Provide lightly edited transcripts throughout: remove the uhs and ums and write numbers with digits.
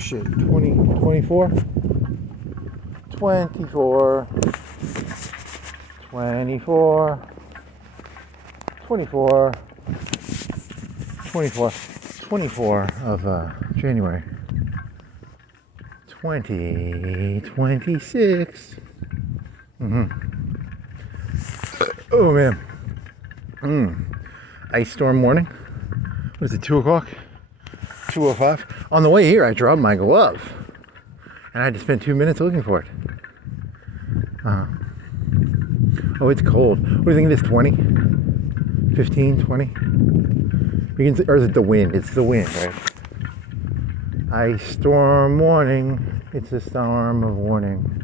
shit, 20, 24, 24, 24, 24, 24, 24 of January 2026. Oh man. Ice storm morning. What is it, 2 o'clock? 2:05. On the way here, I dropped my glove. And I had to spend 2 minutes looking for it. Oh, it's cold. What do you think it is, 20? 15, 20? Or is it the wind? It's the wind, right? Ice storm warning. It's a storm of warning.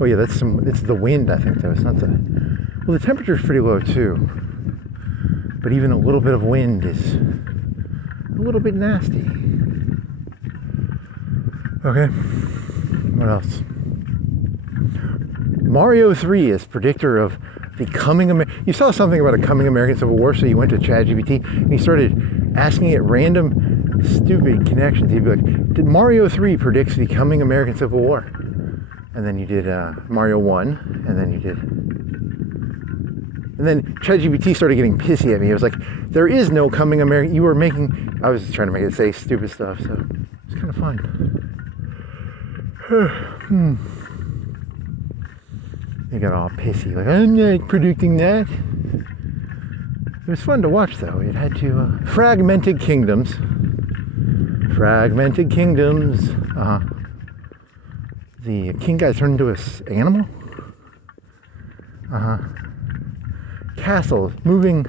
Oh yeah, it's the wind, I think, though. It's not well, the temperature's pretty low too. But even a little bit of wind is a little bit nasty. Okay. What else? Mario 3 is predictor of the coming American. You saw something about a coming American Civil War, so you went to ChatGPT and you started asking it random, stupid connections. You'd be like, "Did Mario 3 predicts the coming American Civil War?" And then you did Mario 1, and then you did. And then ChatGPT started getting pissy at me. It was like, "There is no coming American." You were making. I was trying to make it say stupid stuff, so it's kind of fun. They got all pissy, like, "I'm not predicting that." It was fun to watch, though. It had to fragmented kingdoms. Fragmented kingdoms. The king guy turned into an animal. Castles, moving.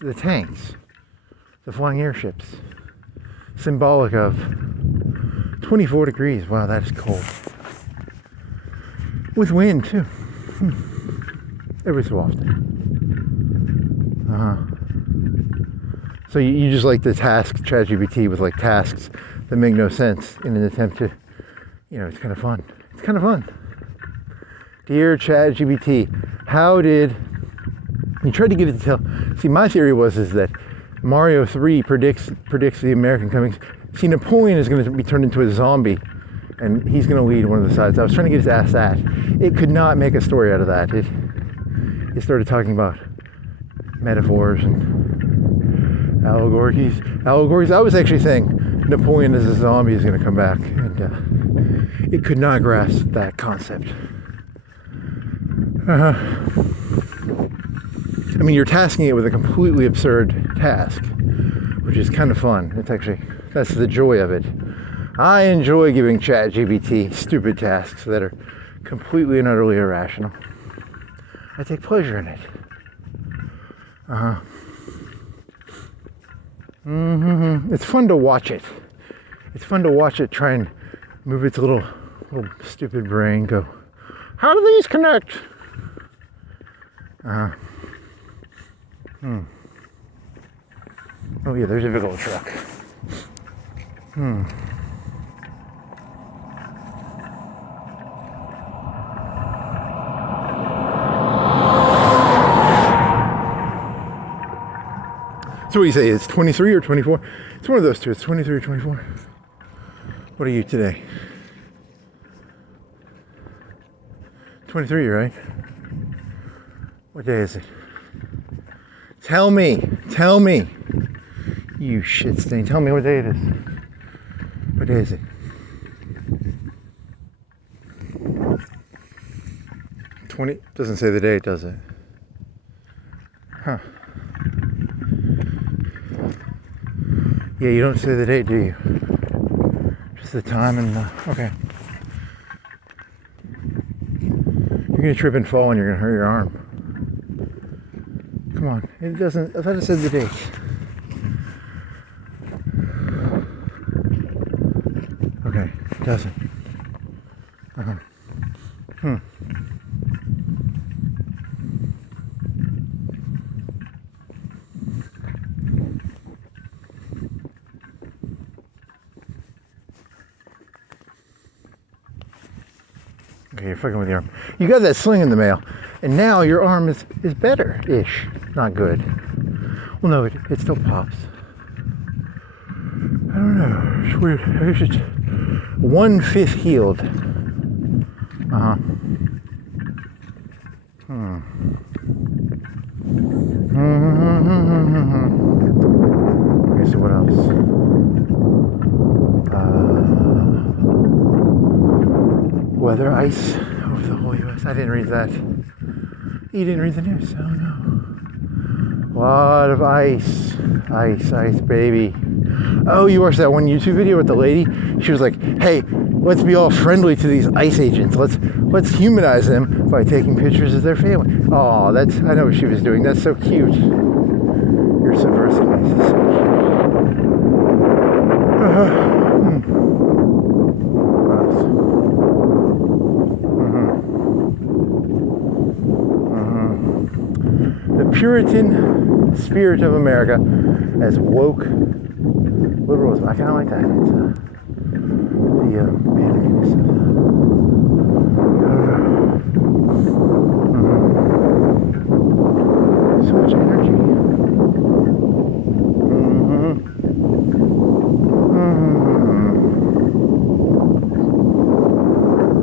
The tanks, the flying airships, symbolic of 24 degrees. Wow, that is cold. With wind too. Every so often. So you just like the task ChatGPT with like tasks that make no sense in an attempt to, it's kind of fun. It's kind of fun. Dear ChatGPT, how did you tried to get it to tell? See, my theory is that Mario 3 predicts the American coming. See, Napoleon is going to be turned into a zombie, and he's going to lead one of the sides. I was trying to get it to ask that. It could not make a story out of that. It started talking about metaphors and allegories. I was actually saying Napoleon as a zombie is going to come back, and it could not grasp that concept. I mean, you're tasking it with a completely absurd task, which is kind of fun. That's the joy of it. I enjoy giving ChatGPT stupid tasks that are completely and utterly irrational. I take pleasure in it. It's fun to watch it. It's fun to watch it try and move its little stupid brain. Go, how do these connect? Oh yeah, there's a big old truck. So what do you say? It's 23 or 24? It's one of those two. It's 23 or 24. What are you today? 23, right? What day is it? Tell me. You shit stain. Tell me what day it is. What day is it? 20? Doesn't say the date, does it? Huh. Yeah, you don't say the date, do you? Just the time and okay. You're gonna trip and fall and you're gonna hurt your arm. Come on, it doesn't. I thought it said the date. Okay, it doesn't. Okay, you're fucking with your arm. You got that sling in the mail, and now your arm is better-ish. Not good. Well, no, it still pops. I don't know. It's weird. I guess it's 1/5 healed. Uh-huh. Okay, so what else? Weather, ice over the whole U.S. I didn't read that. You didn't read the news? Oh no. A lot of ice. Ice, baby. Oh, you watched that one YouTube video with the lady? She was like, hey, let's be all friendly to these ICE agents. Let's humanize them by taking pictures of their family. Oh, I know what she was doing. That's so cute. Your subversiveness is so cute. The Puritan spirit of America as woke liberalism. I kind of like that. It's the manliness of so much energy.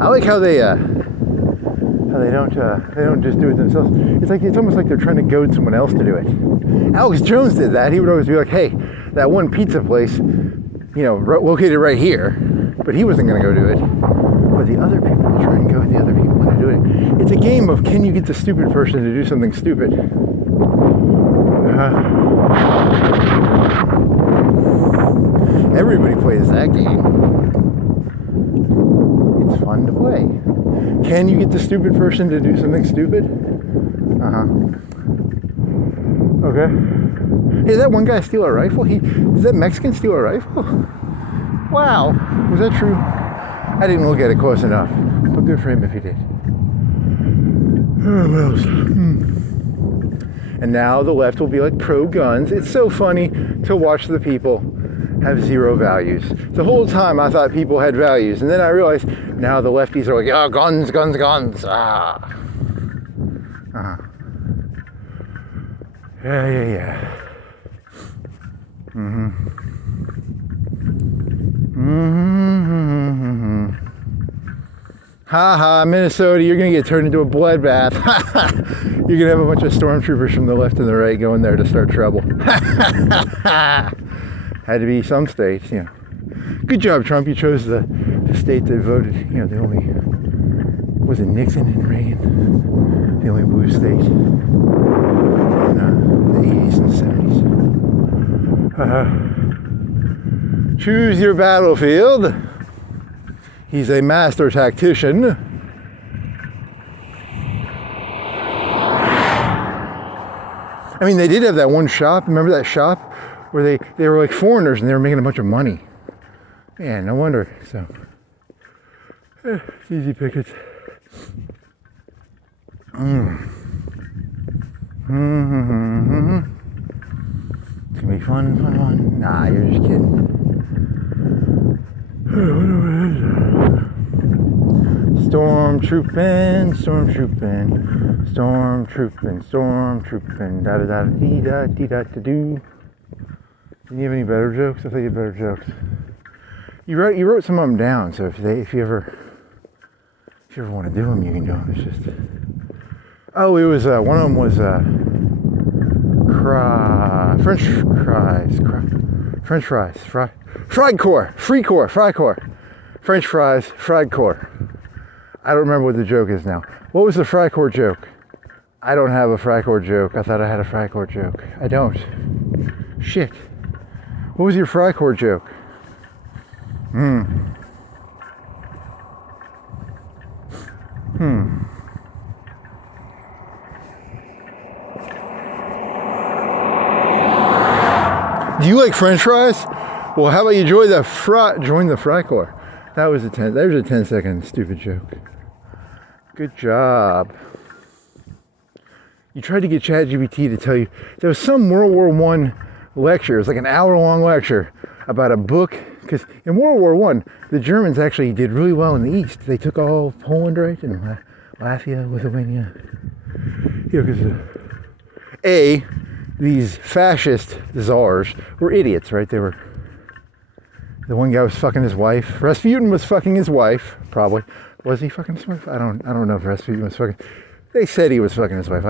I like how they don't just do it themselves. It's almost like they're trying to goad someone else to do it. Alex Jones did that. He would always be like, hey, that one pizza place, located right here, but he wasn't going to go do it. But the other people will try and goad the other people into doing it. It's a game of, can you get the stupid person to do something stupid? Everybody plays that game. It's fun to play. Can you get the stupid person to do something stupid? Okay. Hey, did that one guy steal a rifle? Did that Mexican steal a rifle? Wow. Was that true? I didn't look at it close enough. But good for him if he did. Oh, what else? And now the left will be like pro-guns. It's so funny to watch the people have zero values. The whole time I thought people had values, and then I realized now the lefties are like, oh, guns, guns, guns. Ah. Yeah. Ha, Minnesota, you're gonna get turned into a bloodbath. You're gonna have a bunch of stormtroopers from the left and the right going there to start trouble. Had to be some states, Good job, Trump. You chose the state that voted, the only, was it Nixon and Reagan? The only blue state in the 80s and 70s. Choose your battlefield. He's a master tactician. I mean, they did have that one shop. Remember that shop where they were like foreigners and they were making a bunch of money. Yeah, no wonder. So, it's easy pickets. It's gonna be fun. Nah, you're just kidding. Stormtrooping, da-da-da-dee-da-dee-da-da-doo. Do you have any better jokes? I thought you had better jokes. You wrote some of them down, so if you ever want to do them, you can do them. It's just, it was one of them was French fries, Freikorps, French fries, Freikorps. I don't remember what the joke is now. What was the Freikorps joke? I don't have a Freikorps joke. I thought I had a Freikorps joke. I don't. Shit. What was your Freikorps joke? Do you like French fries? Well, how about you join the Freikorps? There's a 10-second stupid joke. Good job. You tried to get ChatGPT to tell you there was some World War I lecture. It was like an hour-long lecture about a book because in World War One, the Germans actually did really well in the East. They took all of Poland, right, and Latvia, Lithuania. Because these fascist czars were idiots, right? They were. The one guy was fucking his wife. Rasputin was fucking his wife, probably. Was he fucking his wife? I don't know if Rasputin was fucking. They said he was fucking his wife.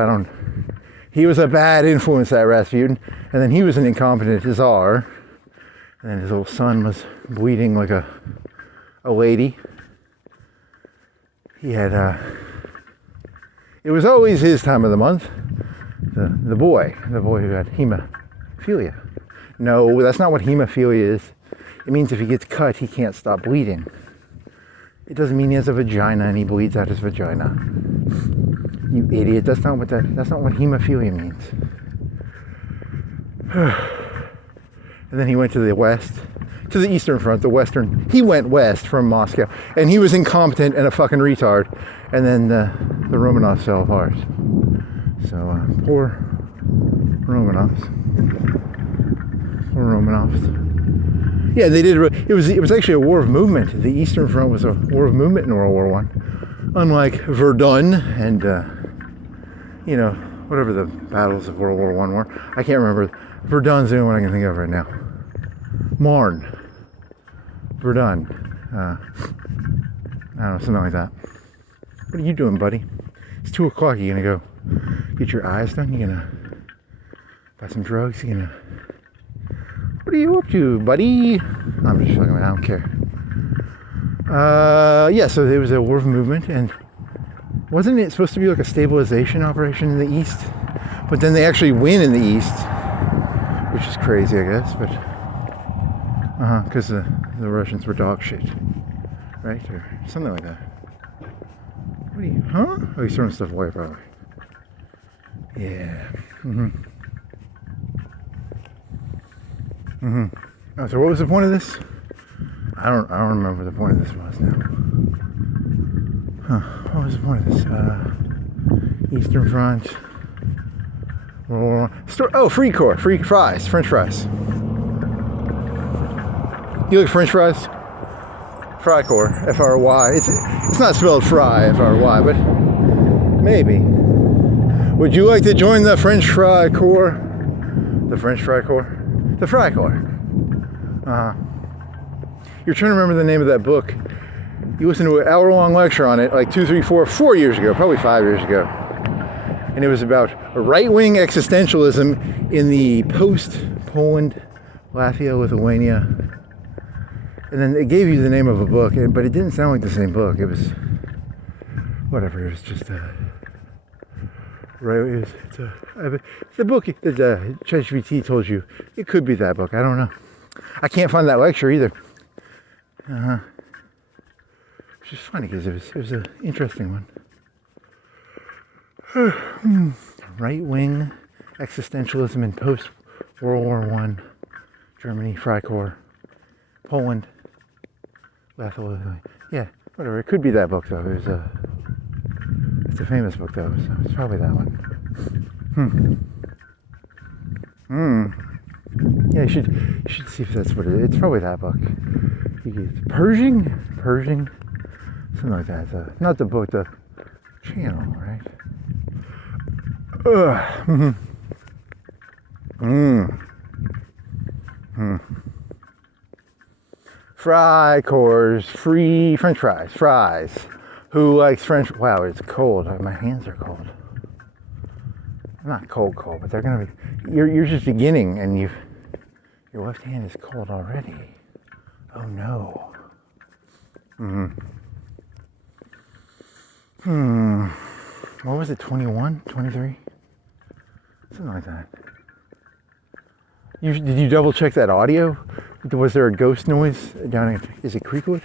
He was a bad influence, that Rasputin, and then he was an incompetent czar, and then his little son was bleeding like a lady. He had it was always his time of the month. The boy who had hemophilia. No, that's not what hemophilia is. It means if he gets cut, he can't stop bleeding. It doesn't mean he has a vagina and he bleeds out his vagina. You idiot! That's not what hemophilia means. And then he went to the west, to the Eastern Front, the Western. He went west from Moscow, and he was incompetent and a fucking retard. And then the Romanovs fell apart. So poor Romanovs. Poor Romanovs. Yeah, they did. It was actually a war of movement. The Eastern Front was a war of movement in World War One, unlike Verdun and whatever the battles of World War One were. I can't remember. Verdun's the only one I can think of right now. Marne, Verdun. I don't know, something like that. What are you doing, buddy? It's 2 o'clock. You gonna go get your eyes done? You gonna buy some drugs? You gonna? What are you up to, buddy? I'm just fucking with. I don't care. Yeah. So there was a war of movement, and wasn't it supposed to be like a stabilization operation in the East? But then they actually win in the East, which is crazy, I guess. But because the Russians were dog shit, right, or something like that. What are you? Huh? Oh, he's throwing stuff away, probably. Yeah. Oh, so what was the point of this? I don't remember what the point of this was now. What was the point of this? Eastern Front. Freikorps, French fries. You like French fries? Freikorps, F-R-Y. It's not spelled fry, F-R-Y, but maybe. Would you like to join the French Freikorps? The French Freikorps? The Freikorps. You're trying to remember the name of that book. You listened to an hour-long lecture on it like 4 years ago, probably 5 years ago. And it was about right-wing existentialism in the post-Poland, Latvia, Lithuania. And then it gave you the name of a book, but it didn't sound like the same book. It was whatever. It was just it's the book that ChatGPT told you. It could be that book. I don't know. I can't find that lecture either. Which is funny because it was an interesting one. Right-wing existentialism in post-World War I, Germany, Freikorps, Poland, Latvia. Yeah, whatever. It could be that book though. It's a famous book though, so it's probably that one. Yeah, you should see if that's what it is. It's probably that book. Pershing, something like that. Not the book, the channel, right? Freikorps, free French fries. Who likes French? Wow, it's cold. My hands are cold. Not cold, but they're gonna be. You're just beginning, and your left hand is cold already. Oh no. What was it? 21, 23, something like that. Did you double check that audio? Was there a ghost noise down in? Is it Creekwood?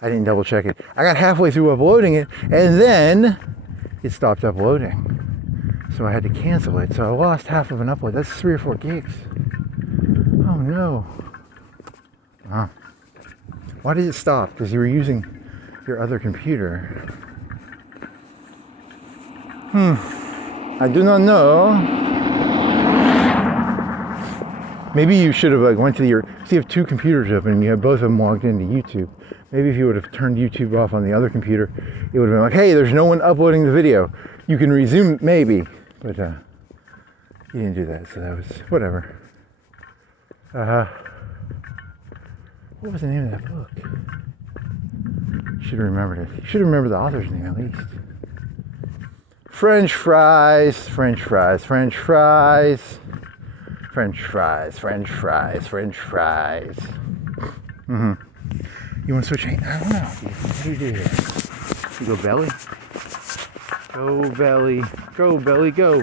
I didn't double check it. I got halfway through uploading it, and then it stopped uploading. So I had to cancel it. So I lost half of an upload. That's 3 or 4 gigs. Oh no. Why did it stop? Because you were using your other computer. I do not know. Maybe you should have like went to your, so you have two computers open and you have both of them logged into YouTube. Maybe if you would have turned YouTube off on the other computer, it would have been like, hey, there's no one uploading the video. You can resume, maybe. But you didn't do that, so that was, whatever. What was the name of that book? You should have remembered it. You should have remembered the author's name at least. French fries, French fries, French fries. French fries, French fries, French fries. Mm-hmm. You want to switch? I don't know. What do you do here? You go belly? Go belly. Go belly, go.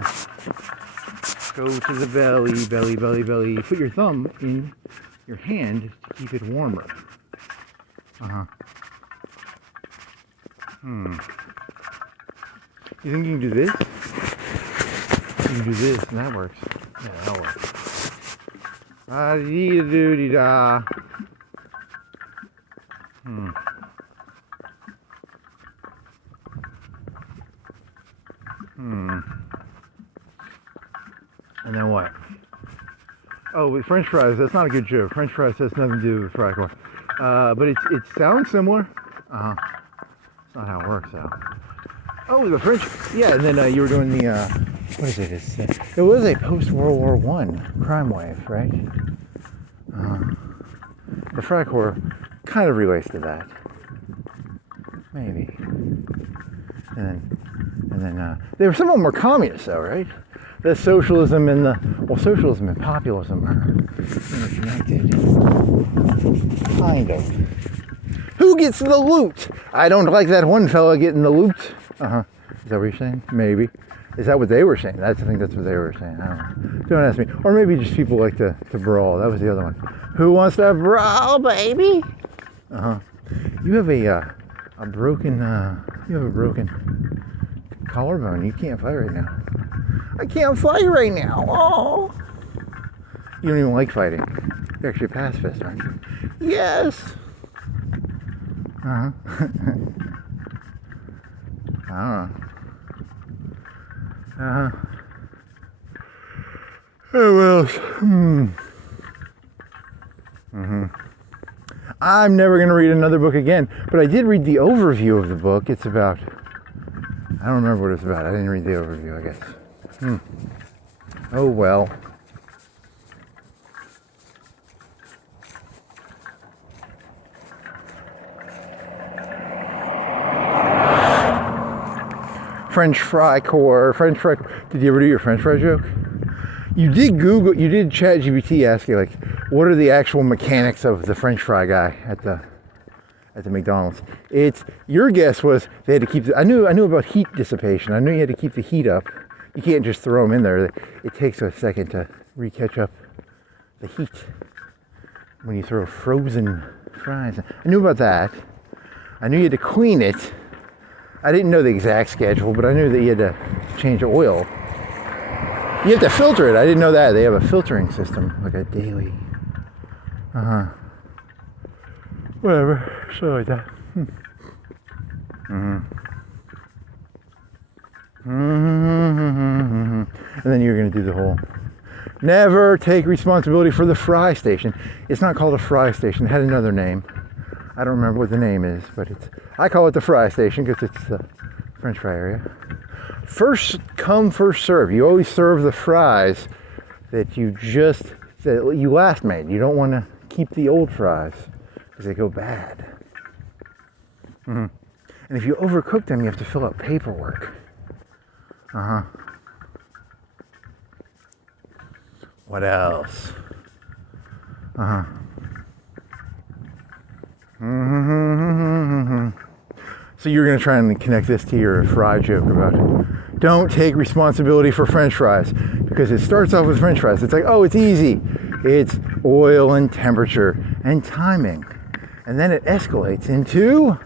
Go to the belly, belly, belly, belly. Put your thumb in your hand to keep it warmer. You think you can do this? You can do this and that works. Yeah, that'll work. Ah-dee-da-doo-dee-da. And then what? Oh, with French fries, that's not a good joke. French fries has nothing to do with Freikorps. But it sounds similar. That's not how it works out. Oh, the French, yeah, and then you were doing the, what is it? It was a post-World War I crime wave, right? The Freikorps kind of relates to that. Maybe. And then they were some of them were communists, though, right? The socialism and socialism and populism are interconnected. Kind of. Who gets the loot? I don't like that one fella getting the loot. Is that what you're saying? Maybe. Is that what they were saying? I think that's what they were saying. I don't know. Don't ask me. Or maybe just people like to brawl. That was the other one. Who wants to brawl, baby? You have a broken collarbone. You can't fight right now. I can't fight right now. Oh. You don't even like fighting. You're actually a pacifist, aren't you? Yes. I don't know. Who else? I'm never going to read another book again, but I did read the overview of the book. It's about, I don't remember what it's about. I didn't read the overview, I guess. Oh well. French fry core. Did you ever do your French fry joke? You did chat GPT ask you like, what are the actual mechanics of the French fry guy at the McDonald's? Your guess was they had to keep, I knew about heat dissipation. I knew you had to keep the heat up. You can't just throw them in there. It takes a second to catch up the heat when you throw frozen fries. I knew about that. I knew you had to clean it. I didn't know the exact schedule, but I knew that you had to change oil. You have to filter it. I didn't know that. They have a filtering system, like a daily. Whatever. So like that. And then you're going to do the whole, never take responsibility for the fry station. It's not called a fry station. It had another name. I don't remember what the name is, but I call it the fry station because it's the French fry area. First come, first serve. You always serve the fries that you last made. You don't want to keep the old fries because they go bad. And if you overcook them, you have to fill out paperwork. What else? So you're going to try and connect this to your fry joke about don't take responsibility for French fries, because it starts off with French fries. It's like, oh, it's easy. It's oil and temperature and timing. And then it escalates into,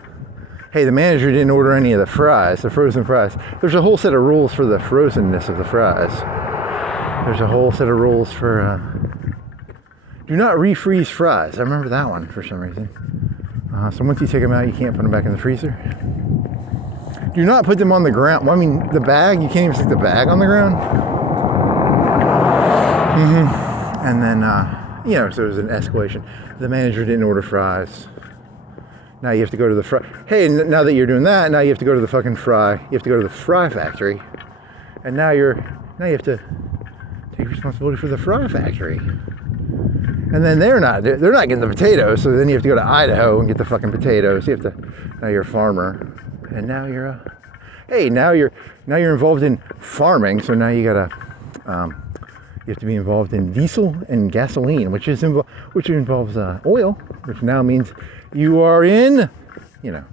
hey, the manager didn't order any of the fries, the frozen fries. There's a whole set of rules for the frozenness of the fries. There's a whole set of rules for do not refreeze fries. I remember that one for some reason. So once you take them out, you can't put them back in the freezer. Do not put them on the ground. Well, I mean, the bag, you can't even stick the bag on the ground. And then You know, so it was an escalation. The manager didn't order fries. Now you have to go to the fry. Hey, now that you're doing that, now you have to go to the fucking fry. You have to go to the fry factory, and now you have to take responsibility for the fry factory. And then they're not getting the potatoes, so then you have to go to Idaho and get the fucking potatoes. You have to. Now you're a farmer, and now you're now you're involved in farming. So now you gotta. You have to be involved in diesel and gasoline, which involves oil, which now means you are in, you know,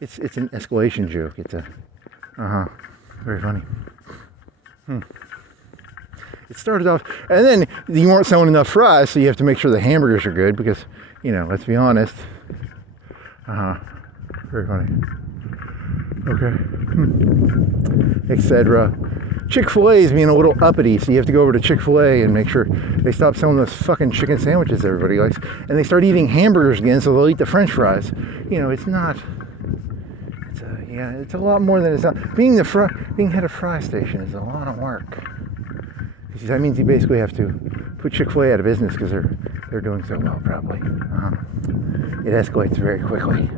it's an escalation joke. It's a, very funny. It started off, and then you weren't selling enough fries, so you have to make sure the hamburgers are good because, you know, let's be honest. Very funny. Okay. Etc. Chick-fil-A is being a little uppity, so you have to go over to Chick-fil-A and make sure they stop selling those fucking chicken sandwiches everybody likes, and they start eating hamburgers again, so they'll eat the French fries. You know, it's not. It's a lot more than it's not. Being head of fry station is a lot of work. Because that means you basically have to put Chick-fil-A out of business because they're doing so well, probably. It escalates very quickly.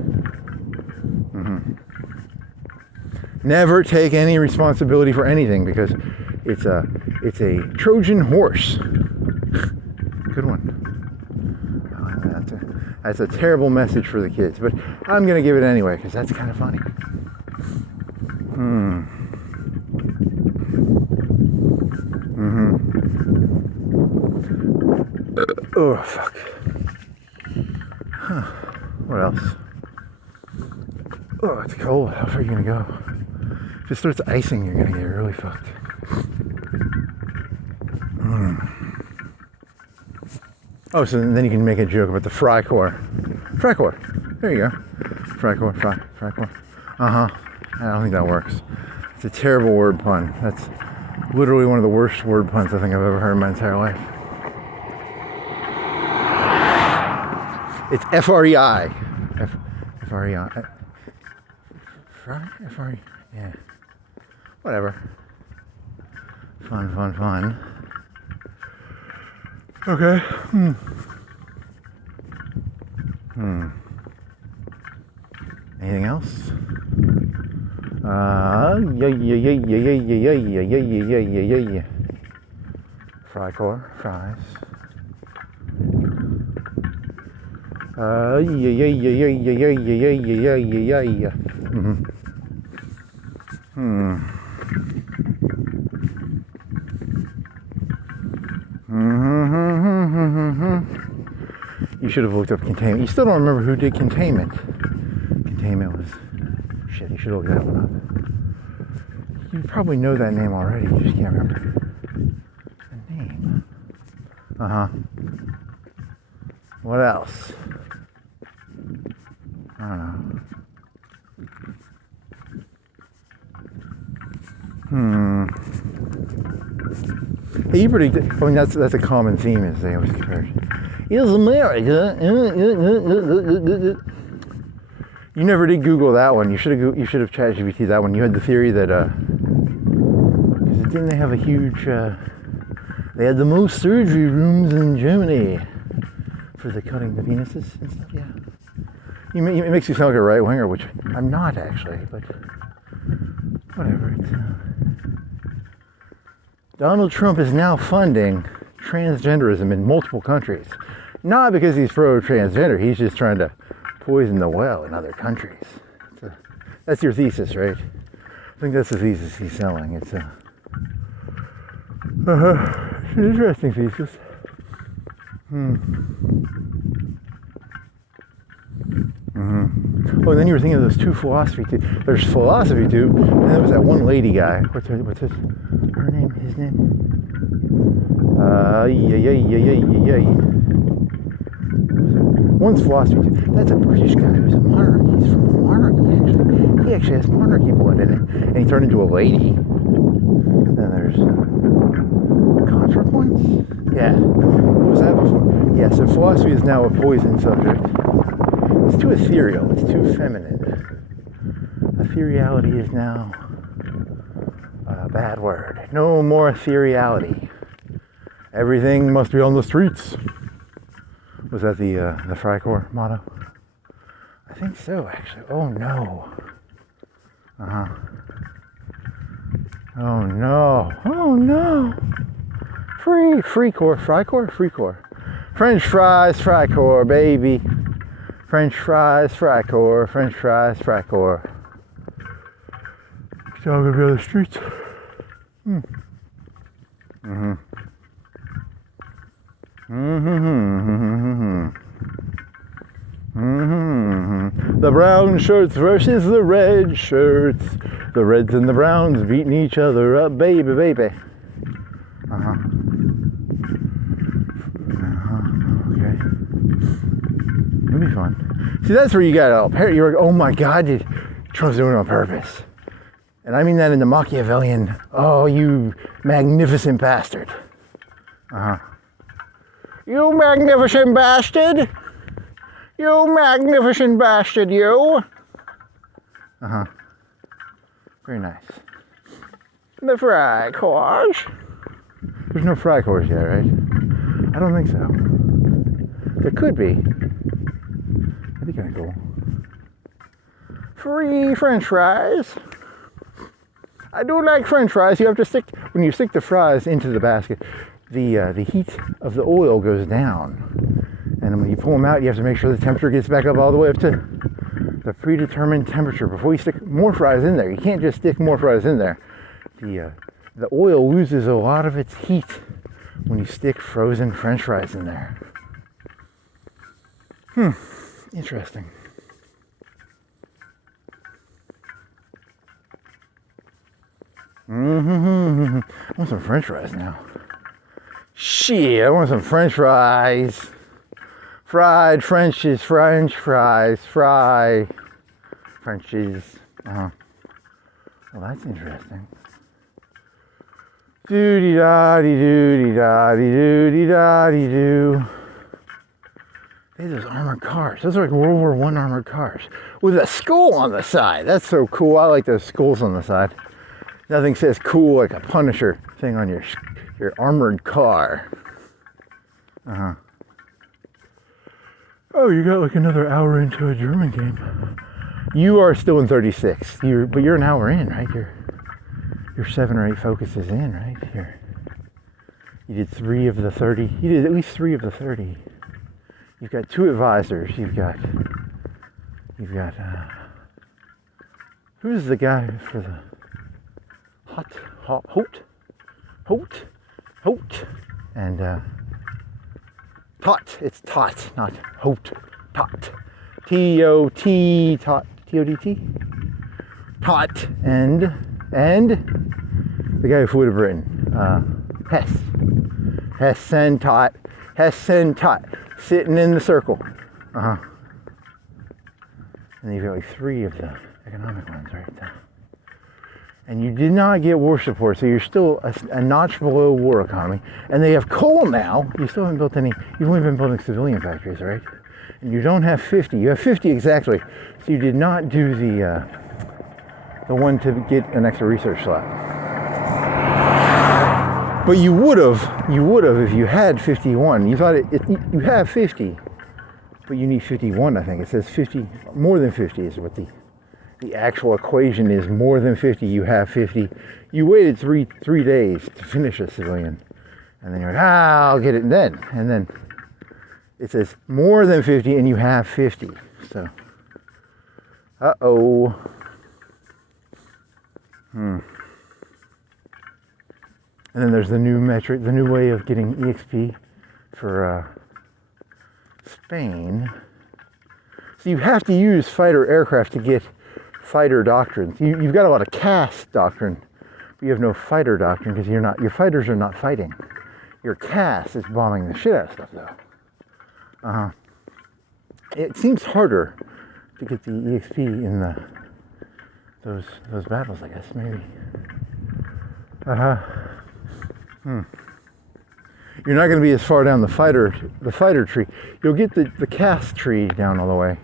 Never take any responsibility for anything because it's a Trojan horse. Good one. That's a terrible message for the kids, but I'm gonna give it anyway because that's kind of funny. Oh fuck. What else? Oh, it's cold. How far are you gonna go? If it starts icing, you're gonna get really fucked. Oh, so then you can make a joke about the Freikorps. Freikorps. There you go. Freikorps. Freikorps. I don't think that works. It's a terrible word pun. That's literally one of the worst word puns I think I've ever heard in my entire life. It's F-R-E-I. F-R-E-I. F-R-E? Yeah. Whatever. Fun. Okay. Anything else? Yeah. Freikorps, fries. Yeah. You should have looked up containment. You still don't remember who did containment. Containment was shit. You should have looked that one up. You probably know that name already. You just can't remember the name. What else? I don't know. Hey, you predict. I mean, that's a common theme, is they always compare. Is America? You never did Google that one. You should have ChatGPT that one. You had the theory that because didn't they have a huge? They had the most surgery rooms in Germany for the cutting the penises and stuff. Yeah. It makes you sound like a right winger, which I'm not actually, but whatever. Donald Trump is now funding transgenderism in multiple countries. Not because he's pro-transgender, he's just trying to poison the well in other countries. That's your thesis, right? I think that's the thesis he's selling. It's an interesting thesis. Oh, and then you were thinking of those two philosophy tubes. There's philosophy tube, and there was that one lady guy. What's her name? His name? One's philosophy tube. That's a British guy who's a monarch. He's from a monarchy, actually. He actually has monarchy blood in it. And he turned into a lady. Then there's ContraPoints? Yeah. What was that before? Yeah, so philosophy is now a poison subject. It's too ethereal. It's too feminine. Ethereality is now a bad word. No more ethereality. Everything must be on the streets. Was that the Freikorps motto? I think so, actually. Oh no. Oh no. Oh no. Freikorps. French fries, Freikorps, baby. French fries, Freikorps. French fries, Freikorps. Still gonna be on the streets. The brown shirts versus the red shirts. The reds and the browns beating each other up, baby. Okay. It'll be fun. See, that's where you got you're like, oh my God, Trump's doing it on purpose. And I mean that in the Machiavellian, oh, you magnificent bastard. You magnificent bastard. You magnificent bastard, you. Very nice. The Freikorps. There's no Freikorps yet, right? I don't think so. There could be. That'd be kind of cool. Free French fries. I do like French fries. You have to when you stick the fries into the basket, the heat of the oil goes down. And when you pull them out, you have to make sure the temperature gets back up all the way up to the predetermined temperature before you stick more fries in there. You can't just stick more fries in there. The oil loses a lot of its heat when you stick frozen French fries in there. Interesting. I want some French fries now. Shit, I want some French fries. Fried Frenchies, French fries, fry Frenchies. Well, that's interesting. Doody-da-dee-doody-da-dee-doody-da-dee-doo. They have those armored cars. Those are like World War I armored cars with a skull on the side. That's so cool. I like those skulls on the side. Nothing says cool like a Punisher thing on your armored car. Oh, you got like another hour into a German game. You are still in 36. But you're an hour in, right? You're 7 or 8 focuses in, right? You did 3 of the 30. You did at least 3 of the 30. You've got 2 advisors. You've got. Who's the guy for the Holt, and Tot. It's Tot, not Holt. Tot. T-O-T, Tot, T-O-D-T. Tot, and the guy who would have written, Hessen Tot, sitting in the circle. And then you've got like 3 of the economic ones right there. And you did not get war support, so you're still a notch below war economy. And they have coal now. You still haven't built any. You've only been building civilian factories, right? And you don't have 50. You have 50 exactly. So you did not do the one to get an extra research slot. But you would have if you had 51. You thought you have 50, but you need 51. I think it says 50. More than 50 is what the actual equation is. More than 50, you have 50. You waited three days to finish a civilian, and then you're like, I'll get it then. And then it says more than 50, and you have 50. So, And then there's the new metric, the new way of getting EXP for Spain. So you have to use fighter aircraft to get fighter doctrines. You've got a lot of CAS doctrine, but you have no fighter doctrine because your fighters are not fighting. Your CAS is bombing the shit out of stuff, though. It seems harder to get the EXP in those battles, I guess, maybe. You're not going to be as far down the fighter tree. You'll get the CAS tree down all the way,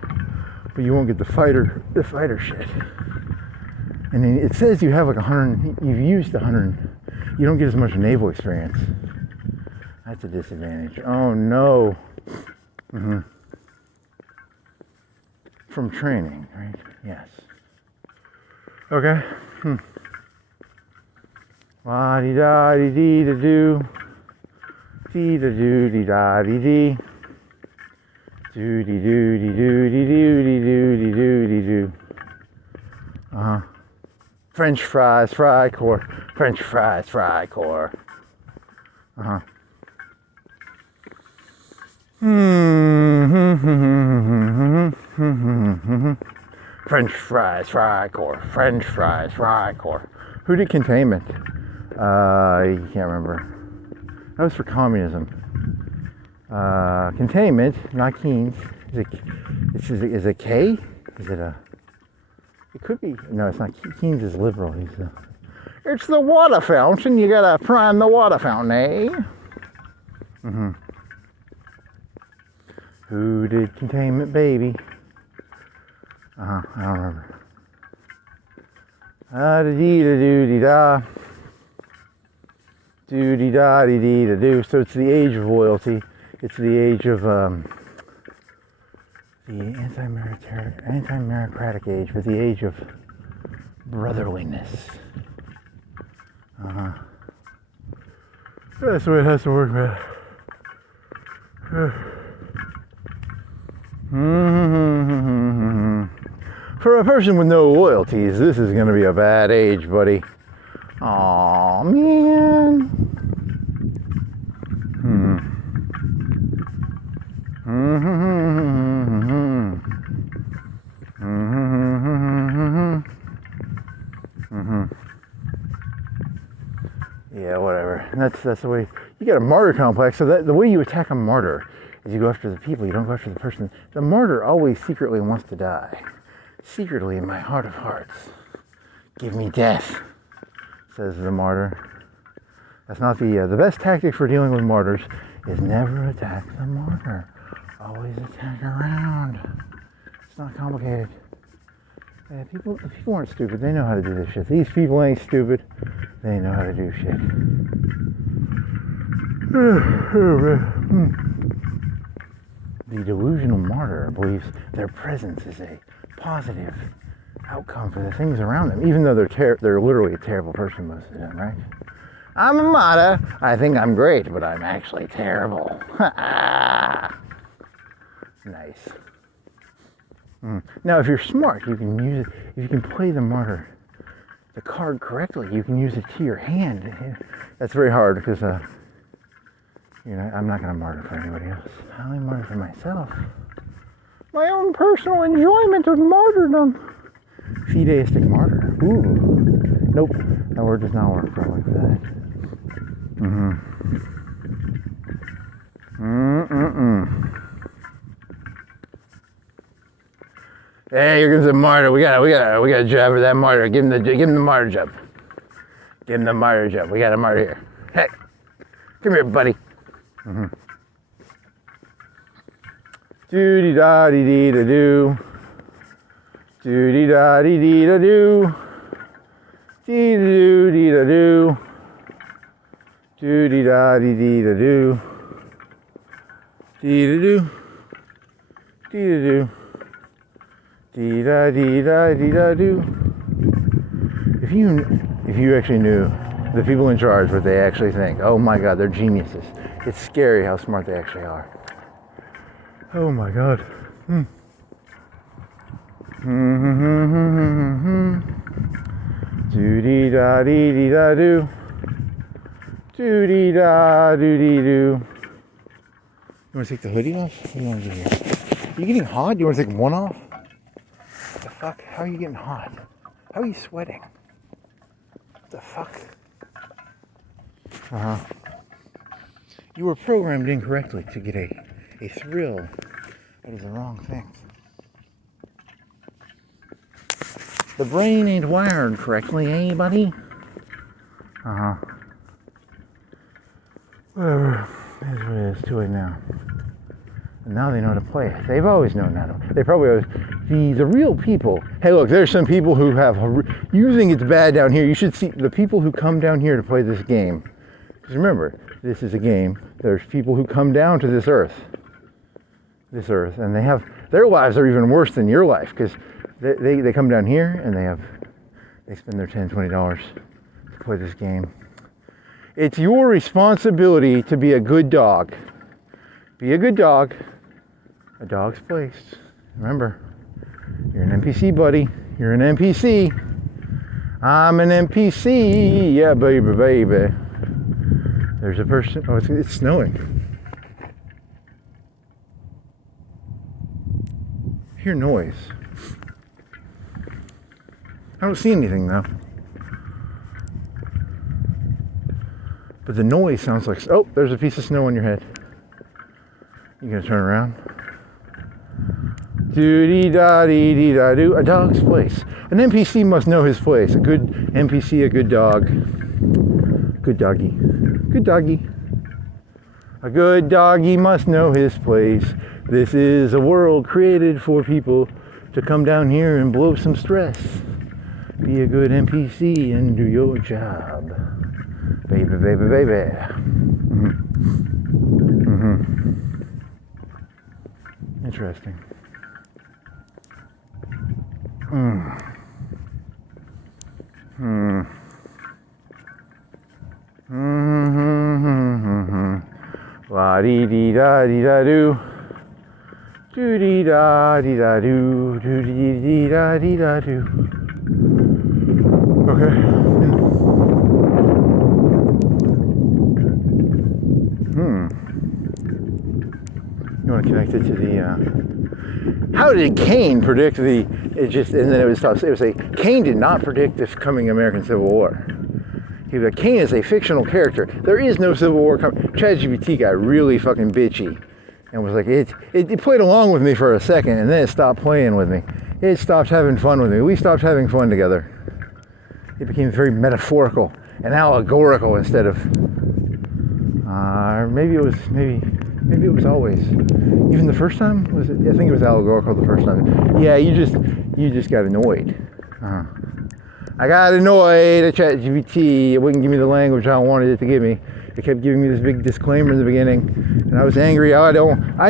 but you won't get the fighter shit. And then it says you have like 100. You've used 100. You don't get as much naval experience. That's a disadvantage. Oh no. From training, right? Yes. Okay. La di da di dee da do. Dee da do dee da dee dee. Do dee do dee do dee do dee do dee do dee do. French fries, Freikorps. French fries, Freikorps. French fries, Freikorps. French fries, Freikorps. Who did containment? You can't remember. That was for communism. Containment, not Keynes. Is it K? Is it a? It could be. No, it's not. Keynes is liberal. He's the. It's the water fountain. You gotta prime the water fountain, eh? Who did containment, baby? I don't remember. Da dee da doo dee da. Doo dee da dee dee da do. So it's the age of loyalty. It's the age of the anti-meritocratic age, but the age of brotherliness. That's the way it has to work, man. For a person with no loyalties, this is going to be a bad age, buddy. Aw, man. Yeah, whatever. And that's the way you got a martyr complex. So that the way you attack a martyr is you go after the people. You don't go after the person. The martyr always secretly wants to die. Secretly, in my heart of hearts, give me death, says the martyr. That's not the best tactic for dealing with martyrs. Is never attack the martyr. Always attack around. It's not complicated. People aren't stupid. They know how to do this shit. These people ain't stupid. They know how to do shit. The delusional martyr believes their presence is a positive outcome for the things around them, even though they're literally a terrible person most of the time, right? I'm a martyr. I think I'm great, but I'm actually terrible. Nice. Now, if you're smart, you can use it. If you can play the martyr, the card correctly, you can use it to your hand. That's very hard because, I'm not going to martyr for anybody else. I only martyr for myself. My own personal enjoyment of martyrdom. Fideistic martyr. Ooh. Nope. That word does not work probably for that. Hey, here comes the martyr. We got a job for that martyr. Give him the martyr job. Give him the martyr job. We got a martyr here. Hey, come here, buddy. Doo dee da dee dee da do. Doo dee da dee dee da do. Dee doo dee da do. Doo dee da dee dee da do. Dee da do. Dee da do. Dee da dee da dee da do. If you actually knew the people in charge what they actually think, oh my God, they're geniuses. It's scary how smart they actually are. Oh my God. Do dee da dee dee da do. Do dee da do dee do. You want to take the hoodie off? What do you want to do here? Are you getting hot? You want to take one off? What the fuck? How are you getting hot? How are you sweating? What the fuck? You were programmed incorrectly to get a thrill out of the wrong things. The brain ain't wired correctly, eh, buddy? Whatever. It is what it is. Too late now. And now they know how to play it. They've always known how to. They probably always. The real people. Hey, look, there's some people who have. Using it's bad down here. You should see the people who come down here to play this game. Because remember, this is a game. There's people who come down to this earth this earth, and they have, their lives are even worse than your life, because they come down here and they spend their $10, $20 to play this game. It's your responsibility to be a good dog. Be a good dog. A dog's place. Remember, you're an NPC, buddy. You're an NPC. I'm an NPC. Yeah, baby, baby. There's a person. Oh, it's snowing. I hear noise. I don't see anything though. But the noise sounds like, oh, there's a piece of snow on your head. You gonna turn around? Do-dee-da-dee-dee-da-do. A dog's place. An NPC must know his place. A good NPC, a good dog. Good doggy. Good doggy. A good doggy must know his place. This is a world created for people to come down here and blow some stress. Be a good NPC and do your job. Baby, baby, baby. Interesting. La dee dee da dee da do. Do dee da dee da do. Do dee dee da dee da do. Okay. You want to connect it to the, how did Cain predict and then it was tough. It was Cain did not predict the coming American Civil War. Cain is a fictional character. There is no Civil War coming. ChatGPT got really fucking bitchy and was like, it played along with me for a second and then it stopped playing with me. It stopped having fun with me. We stopped having fun together. It became very metaphorical and allegorical instead of, maybe it was always. Even the first time, was it? I think it was allegorical the first time. Yeah, you just got annoyed. I got annoyed at ChatGPT. It wouldn't give me the language I wanted it to give me. It kept giving me this big disclaimer in the beginning, and I was angry. I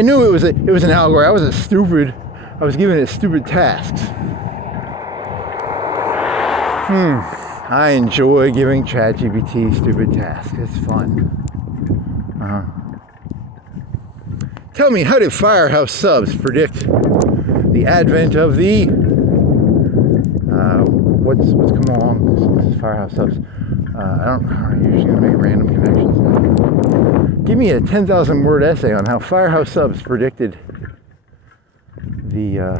knew it was an allegory. I was giving it stupid tasks. I enjoy giving ChatGPT stupid tasks. It's fun. Tell me, how did Firehouse Subs predict the advent of the what's come along? This is Firehouse Subs. I don't know. You're just gonna make random connections. Give me a 10,000 word essay on how Firehouse Subs predicted the I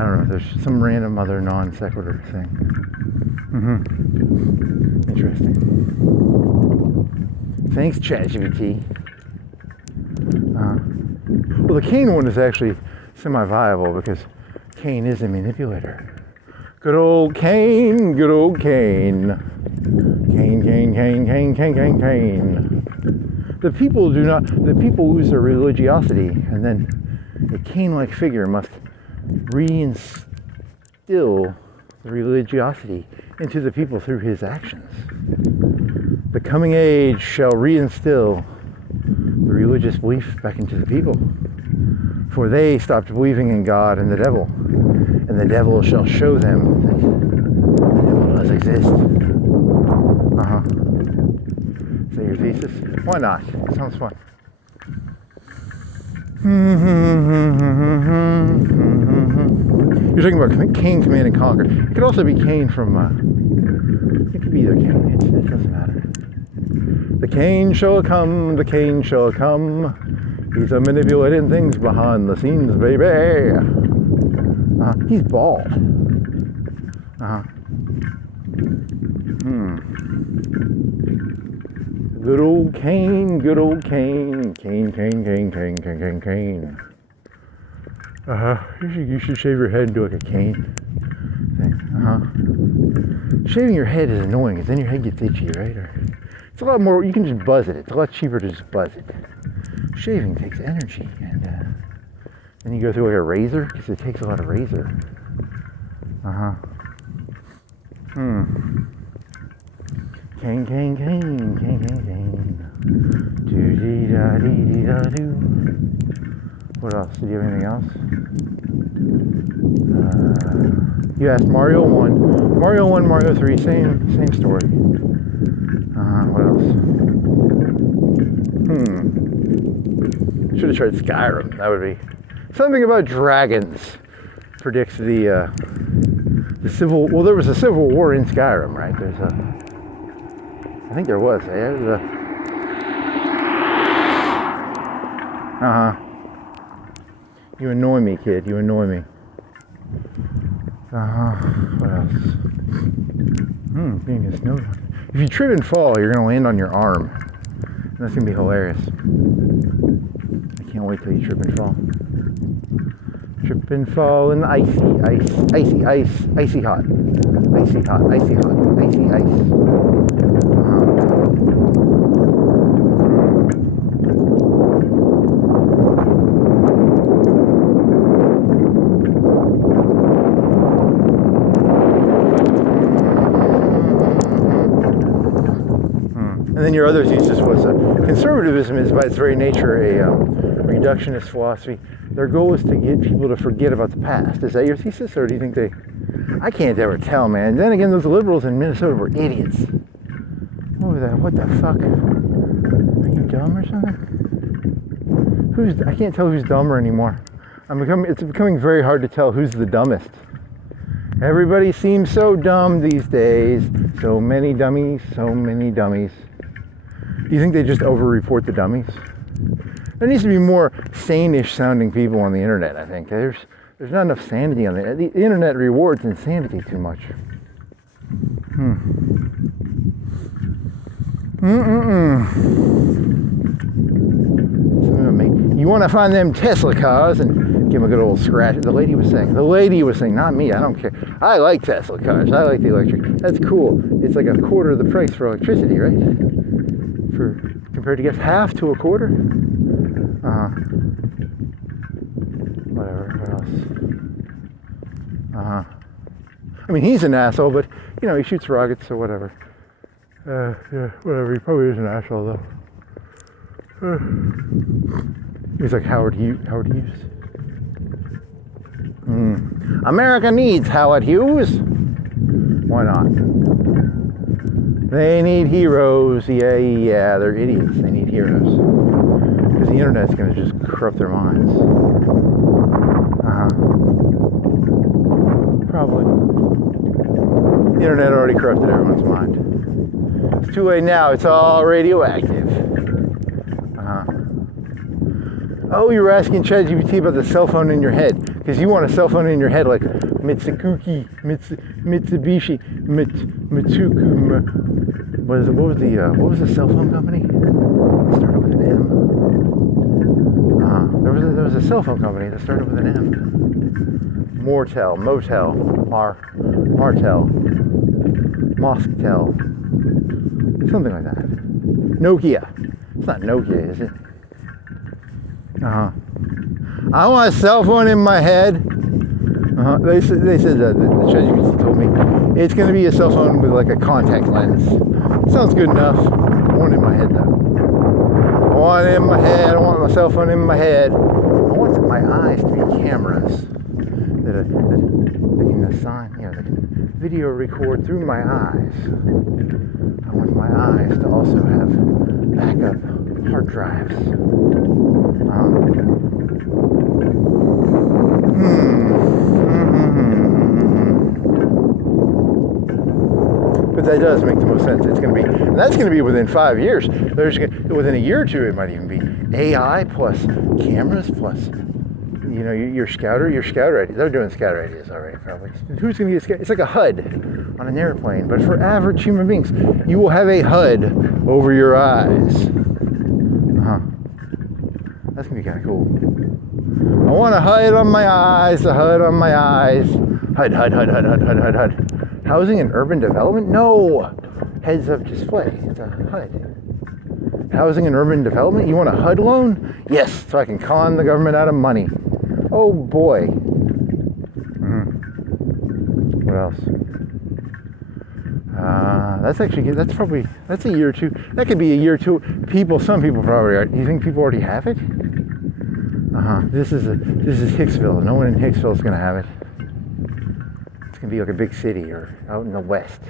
don't know. There's some random other non sequitur thing. Interesting. Thanks, ChatGPT. Well, the Cain one is actually semi-viable because Cain is a manipulator. Good old Cain, good old Cain. Cain, Cain, Cain, Cain, Cain, Cain, Cain. The people lose their religiosity, and then a Cain-like figure must reinstill the religiosity into the people through his actions. The coming age shall reinstill the religious belief back into the people. For they stopped believing in God and the devil. And the devil shall show them that the devil does exist. Is that your thesis? Why not? It sounds fun. You're talking about Cain, Command and Conquer. It could also be Cain from, it could be either Cain. It doesn't matter. The Cain shall come, the Cain shall come. He's a manipulating things behind the scenes, baby. He's bald. Good old Cain, good old Cain. Cain, Cain, Cain, Cain, Cain, Cain, Cain. You should shave your head and do like a cane thing. Shaving your head is annoying because then your head gets itchy, right? Or it's a lot more, you can just buzz it. It's a lot cheaper to just buzz it. Shaving takes energy, and then you go through like a razor because it takes a lot of razor. Cane, cane, cane, cane, cane, cane. Do dee da dee dee da do. What else? Did you have anything else? You asked Mario 1. Mario 1, Mario 3, same story. What else? Should have tried Skyrim. That would be... Something about dragons predicts the civil... Well, there was a civil war in Skyrim, right? I think there was. You annoy me, kid. You annoy me. What else? Being a snow. If you trip and fall, you're gonna land on your arm. And that's gonna be hilarious. I can't wait till you trip and fall. Trip and fall in the icy hot. Icy hot, icy hot, icy ice. And then your other thesis was conservatism is by its very nature a reductionist philosophy. Their goal is to get people to forget about the past. Is that your thesis, or do you think they... I can't ever tell, man. Then again, those liberals in Minnesota were idiots. What the fuck? Are you dumb or something? I can't tell who's dumber anymore. It's becoming very hard to tell who's the dumbest. Everybody seems so dumb these days. So many dummies, so many dummies. Do you think they just over-report the dummies? There needs to be more sane-ish sounding people on the internet, I think. There's not enough sanity on the internet rewards insanity too much. You want to find them Tesla cars and give them a good old scratch. The lady was saying, not me, I don't care. I like Tesla cars. I like the electric. That's cool. It's like a quarter of the price for electricity, right? Compared to gas, half to a quarter? Whatever, what else? I mean, he's an asshole, but, you know, he shoots rockets, so whatever. Yeah, whatever, he probably is an asshole, though. He's like Howard Hughes. America needs Howard Hughes. Why not? They need heroes. Yeah, they're idiots. They need heroes. Because the internet's going to just corrupt their minds. Probably. The internet already corrupted everyone's mind. It's too late now. It's all radioactive. Oh, you were asking ChatGPT about the cell phone in your head. Because you want a cell phone in your head like Mitsubishi, what was the cell phone company? It started with an M. There was a cell phone company that started with an M. Motel, Mosktel, something like that. Nokia. It's not Nokia, is it? I want a cell phone in my head. They said that the ChatGPT told me it's going to be a cell phone with like a contact lens. Sounds good enough. I want it in my head though. I want it in my head. I want my cell phone in my head. I want my eyes to be cameras that can assign, that can video record through my eyes. I want my eyes to also have backup hard drives. But that does make the most sense. It's going to be, and that's going to be within 5 years. Within a year or two, it might even be AI plus cameras plus, your scouter ID. They're doing scouter ideas already, probably. Who's going to get a scouter? It's like a HUD on an airplane, but for average human beings, you will have a HUD over your eyes. That's going to be kind of cool. I want a HUD on my eyes, a HUD on my eyes. HUD. Housing and urban development? No! Heads-up display. It's a HUD. Housing and urban development? You want a HUD loan? Yes, so I can con the government out of money. Oh boy. What else? That's a year or two. That could be a year or two. Some people probably are. Do you think people already have it? This is Hicksville. No one in Hicksville is gonna have it. It's gonna be like a big city or out in the west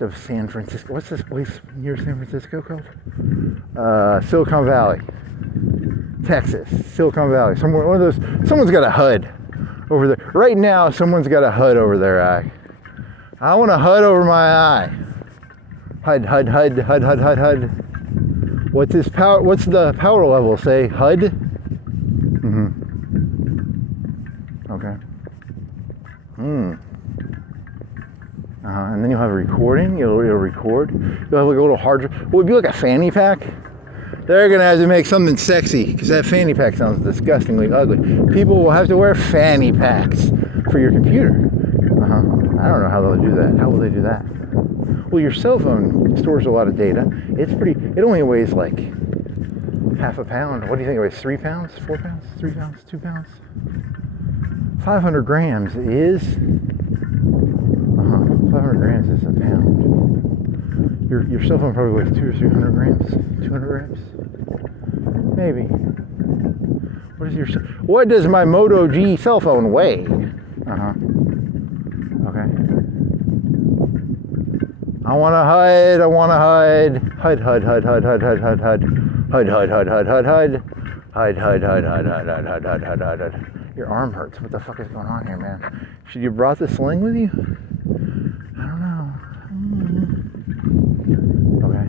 of San Francisco. What's this place near San Francisco called? Silicon Valley, Texas. Silicon Valley. Somewhere, one of those. Someone's got a HUD over there right now. Someone's got a HUD over their eye. I want a HUD over my eye. HUD. What's his power? What's the power level? Say HUD. Okay. And then you'll have a recording. You'll record. You'll have like a little hard drive. Well, it'd be like a fanny pack. They're gonna have to make something sexy because that fanny pack sounds disgustingly ugly. People will have to wear fanny packs for your computer. I don't know how they'll do that. How will they do that? Well, your cell phone stores a lot of data. It only weighs like half a pound. What do you think it weighs? 3 pounds? 4 pounds? 3 pounds? 2 pounds? 500 grams is 500 grams is a pound. Your cell phone probably weighs 200 or 300 grams. 200 grams? Maybe. What does my Moto G cell phone weigh? Okay. I want a HUD. HUD. Your arm hurts. What the fuck is going on here, man? Should you brought the sling with you? I don't know. Okay.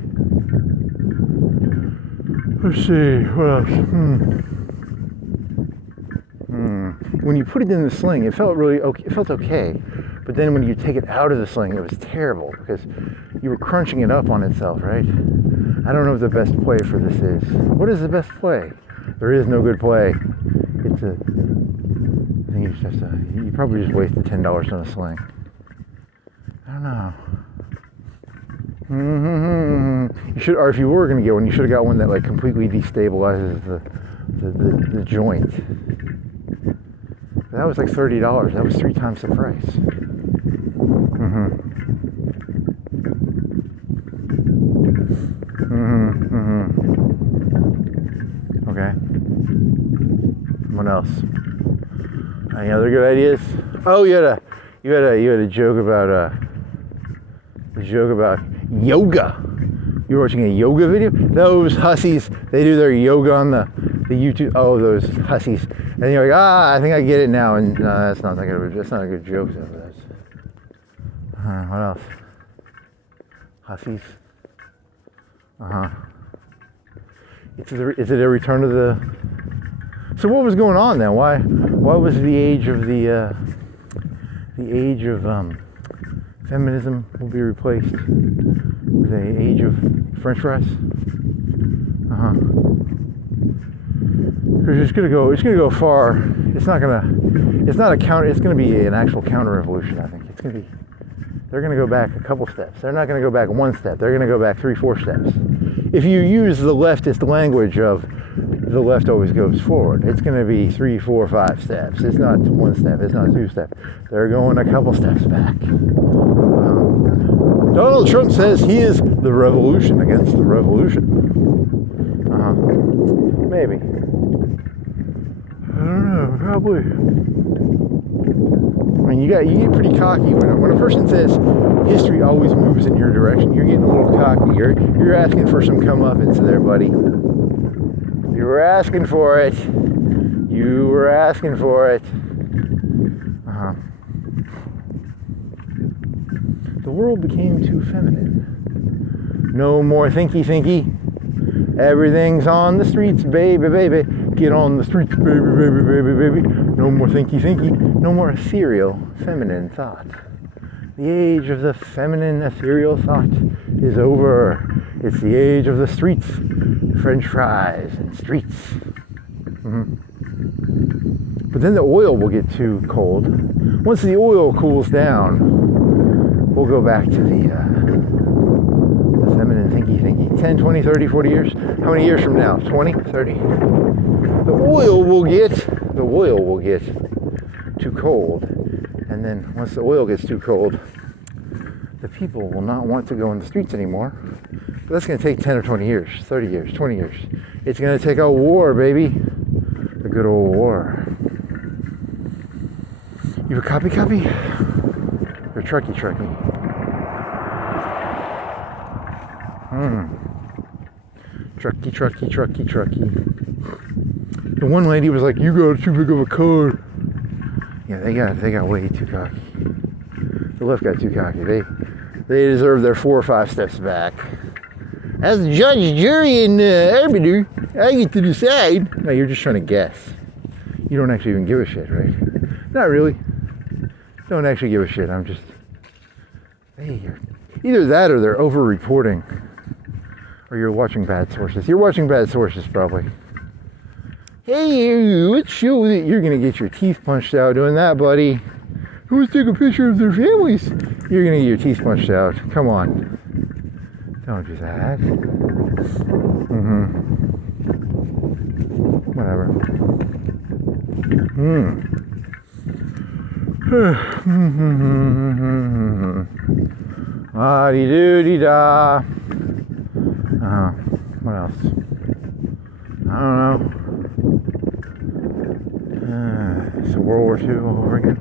Let's see. What else? When you put it in the sling, it felt really okay. It felt okay. But then when you take it out of the sling, it was terrible because you were crunching it up on itself, right? I don't know what the best play for this is. What is the best play? There is no good play. I think you probably just wasted $10 on a sling. I don't know. You should, or if you were going to get one, you should have got one that like completely destabilizes the joint. That was like $30. That was 3 times the price. Okay. What else? Any other good ideas? Oh, you had a joke about yoga. You were watching a yoga video? Those hussies, they do their yoga on the YouTube. Oh, those hussies. And you're like, I think I get it now. And no, that's not a good joke. What else? Hussies. Is it a return to the? So what was going on then? Why was the age of feminism will be replaced with the age of French fries? Because it's gonna go far. It's not a counter. It's gonna be an actual counter revolution. I think they're gonna go back a couple steps. They're not gonna go back 1 step. They're gonna go back 3-4 steps. If you use the leftist language of the left always goes forward, it's going to be 3, 4, 5 steps. It's not 1 step. It's not 2 steps. They're going a couple steps back. Donald Trump says he is the revolution against the revolution. Maybe. I don't know. Probably. I mean, you get pretty cocky when a person says history always moves in your direction. You're getting a little cocky. You're asking for some comeuppance there, buddy. You were asking for it. The world became too feminine. No more thinky. Everything's on the streets, baby. Get on the streets, baby. No more thinky. No more ethereal, feminine thought. The age of the feminine, ethereal thought is over. It's the age of the streets, French fries and streets. But then the oil will get too cold. Once the oil cools down, we'll go back to the feminine thinky. 10, 20, 30, 40 years? How many years from now? 20, 30? The oil will get too cold. And then once the oil gets too cold, the people will not want to go in the streets anymore. But that's going to take 10 or 20 years, 30 years, 20 years. It's going to take a war, baby. The good old war. You have a copy? Or trucky? Trucky. The one lady was like, you got too big of a car. Yeah, they got way too cocky. The left got too cocky. They deserve their 4 or 5 steps back. As the judge, jury, and arbiter, I get to decide. No, you're just trying to guess. You don't actually even give a shit, right? Not really. Don't actually give a shit. I'm just... Hey, either that or they're over-reporting. Or you're watching bad sources. You're watching bad sources, probably. Hey, let's show that you're going to get your teeth punched out doing that, buddy. Who's taking a picture of their families? You're going to get your teeth punched out. Come on. Don't do that. Whatever. Ah-dee-doo-dee-da. What else? I don't know. It's World War II all over again.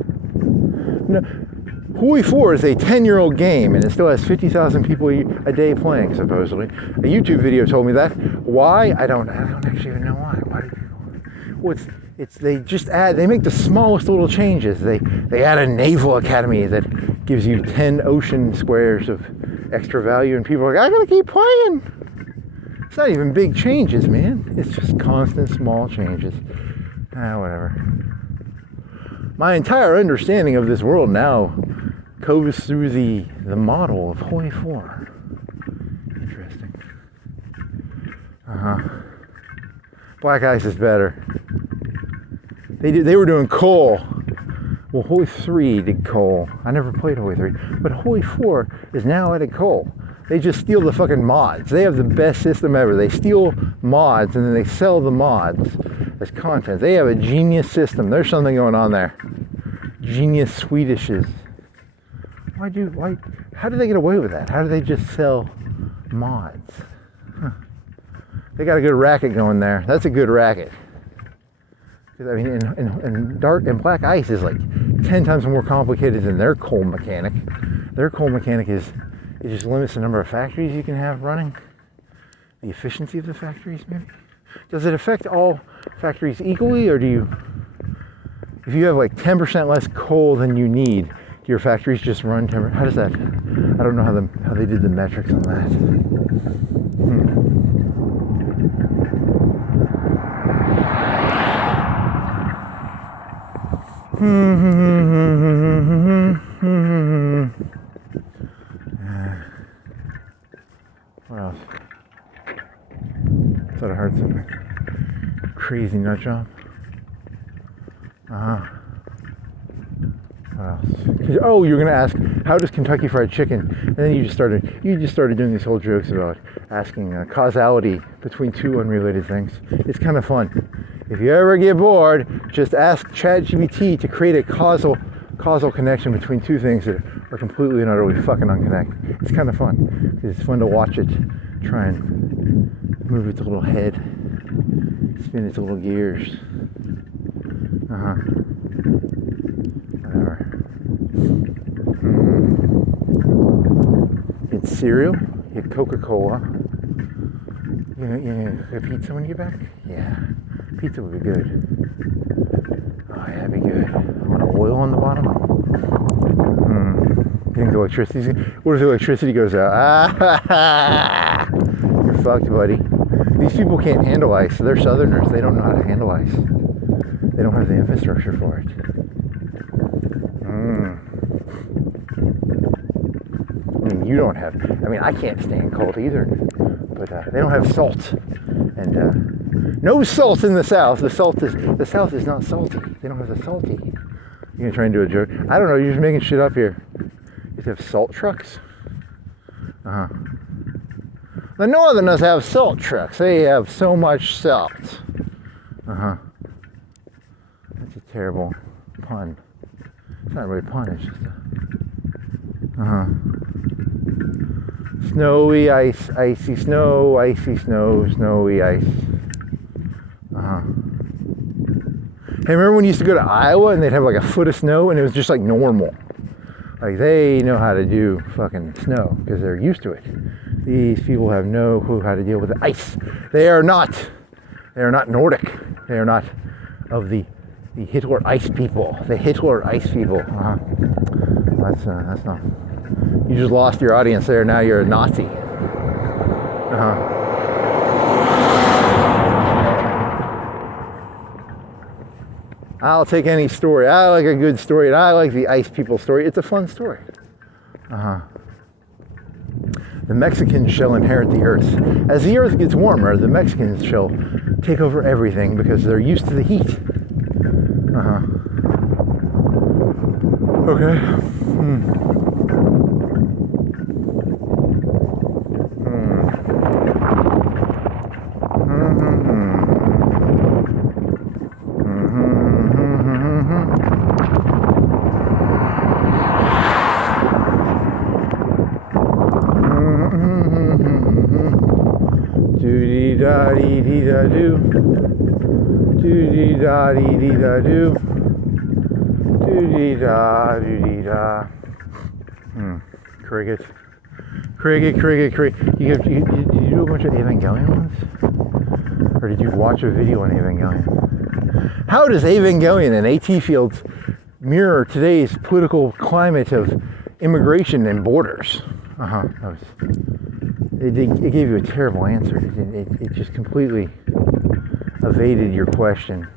No, Hoi 4 is a 10-year-old game, and it still has 50,000 people a day playing, supposedly. A YouTube video told me that. Why? I don't actually even know why. Why do people? Well, they make the smallest little changes. They add a naval academy that gives you 10 ocean squares of extra value, and people are like, I gotta keep playing. It's not even big changes, man. It's just constant small changes. Whatever. My entire understanding of this world now goes through the model of Hoi 4. Interesting. Black ice is better. They were doing coal. Well, Hoi 3 did coal. I never played Hoi 3, but Hoi 4 is now added coal. They just steal the fucking mods. They have the best system ever. They steal mods and then they sell the mods as content. They have a genius system. There's something going on there. Genius Swedishes. How do they get away with that? How do they just sell mods? They got a good racket going there. That's a good racket. I mean, and black ice is like 10 times more complicated than their coal mechanic. Their coal mechanic it just limits the number of factories you can have running. The efficiency of the factories, maybe. Does it affect all factories equally, or if you have like 10% less coal than you need, do your factories just run 10%? How does that? I don't know how they did the metrics on that. What else? Thought I heard something. Crazy nut job. What else? Oh, you're gonna ask, how does Kentucky Fried Chicken? And then you just started doing these whole jokes about asking causality between two unrelated things. It's kind of fun. If you ever get bored, just ask ChatGPT to create a causal connection between two things that are completely and utterly fucking unconnected. It's kind of fun. It's fun to watch it try and move its little head, spin its little gears. Whatever. It's cereal. You get Coca-Cola. You get pizza when you get back? Yeah. Pizza would be good. Oh yeah, it'd be good. A lot of oil on the bottom. You think the electricity? What if the electricity goes out? You're fucked, buddy. These people can't handle ice. They're Southerners. They don't know how to handle ice. They don't have the infrastructure for it. I mean, you don't have. I mean, I can't stand cold either. But they don't have salt, and no salt in the South. The South is not salty. They don't have the salty. You gonna try and do a joke? I don't know. You're just making shit up here. You have salt trucks. The Northerners have salt trucks. They have so much salt. That's a terrible pun. It's not really a pun. It's just a. Snowy ice, icy snow, snowy ice. Hey, remember when you used to go to Iowa and they'd have like a foot of snow and it was just like normal? Like they know how to do fucking snow because they're used to it. These people have no clue how to deal with the ice. They are not Nordic. They are not of the Hitler ice people. The Hitler ice people. That's not. You just lost your audience there. Now you're a Nazi. I'll take any story. I like a good story, and I like the ice people story. It's a fun story. The Mexicans shall inherit the earth. As the earth gets warmer, the Mexicans shall take over everything because they're used to the heat. Okay. Do-dee-da-dee-dee-da-do. Do-dee-da-dee-dee-da-do. Do-dee-da-dee-dee-da. Cricket. Cricket. You do a bunch of Evangelion ones? Or did you watch a video on Evangelion? How does Evangelion and AT fields mirror today's political climate of immigration and borders? It gave you a terrible answer. It just completely evaded your question.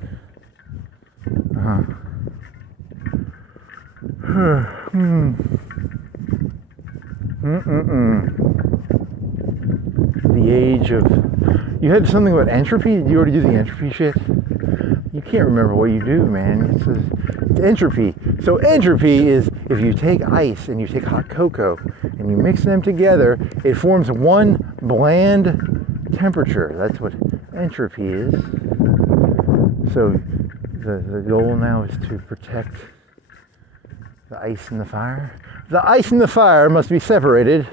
The age of... You had something about entropy? Did you already do the entropy shit? You can't remember what you do, man. It's entropy. So entropy is if you take ice and you take hot cocoa and you mix them together, it forms one bland temperature. That's what entropy is. So the goal now is to protect the ice and the fire. The ice and the fire must be separated,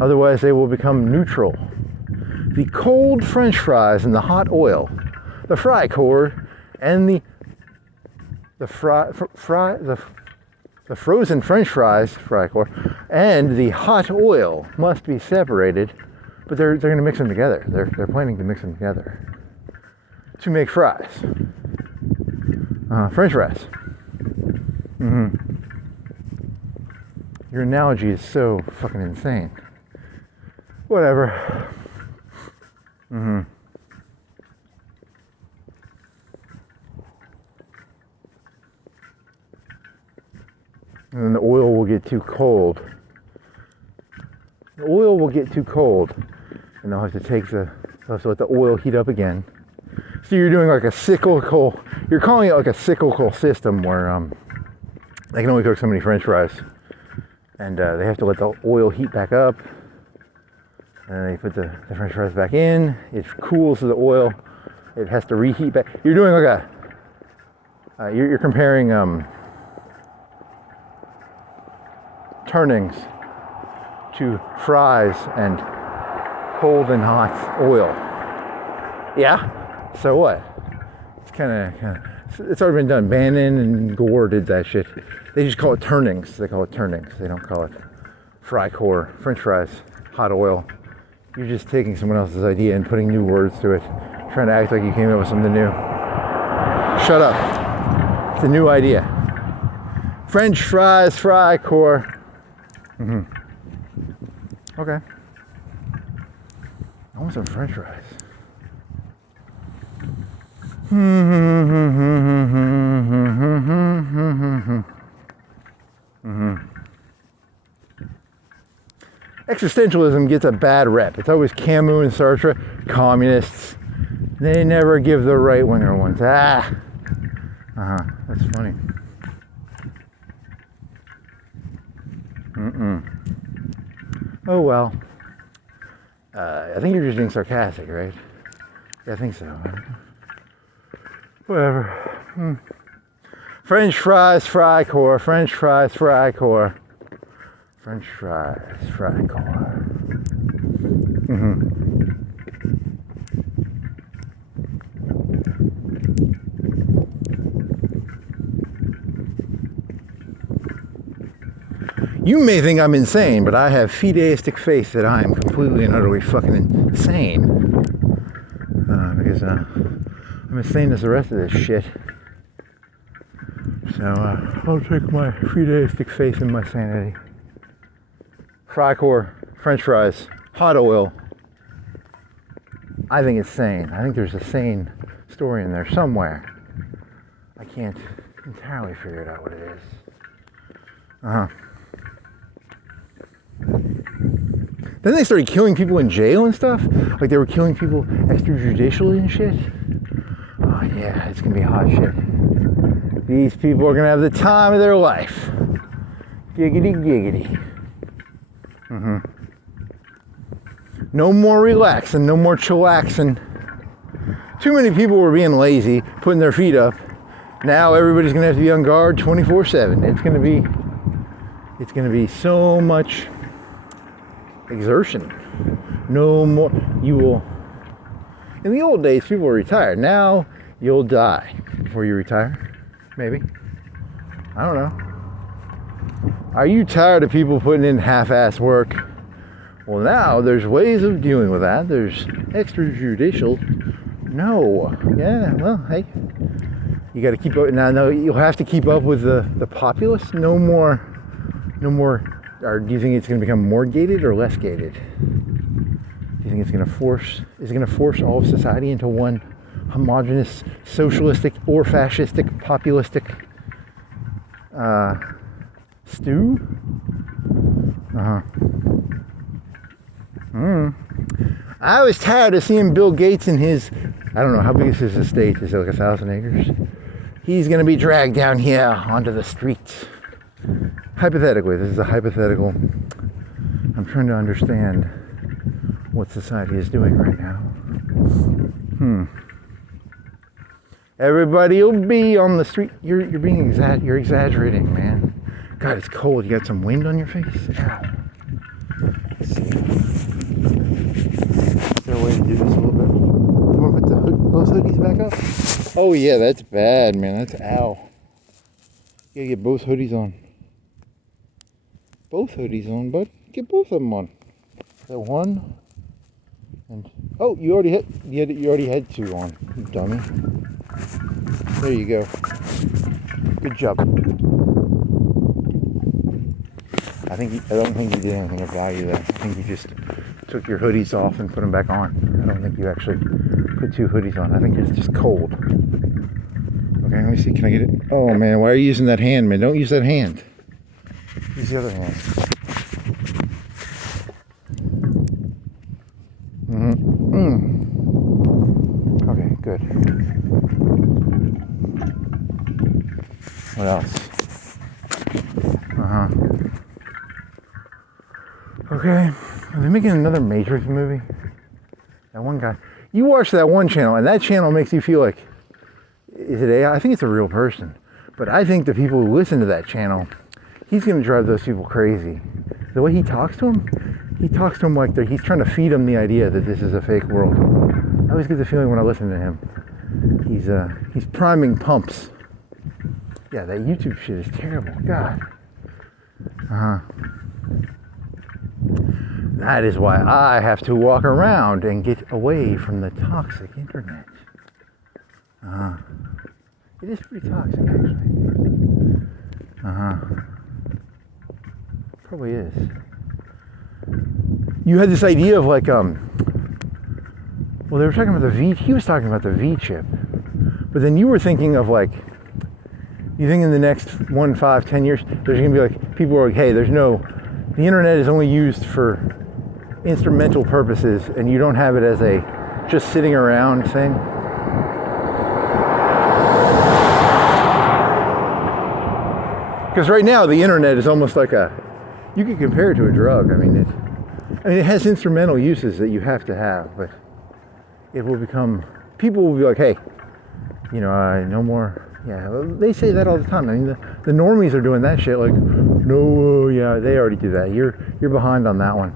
otherwise they will become neutral. The cold French fries and the hot oil, the Freikorps and the frozen French fries, Freikorps, and the hot oil must be separated, but they're going to mix them together. They're planning to mix them together to make fries. French fries. Your analogy is so fucking insane. Whatever. And then the oil will get too cold. The oil will get too cold, and they'll have to let the oil heat up again. So you're doing like a cyclical. You're calling it like a cyclical system where they can only cook so many French fries, and they have to let the oil heat back up. And then they put the French fries back in. It cools the oil. It has to reheat back. You're doing like you're comparing turnings to fries and cold and hot oil. Yeah? So what? It's kind of it's already been done. Bannon and Gore did that shit. They just call it turnings. They call it turnings. They don't call it Freikorps, French fries, hot oil. You're just taking someone else's idea and putting new words to it, trying to act like you came up with something new. Shut up. It's a new idea. French fries, Freikorps. Okay. I want some French fries. Existentialism gets a bad rep. It's always Camus and Sartre, communists. They never give the right-winger ones. That's funny. Oh well. I think you're just being sarcastic, right? Yeah, I think so. Whatever. French fries, Freikorps. French fries, Freikorps. French fries, Freikorps. You may think I'm insane, but I have fideistic faith that I am completely and utterly fucking insane. Because I'm as sane as the rest of this shit. So I'll take my fideistic faith in my sanity. Freikorps, French fries, hot oil. I think it's sane. I think there's a sane story in there somewhere. I can't entirely figure it out what it is. Then they started killing people in jail and stuff. Like they were killing people extrajudicially and shit. Oh yeah, it's gonna be hot shit. These people are gonna have the time of their life. Giggity giggity. No more relaxing, no more chillaxing. Too many people were being lazy, putting their feet up. Now everybody's gonna have to be on guard 24/7. It's gonna be so much exertion. No more. You will. In the old days, people were retired. Now you'll die before you retire. Maybe. I don't know. Are you tired of people putting in half-ass work? Well, now there's ways of dealing with that. There's extrajudicial. No. Yeah. Well, hey. You got to keep up. Now, no, you'll have to keep up with the populace. No more. Or do you think it's going to become more gated or less gated? Do you think it's going to force? Is it going to force all of society into one homogenous, socialistic or fascistic, populistic stew? I was tired of seeing Bill Gates in his. I don't know how big is his estate. Is it like 1,000 acres? He's going to be dragged down here onto the streets. Hypothetically, this is a hypothetical. I'm trying to understand what society is doing right now. Everybody will be on the street. You're exaggerating, man. God, it's cold. You got some wind on your face? Ow. Let's see. Is there a way to do this a little bit? You want to put both hoodies back up? Oh yeah, that's bad, man. That's ow. You gotta get both hoodies on. Both hoodies on, bud. Get both of them on. That one. And oh, you already had two on, you dummy. There you go. Good job. I don't think you did anything of value there. I think you just took your hoodies off and put them back on. I don't think you actually put two hoodies on. I think it's just cold. Okay, let me see. Can I get it? Oh man, why are you using that hand, man? Don't use that hand. Use the other hand. Okay, good. What else? Okay, are they making another Matrix movie? That one guy. You watch that one channel, and that channel makes you feel like, is it AI? I think it's a real person. But I think the people who listen to that channel, he's going to drive those people crazy. The way he talks to them like he's trying to feed them the idea that this is a fake world. I always get the feeling when I listen to him, he's priming pumps. Yeah, that YouTube shit is terrible. God. That is why I have to walk around and get away from the toxic internet. It is pretty toxic, actually. Probably is. You had this idea of like, well, they were talking about he was talking about the V chip. But then you were thinking of like, you think in the next 1, 5, 10 years, there's gonna be like, people are like, hey, the internet is only used for instrumental purposes and you don't have it as a just sitting around thing. Because right now the internet is almost like you could compare it to a drug. I mean it has instrumental uses that you have to have, but it will become, people will be like, hey, no more. Yeah, they say that all the time. I mean, the normies are doing that shit. Like, no, yeah, they already do that. You're behind on that one.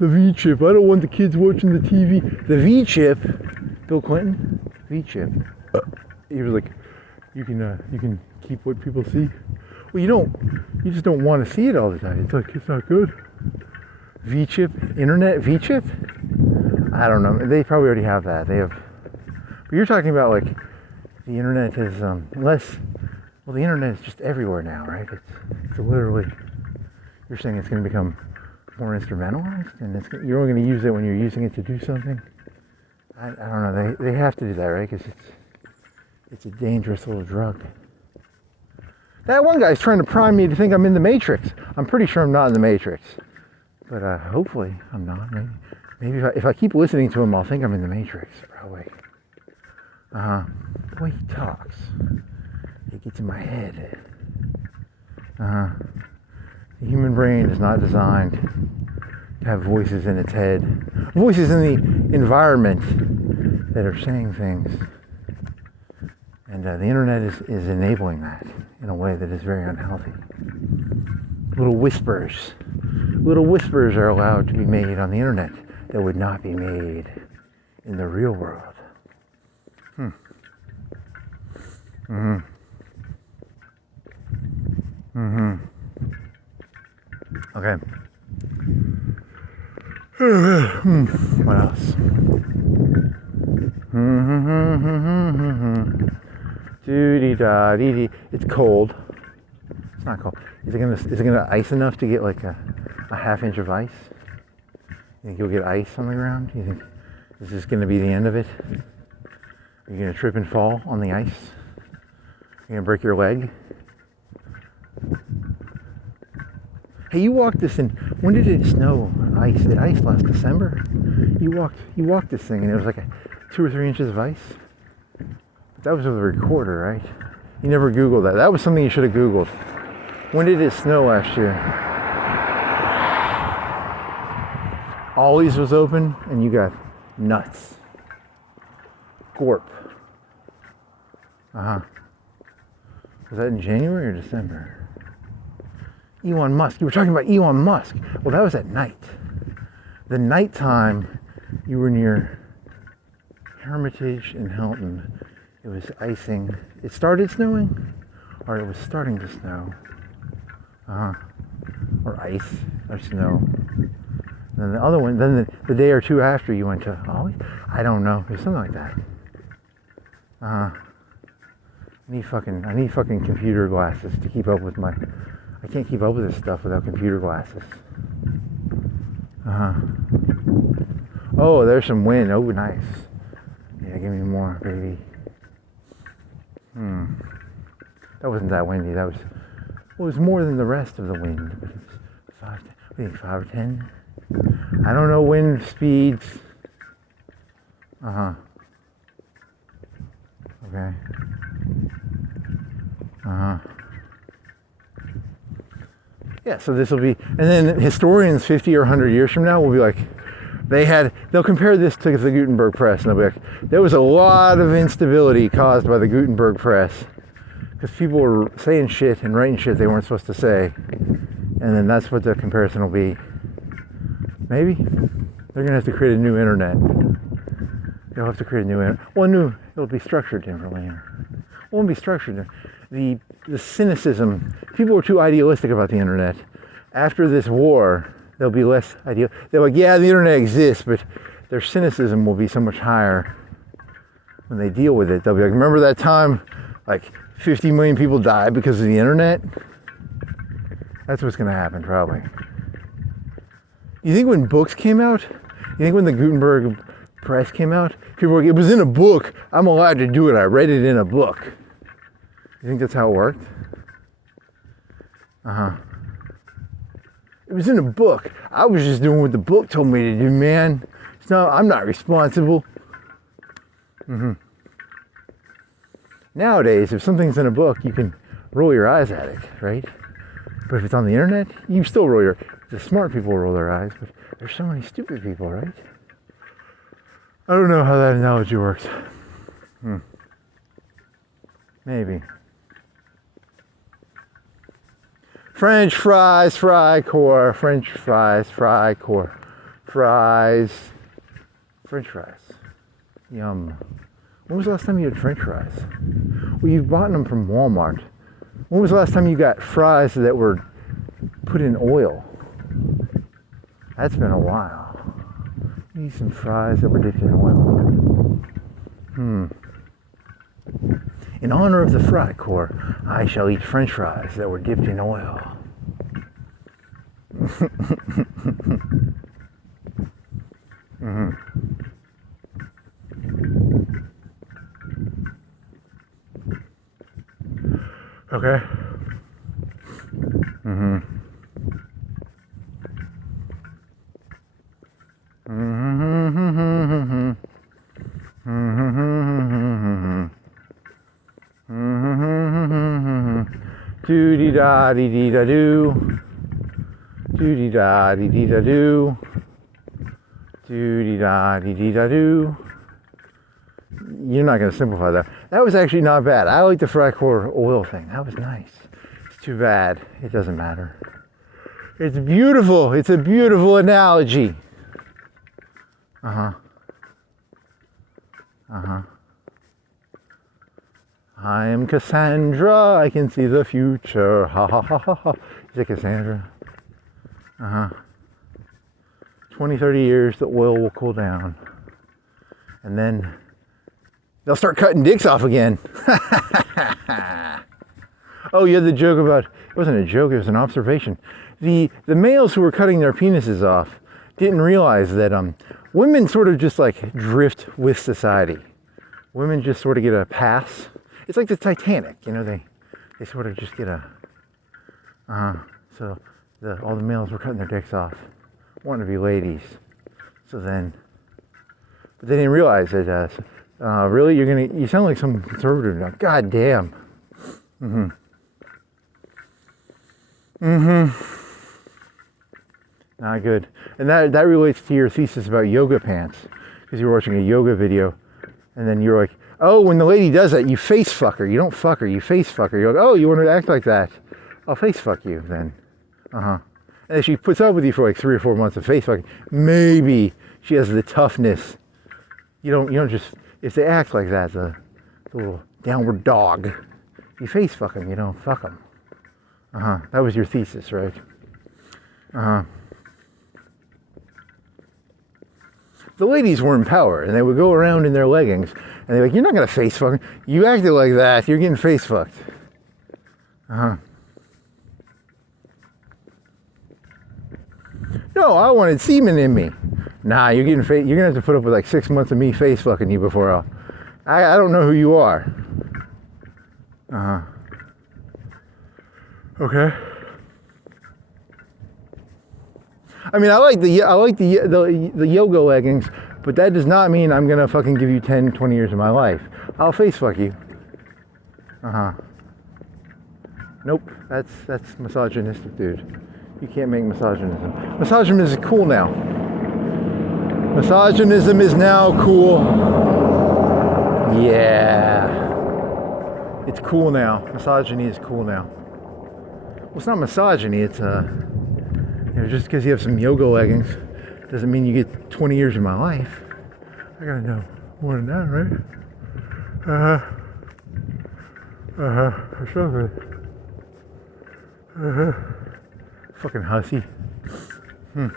The V chip. I don't want the kids watching the TV. The V chip. Bill Clinton. V chip. He was like, you can keep what people see. Well, you just don't want to see it all the time. It's like, it's not good. V-chip, internet V-chip? I don't know. They probably already have that. They have, but you're talking about like the internet is less. Well, the internet is just everywhere now, right? It's literally. You're saying it's going to become more instrumentalized, and you're only going to use it when you're using it to do something. I don't know. They have to do that, right? Because it's a dangerous little drug. That one guy's trying to prime me to think I'm in the Matrix. I'm pretty sure I'm not in the Matrix, but hopefully I'm not. Maybe if I keep listening to him, I'll think I'm in the Matrix. Probably. The way he talks, it gets in my head. The human brain is not designed to have voices in its head, voices in the environment that are saying things. And the internet is enabling that in a way that is very unhealthy. Little whispers are allowed to be made on the internet that would not be made in the real world. Okay. What else? Doo-dee-da-dee-dee. It's cold. It's not cold. Is it gonna ice enough to get like a half inch of ice? You think you'll get ice on the ground? You think is this gonna be the end of it? Are you gonna trip and fall on the ice? You're gonna break your leg? Hey, you walked this in. When did it snow? Ice. It iced last December. You walked this thing, and it was like 2 or 3 inches of ice. But that was with a recorder, right? You never Googled that. That was something you should have Googled. When did it snow last year? Ollie's was open, and you got nuts. Gorp. Was that in January or December? Elon Musk. You were talking about Elon Musk. Well, that was at night. The nighttime, you were near Hermitage and Hilton. It was icing. It started snowing, or it was starting to snow. Or ice, or snow. And then the other one, then the day or two after you went to Ollie? I don't know. It was something like that. I need fucking computer glasses to keep up with my... I can't keep up with this stuff without computer glasses. Oh, there's some wind. Oh, nice. Yeah, give me more, baby. That wasn't that windy. That was... Well, it was more than the rest of the wind. But it's 5 or 10? I don't know wind speeds. Okay. Yeah, so this will be, and then historians 50 or 100 years from now will be like, they'll compare this to the Gutenberg press, and they'll be like, there was a lot of instability caused by the Gutenberg press, because people were saying shit and writing shit they weren't supposed to say, and then that's what the comparison will be. Maybe they're gonna have to create a new internet. They'll have to create a new internet. Well, it'll be structured differently. It won't be structured. The cynicism, people were too idealistic about the internet. After this war, they'll be less ideal. They're like, yeah, the internet exists, but their cynicism will be so much higher when they deal with it. They'll be like, remember that time like 50 million people died because of the internet? That's what's gonna happen, probably. You think when books came out, you think when the Gutenberg press came out, people were like, it was in a book, I'm allowed to do it, I read it in a book. You think that's how it worked? It was in a book. I was just doing what the book told me to do, man. I'm not responsible. Nowadays, if something's in a book, you can roll your eyes at it, right? But if it's on the internet, you still the smart people roll their eyes, but there's so many stupid people, right? I don't know how that analogy works. Maybe. French fries, Freikorps. French fries, Freikorps. French fries. Yum. When was the last time you had French fries? Well, you've bought them from Walmart. When was the last time you got fries that were put in oil? That's been a while. Need some fries that were dipped in oil. In honor of the Freikorps, I shall eat French fries that were dipped in oil. Okay. Do-dee-da-dee-dee-da-doo. Do-dee-da-dee-dee-da-doo. Do-dee-da-dee-dee-da-doo. You're not going to simplify that. That was actually not bad. I like the Freikorps oil thing. That was nice. It's too bad. It doesn't matter. It's beautiful. It's a beautiful analogy. I am Cassandra. I can see the future. Ha ha ha ha ha. Is it Cassandra? 20, 30 years, the oil will cool down. And then they'll start cutting dicks off again. Oh, you had the joke about, it wasn't a joke, it was an observation. The males who were cutting their penises off didn't realize that women sort of just like drift with society. Women just sort of get a pass. It's like the Titanic, you know, they sort of just get a, so all the males were cutting their dicks off, wanting to be ladies. So then, but they didn't realize that, really, you sound like some conservative now. God damn. Not good. And that relates to your thesis about yoga pants, because you were watching a yoga video, and then you're like, oh, when the lady does that, you face fuck her. You don't fuck her, you face fuck her. You're like, oh, you want to act like that? I'll face fuck you then. And if she puts up with you for like 3 or 4 months of face fucking, maybe she has the toughness. You don't just, if they act like that, the little downward dog, you face fuck them, you don't fuck them. That was your thesis, right? The ladies were in power, and they would go around in their leggings, and they're like, you're not going to face fuck me. You acted like that, you're getting face fucked. No, I wanted semen in me. Nah, you're going to have to put up with like 6 months of me face fucking you before I don't know who you are. Okay. I mean, I like the yoga leggings, but that does not mean I'm gonna fucking give you 10, 20 years of my life. I'll face fuck you. Nope, that's misogynistic, dude. You can't make misogynism. Misogynism is cool now. Misogynism is now cool. Yeah. It's cool now. Misogyny is cool now. Well, it's not misogyny, it's just because you have some yoga leggings doesn't mean you get 20 years of my life. I gotta know more than that, right? For sure. Fucking hussy. Man,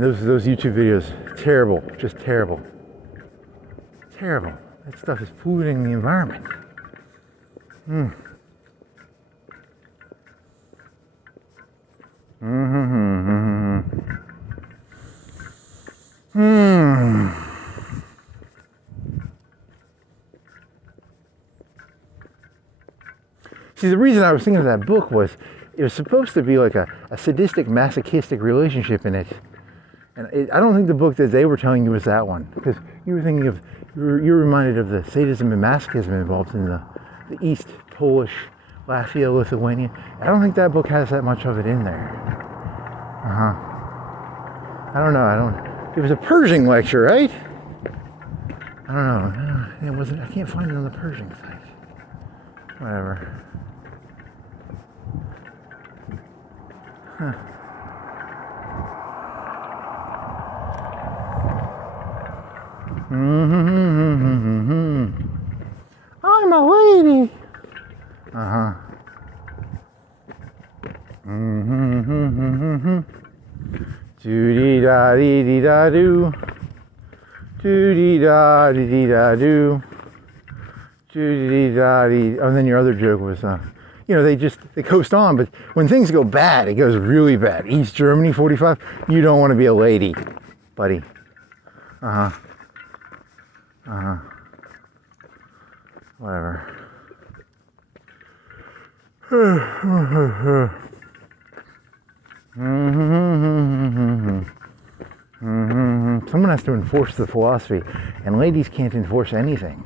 those YouTube videos, terrible, just terrible. Terrible. That stuff is polluting the environment. See, the reason I was thinking of that book was it was supposed to be like a sadistic, masochistic relationship in it. And I don't think the book that they were telling you was that one, because you were thinking of, you're reminded of the sadism and masochism involved in the East Polish, Latvia, Lithuania. I don't think that book has that much of it in there. I don't know. It was a Pershing lecture, right? I don't know. It wasn't. I can't find it on the Pershing site. Whatever. I'm a lady. Do-dee-da-dee-dee-da-doo. Do-dee-da-dee-dee-da-doo. Do-dee-da-dee. Oh, and then your other joke was, they coast on, but when things go bad, it goes really bad. East Germany, 45, you don't want to be a lady, buddy. Whatever. Someone has to enforce the philosophy, and ladies can't enforce anything.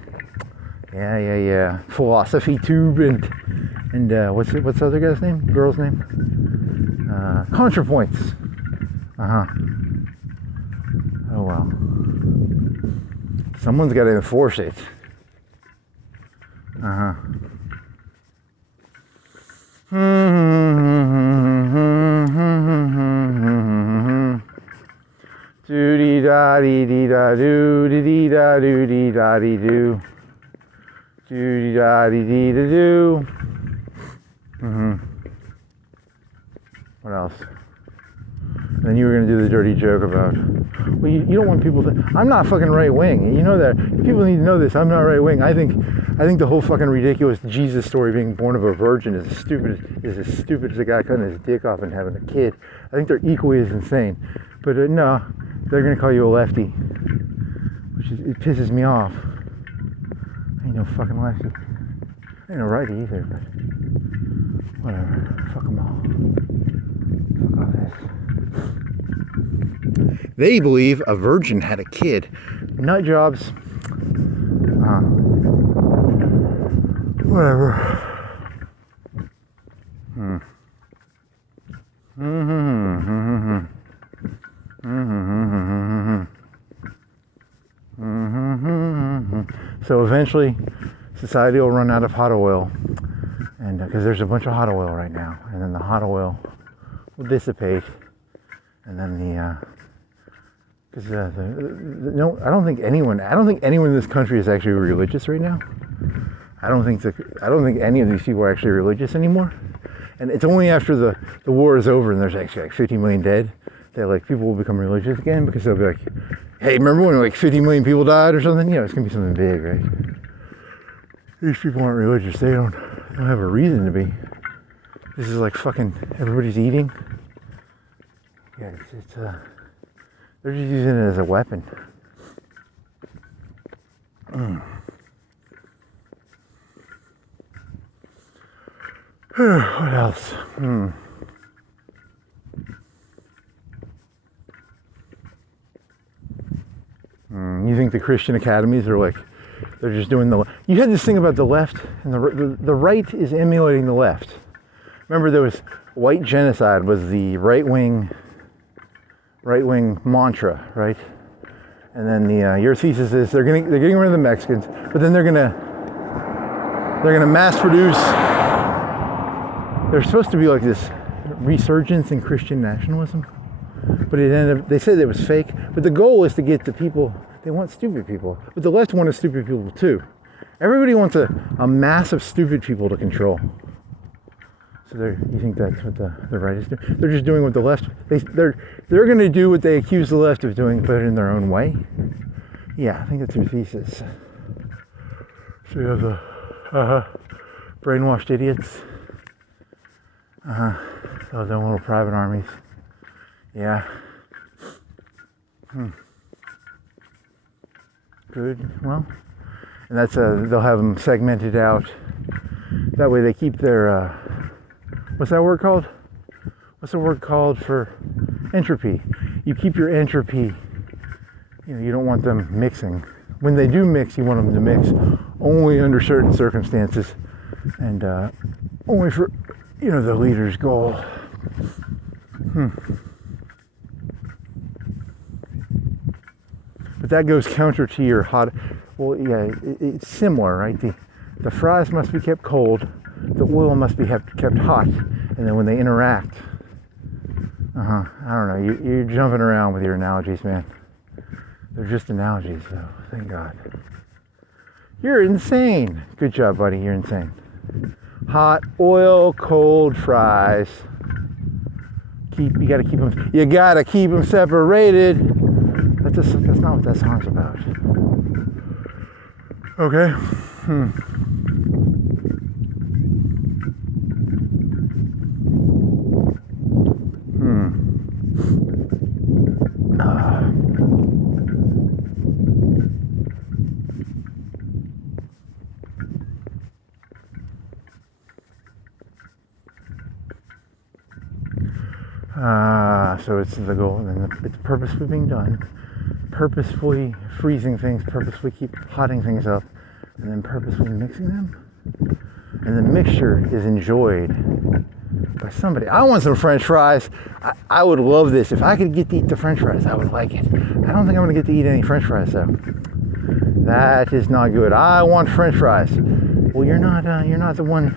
Yeah. Philosophy tube and what's the other guy's name? Girl's name? ContraPoints. Oh well. Someone's got to enforce it. Do-dee-da-dee-dee-da-doo, dee-dee-da-doo-dee-da-dee-doo. Do-dee-da-dee-dee-da-doo. What else? And then you were going to do the dirty joke about, well, you don't want people to, I'm not fucking right wing. You know that. People need to know this. I'm not right wing. I think the whole fucking ridiculous Jesus story, being born of a virgin, is as stupid as a guy cutting his dick off and having a kid. I think they're equally as insane. But no, they're going to call you a lefty, it pisses me off. I ain't no fucking lefty. I ain't no righty either, but whatever. Fuck them all. Fuck all this. They believe a virgin had a kid. Nut jobs. Whatever. So eventually, society will run out of hot oil, and because there's a bunch of hot oil right now, and then the hot oil will dissipate, and then I don't think anyone in this country is actually religious right now. I don't think any of these people are actually religious anymore. And it's only after the war is over and there's actually like 50 million dead that like people will become religious again, because they'll be like, hey, remember when like 50 million people died or something? It's gonna be something big, right? These people aren't religious. They don't have a reason to be. This is like fucking everybody's eating. Yeah, it's they're just using it as a weapon. What else? You think the Christian academies are like, they're just doing you had this thing about the left, and the right is emulating the left. Remember, there was white genocide was the right wing mantra, right? And then your thesis is they're getting rid of the Mexicans, but then they're gonna mass produce. There's supposed to be like this resurgence in Christian nationalism, but it ended up, they said it was fake. But the goal is to get the people, they want stupid people, but the left wanted stupid people too. Everybody wants a mass of stupid people to control. So you think that's what the right is doing? They're just doing what the left, they're going to do what they accuse the left of doing, but in their own way. Yeah, I think that's your thesis. So you have the brainwashed idiots. Those are little private armies. Yeah. Good. Well, and that's they'll have them segmented out. That way they keep their what's that word called? What's the word called for entropy? You keep your entropy. You don't want them mixing. When they do mix, you want them to mix only under certain circumstances, and only for the leader's goal. But that goes counter to your hot. Well, yeah, it's similar, right? The fries must be kept cold, the oil must be kept hot, and then when they interact, I don't know. You're jumping around with your analogies, man. They're just analogies, though. Thank God. You're insane. Good job, buddy. You're insane. Hot oil, cold fries. You gotta keep them separated. That's not what that song's about. Okay. So it's the goal, and it's purposefully being done, purposefully freezing things, purposefully keep hotting things up, and then purposefully mixing them. And the mixture is enjoyed by somebody. I want some French fries. I would love this. If I could get to eat the French fries, I would like it. I don't think I'm gonna get to eat any French fries though. That is not good. I want French fries. Well, you're not the one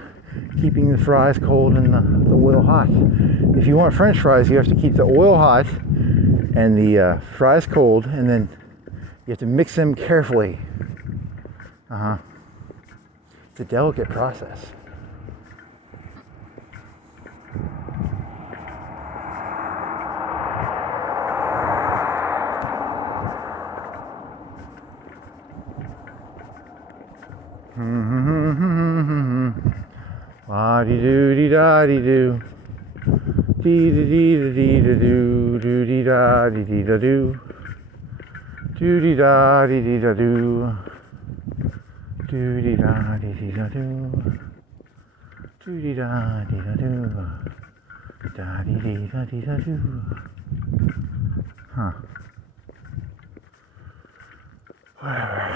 keeping the fries cold and the oil hot. If you want French fries, you have to keep the oil hot and the fries cold, and then you have to mix them carefully. It's a delicate process. La-dee-doo-dee-da-dee-doo. Dee-da-dee-da-dee-da-doo. Doo-dee-da-dee-dee-da-doo. Doo-dee-da-dee-dee-da-doo. Doo-dee-da-dee-dee-da-doo. Doo-dee-da-dee-da-doo. Da-dee-dee-da-dee-da-doo. Huh. Whatever.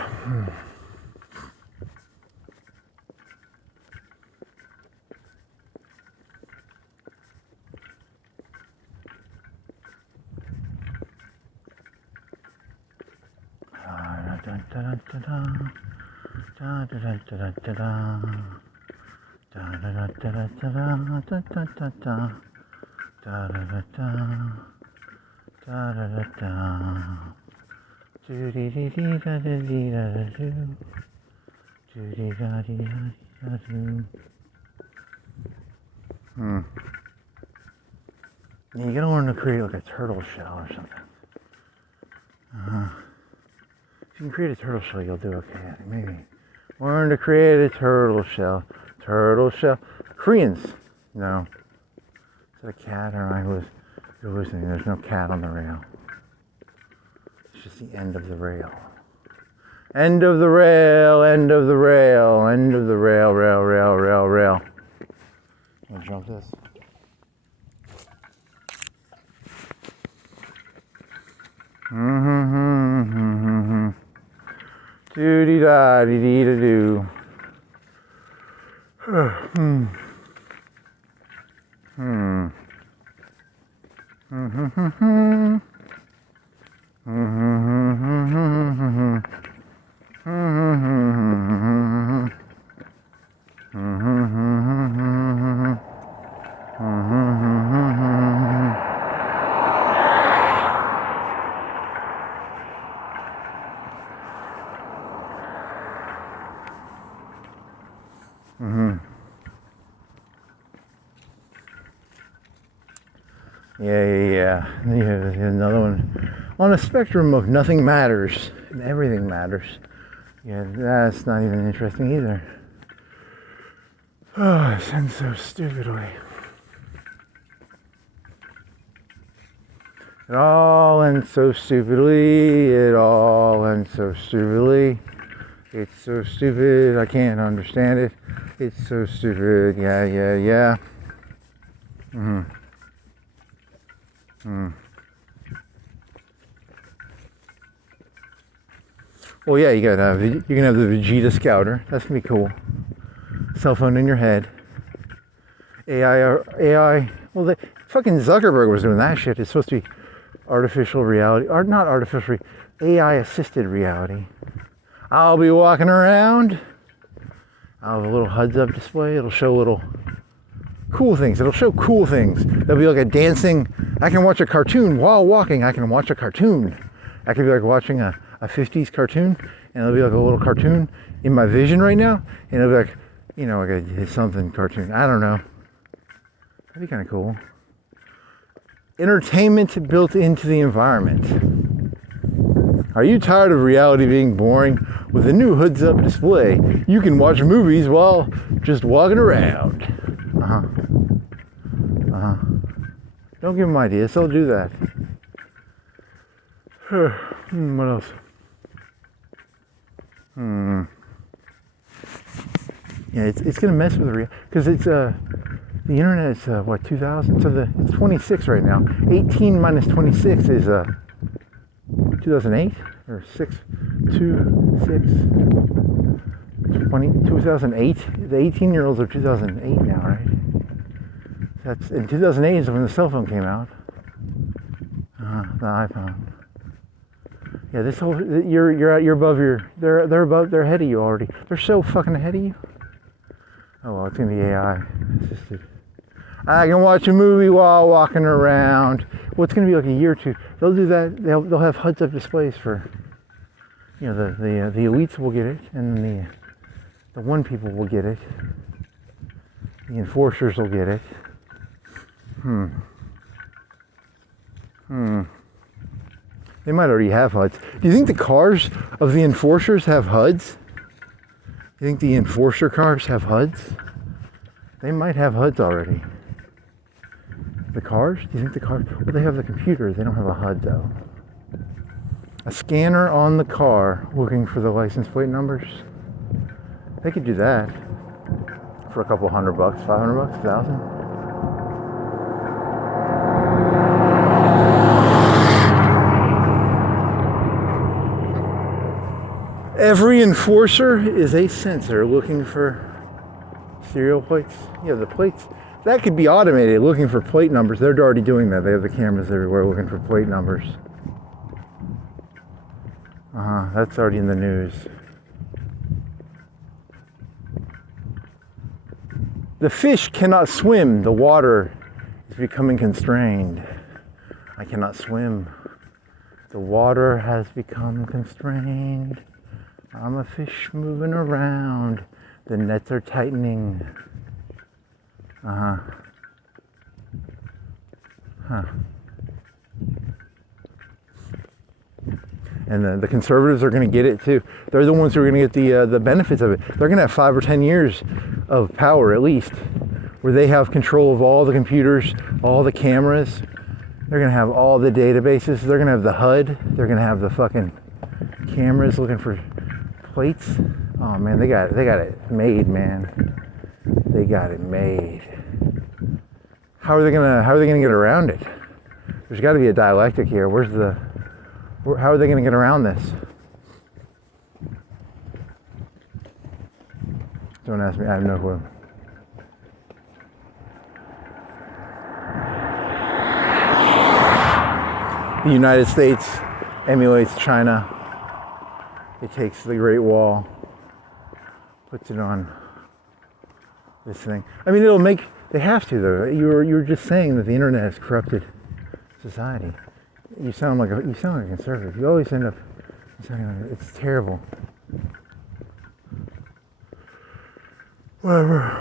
You gotta learn to create like a turtle shell or something. If you can create a turtle shell, you'll do okay at it, maybe. Learn to create a turtle shell. Turtle shell. Koreans. No. Is that a cat or I was hallucinating? There's no cat on the rail. It's just the end of the rail. End of the rail, end of the rail, end of the rail, rail, rail, rail, rail. You wanna jump this? Doo-dee-da-dee-dee-da-doo. Yeah. Here's another one. On a spectrum of nothing matters and everything matters. Yeah, that's not even interesting either. Oh, it ends so stupidly. It all ends so stupidly. It all ends so stupidly. It's so stupid, I can't understand it. It's so stupid, yeah. Well, yeah, you can have the Vegeta Scouter. That's gonna be cool. Cell phone in your head. AI. Well, fucking Zuckerberg was doing that shit. It's supposed to be artificial reality, or not artificial, AI assisted reality. I'll be walking around. I'll have a little heads-up display. It'll show little cool things. It'll show cool things. There'll be like a dancing. I can watch a cartoon while walking. I can watch a cartoon. I could be like watching a 50s cartoon, and it'll be like a little cartoon in my vision right now, and it'll be like, like a something cartoon. I don't know. That'd be kind of cool. entertainment built into the environment. Are you tired of reality being boring? With a new hoods-up display, you can watch movies while just walking around. Don't give them ideas, they'll do that. What else? Yeah, it's gonna mess with the because it's the internet is what, 2000? So it's 26 right now. 18 minus 26 is 2008 or 6, 2, 6, 20, 2008. The 18-year-olds are 2008 now, right? That's in 2008 is when the cell phone came out. The iPhone. Yeah, this whole you're above they're ahead of you already. They're so fucking ahead of you. Oh well, it's gonna be AI assisted. I can watch a movie while walking around. Well, it's gonna be like a year or two. They'll do that. They'll have HUD-up displays for, you know, the elites will get it, and then the one people will get it. The enforcers will get it. They might already have HUDs. Do you think the cars of the enforcers have HUDs? You think the enforcer cars have HUDs? They might have HUDs already. The cars? Do you think the cars? Well, they have the computer. They don't have a HUD though. A scanner on the car looking for the license plate numbers. They could do that for a couple $100, $500, $1,000. Every enforcer is a sensor looking for serial plates. Yeah, the plates, that could be automated, looking for plate numbers. They're already doing that. They have the cameras everywhere looking for plate numbers. That's already in the news. The fish cannot swim. The water is becoming constrained. I cannot swim. The water has become constrained. I'm a fish moving around. The nets are tightening. And the conservatives are going to get it too. They're the ones who are going to get the benefits of it. They're going to have 5 or 10 years of power at least, where they have control of all the computers, all the cameras. They're going to have all the databases. They're going to have the HUD. They're going to have the fucking cameras looking for plates. Oh man, they got it made, man. They got it made. How are they gonna get around it? There's got to be a dialectic here. How are they gonna get around this? Don't ask me. I have no clue. The United States emulates China. It takes the Great Wall, puts it on this thing. I mean, they have to though. You're just saying that the internet has corrupted society. You sound like a conservative. You always end up saying it's terrible. Whatever.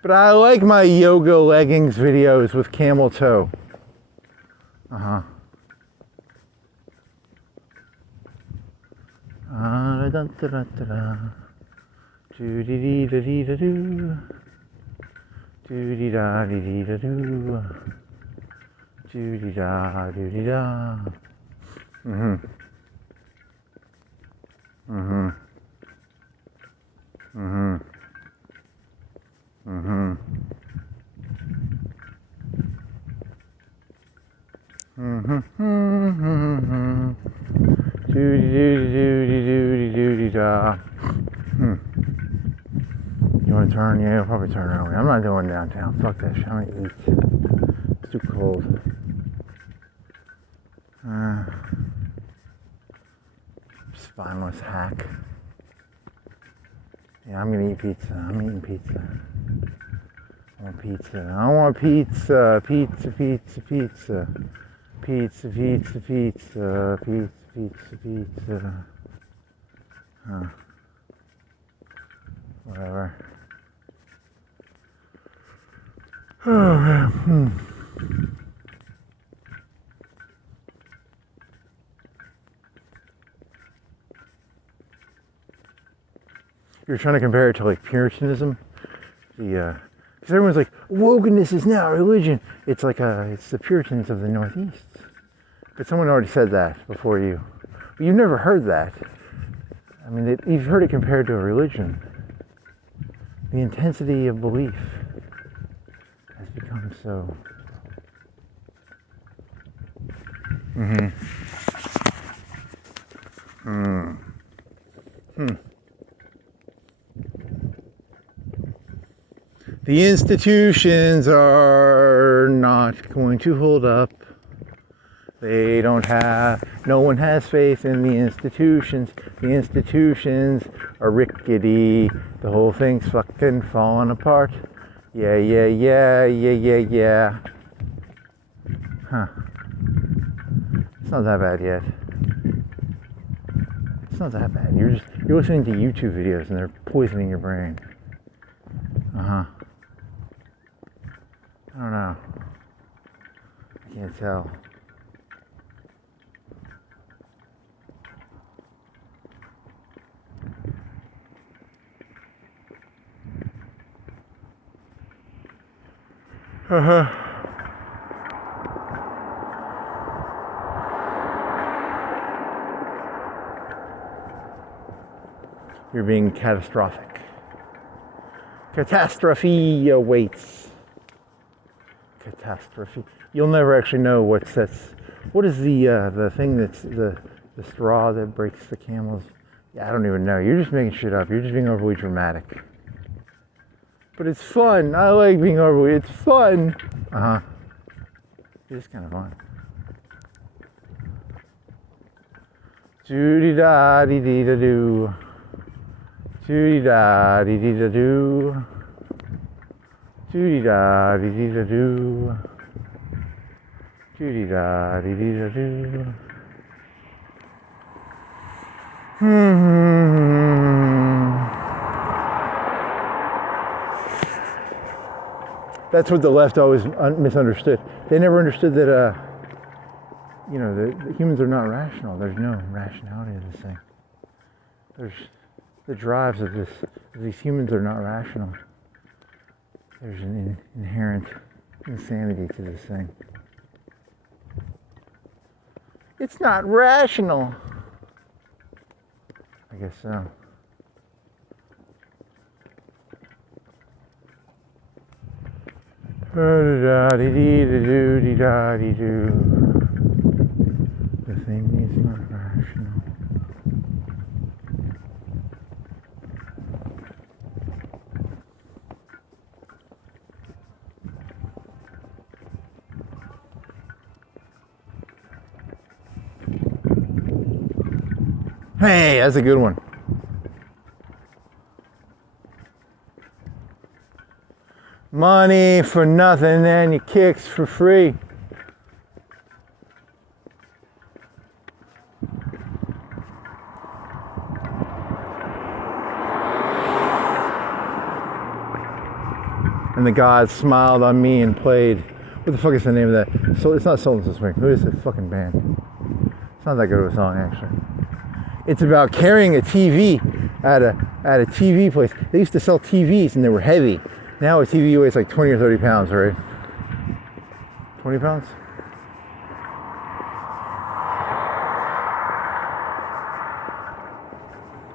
But I like my yoga leggings videos with camel toe. Do-dee-dee-da-dee-da-doo. Do-dee-da-dee-dee-da-doo. Do-dee-da-doo-dee-da. Do-dee-doo-dee-doo-dee-doo-dee-da. You want to turn? Yeah, I'll probably turn early. I'm not going downtown. Fuck that shit. I'm gonna eat. It's too cold. Spineless hack. Yeah, I'm gonna eat pizza. I'm eating pizza. I want pizza. I want pizza. Pizza, pizza, pizza. Pizza, pizza, pizza. Pizza, pizza, pizza. Whatever. Oh, man. You're trying to compare it to like Puritanism, because everyone's like, wokeness is now religion. It's like it's the Puritans of the Northeast. But someone already said that before you. But you've never heard that. I mean, you've heard it compared to a religion. The intensity of belief has become so. The institutions are not going to hold up. They don't have, no one has faith in the institutions. The institutions are rickety. The whole thing's fucking falling apart. Yeah, yeah, yeah, yeah, yeah, yeah. Huh. It's not that bad yet. It's not that bad. You're listening to YouTube videos and they're poisoning your brain. I don't know. I can't tell. You're being catastrophic. Catastrophe awaits. Catastrophe. You'll never actually know what is the thing that's the straw that breaks the camel's. Yeah, I don't even know. You're just making shit up. You're just being overly dramatic. But it's fun. I like being overly. It's fun. It's kind of fun. Doody da dee dee da doo. Doody da dee dee da doo. Doody da dee dee da doo. Doody da dee dee da doo. That's what the left always misunderstood. They never understood that, the humans are not rational. There's no rationality of this thing. There's the drives of these humans are not rational. There's an inherent insanity to this thing. It's not rational. I guess so. The thing is not rational. Hey, that's a good one. Money for nothing and your kicks for free. And the gods smiled on me and played. What the fuck is the name of that? So it's not Sultan's Swing. Who is the fucking band? It's not that good of a song, actually. It's about carrying a TV at a TV place. They used to sell TVs and they were heavy. Now a TV weighs like 20 or 30 pounds, right? 20 pounds?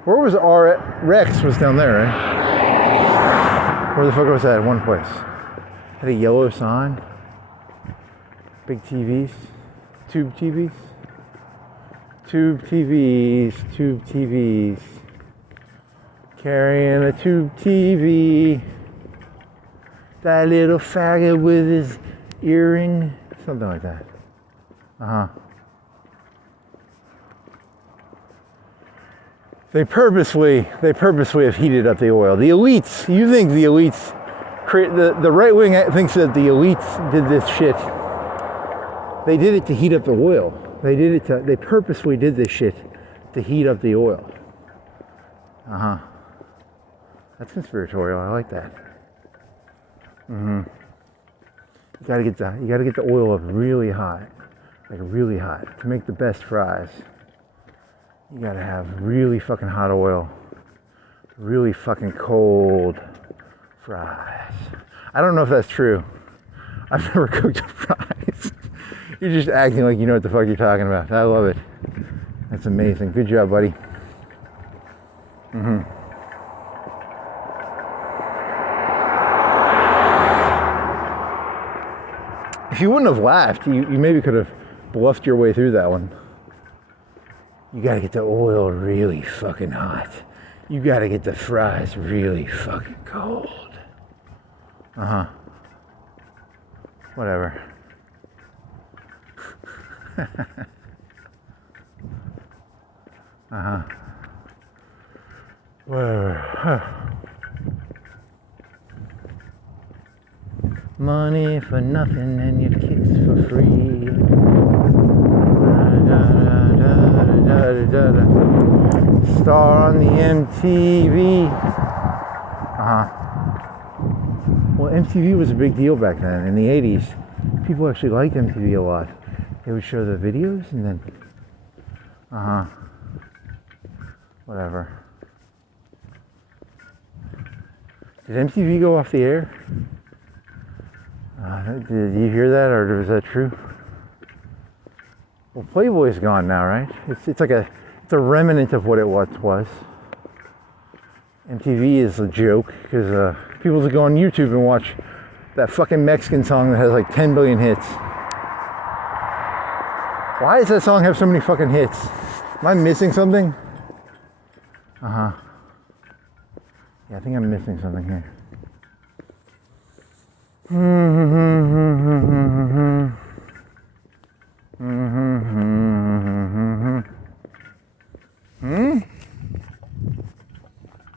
Where was Rex was down there, right? Where the fuck was that? One place. Had a yellow sign. Big TVs. Tube TVs. Tube TVs. Tube TVs. Carrying a tube TV. That little faggot with his earring. Something like that. They purposely have heated up the oil. The elites, you think the elites, the right wing thinks that the elites did this shit. They did it to heat up the oil. They purposely did this shit to heat up the oil. That's conspiratorial, I like that. You gotta get the oil up really hot, like really hot. To make the best fries, you gotta have really fucking hot oil, really fucking cold fries. I don't know if that's true. I've never cooked fries. You're just acting like you know what the fuck you're talking about. I love it. That's amazing. Good job, buddy. If you wouldn't have laughed, you maybe could have bluffed your way through that one. You gotta get the oil really fucking hot. You gotta get the fries really fucking cold. Whatever. Whatever. Money for nothing and your kicks for free. Star on the MTV. Well, MTV was a big deal back then. In the 80s, people actually liked MTV a lot. They would show the videos and then... Whatever. Did MTV go off the air? Did you hear that, or was that true? Well, Playboy's gone now, right? It's a remnant of what it once was. MTV is a joke because people just go on YouTube and watch that fucking Mexican song that has like 10 billion hits. Why does that song have so many fucking hits? Am I missing something? Yeah, I think I'm missing something here. Am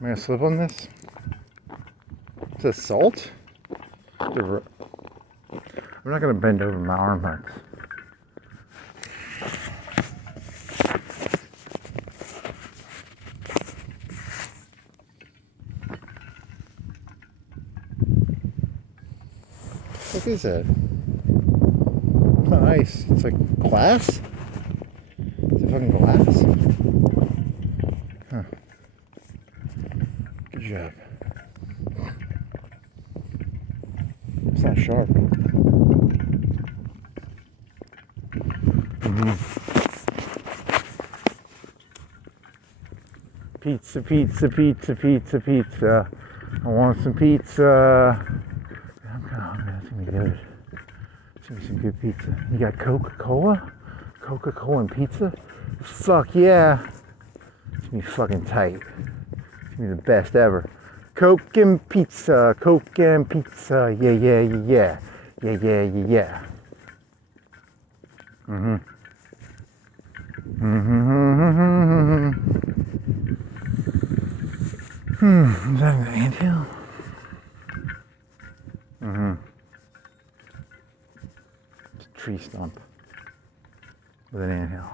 I gonna slip on this? Is that salt? I'm not gonna bend over, my arm hurts. What is that? Nice. It's like glass? Is it fucking glass? Huh. Good job. It's not sharp. Pizza, pizza, pizza, pizza, pizza. I want some pizza. I'm kind of hungry. That's gonna be good. It's gonna be some good pizza. You got Coca-Cola? Coca-Cola and pizza? Fuck yeah. It's gonna be fucking tight. It's gonna be the best ever. Coke and pizza, Coke and pizza. Yeah, yeah, yeah, yeah. Yeah, yeah, yeah, yeah. Is that an anthill? It's a tree stump with an anthill.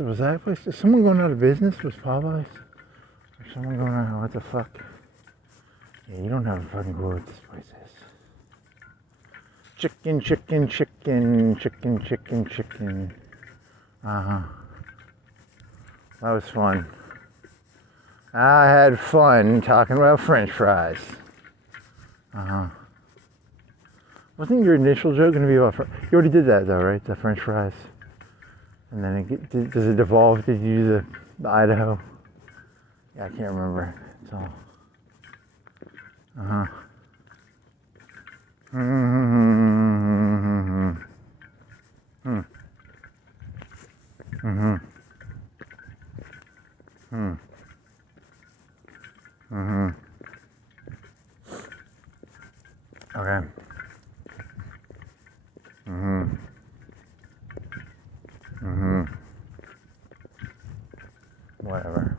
Was that a place? Is someone going out of business? Was Popeyes? Or someone going out? What the fuck? Yeah, you don't have a fucking clue what this place is. Chicken, chicken, chicken, chicken, chicken, chicken. That was fun. I had fun talking about French fries. Wasn't your initial joke going to be about you already did that though, right? The French fries. And then does it evolve? Did you do the Idaho? Yeah, I can't remember. It's all. Okay. Whatever.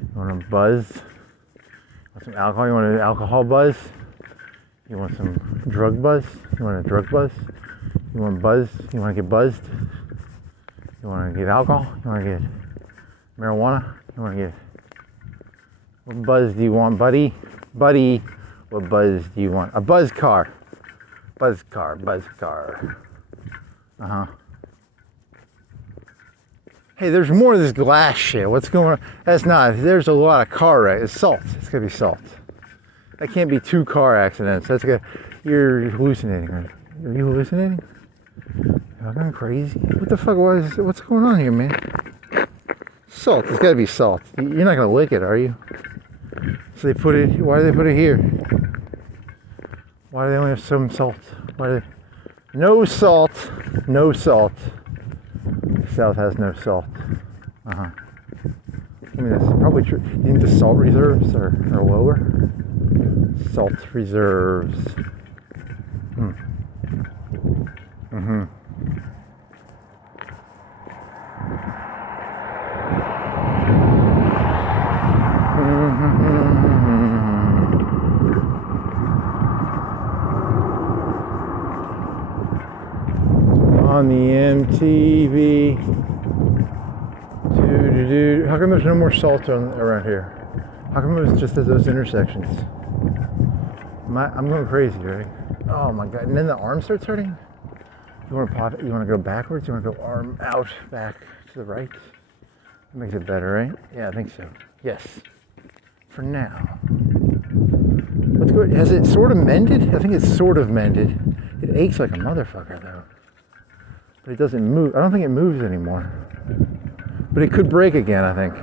You want a buzz? Want some alcohol? You want an alcohol buzz? You want some drug buzz? You want a drug buzz? You want buzz? You want to get buzzed? You want to get alcohol? You want to get marijuana? You want to get... What buzz do you want, buddy? Buddy, what buzz do you want? A buzz car. Buzz car, buzz car. Uh-huh. Hey, there's more of this glass shit. What's going on? That's not. There's a lot of car wreck. It's salt. It's gonna be salt. That can't be 2 car accidents. That's good. You're hallucinating, right? Are you hallucinating? Am I going crazy? What the fuck was? What's going on here, man? Salt. It's gotta be salt. You're not gonna lick it, are you? So they put it. Why do they put it here? Why do they only have some salt? Why do they? No salt. No salt. The South has no salt. I mean, that's probably true. You think the salt reserves are lower? Salt reserves. On the MTV. How come there's no more salt around here? How come it was just at those intersections? I'm going crazy, right? Oh my god! And then the arm starts hurting. You want to pop it? You want to go backwards? You want to go arm out, back to the right? That makes it better, right? Yeah, I think so. Yes. For now. What's good? Has it sort of mended? I think it's sort of mended. It aches like a motherfucker though. But it doesn't move. I don't think it moves anymore. But it could break again, I think.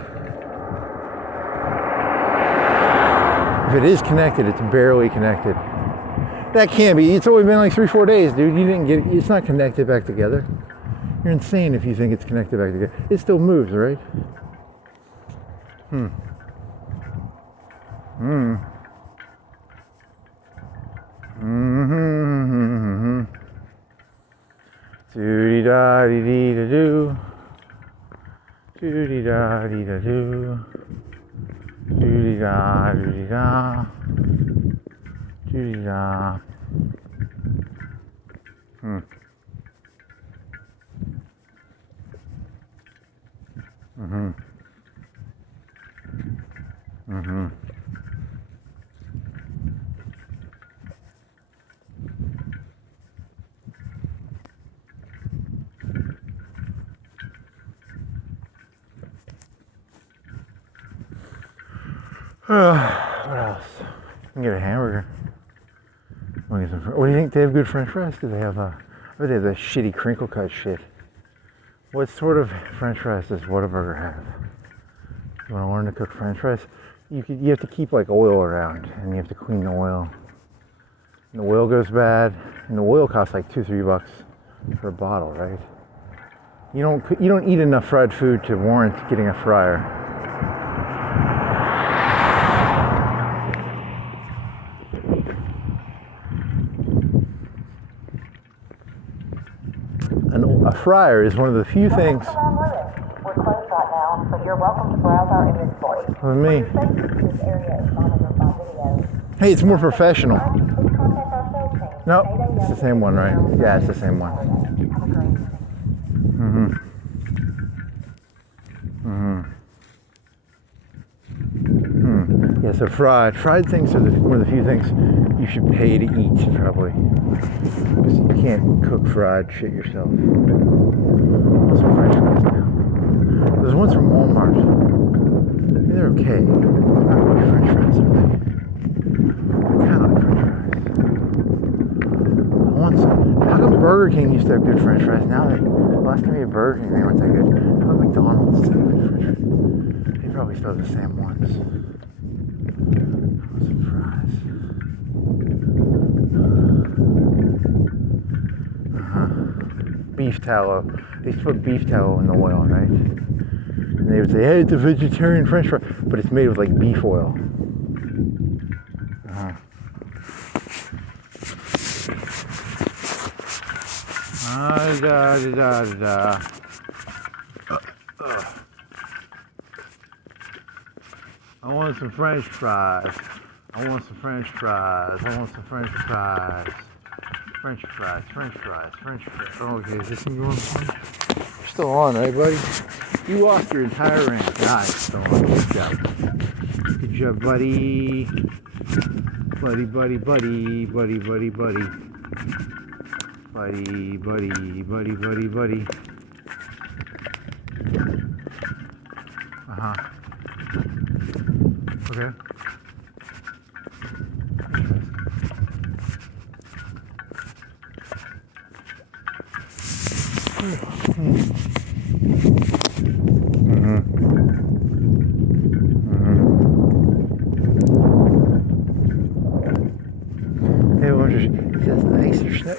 If it is connected, it's barely connected. That can't be. It's only been like 3-4 days, dude. You didn't get it. It's not connected back together. You're insane if you think it's connected back together. It still moves, right? Doo-dee-da-dee-dee-da-doo. Doo-dee-da-dee-da-doo. Doo-dee-da-doo-dee-da. Doo-dee-da. What else? I can get a hamburger. What do you think? They have good French fries? Do they have or they have the shitty crinkle cut shit? What sort of French fries does Whataburger have? You want to learn to cook French fries? You have to keep like oil around, and you have to clean the oil. And the oil goes bad, and the oil costs like $2-3 for a bottle, right? You don't eat enough fried food to warrant getting a fryer. A fryer is one of the few things. We're closed right now, but you're welcome to browse our inventory. With me. This area is monitored by video. Hey, it's more professional. Please contact our sales team. Nope, it's the same one, right? Yeah, it's the same one. Yeah, so fried things are one of the few things you should pay to eat, probably. Because you can't cook fried shit yourself. What's some French fries now? There's ones from Walmart. They're okay. They're not really French fries, are they? They're kind of like French fries. I want some. How come Burger King used to have good French fries? Now last time we had Burger King, they weren't that good. How about McDonald's still have good French fries? They probably still have the same ones. Some fries. Beef tallow. They used to put beef tallow in the oil, right? And they would say, hey, it's a vegetarian French fry, but it's made with like beef oil. I want some French fries. I want some French fries. I want some French fries. French fries, French fries, French fries. Oh, okay, is this thing going on? We're still on, right, buddy? You lost your entire range. Nice, still on. Good job. Good job, buddy. Buddy, buddy, buddy, buddy, buddy, buddy. Buddy, buddy, buddy, buddy, buddy. Uh-huh. Okay.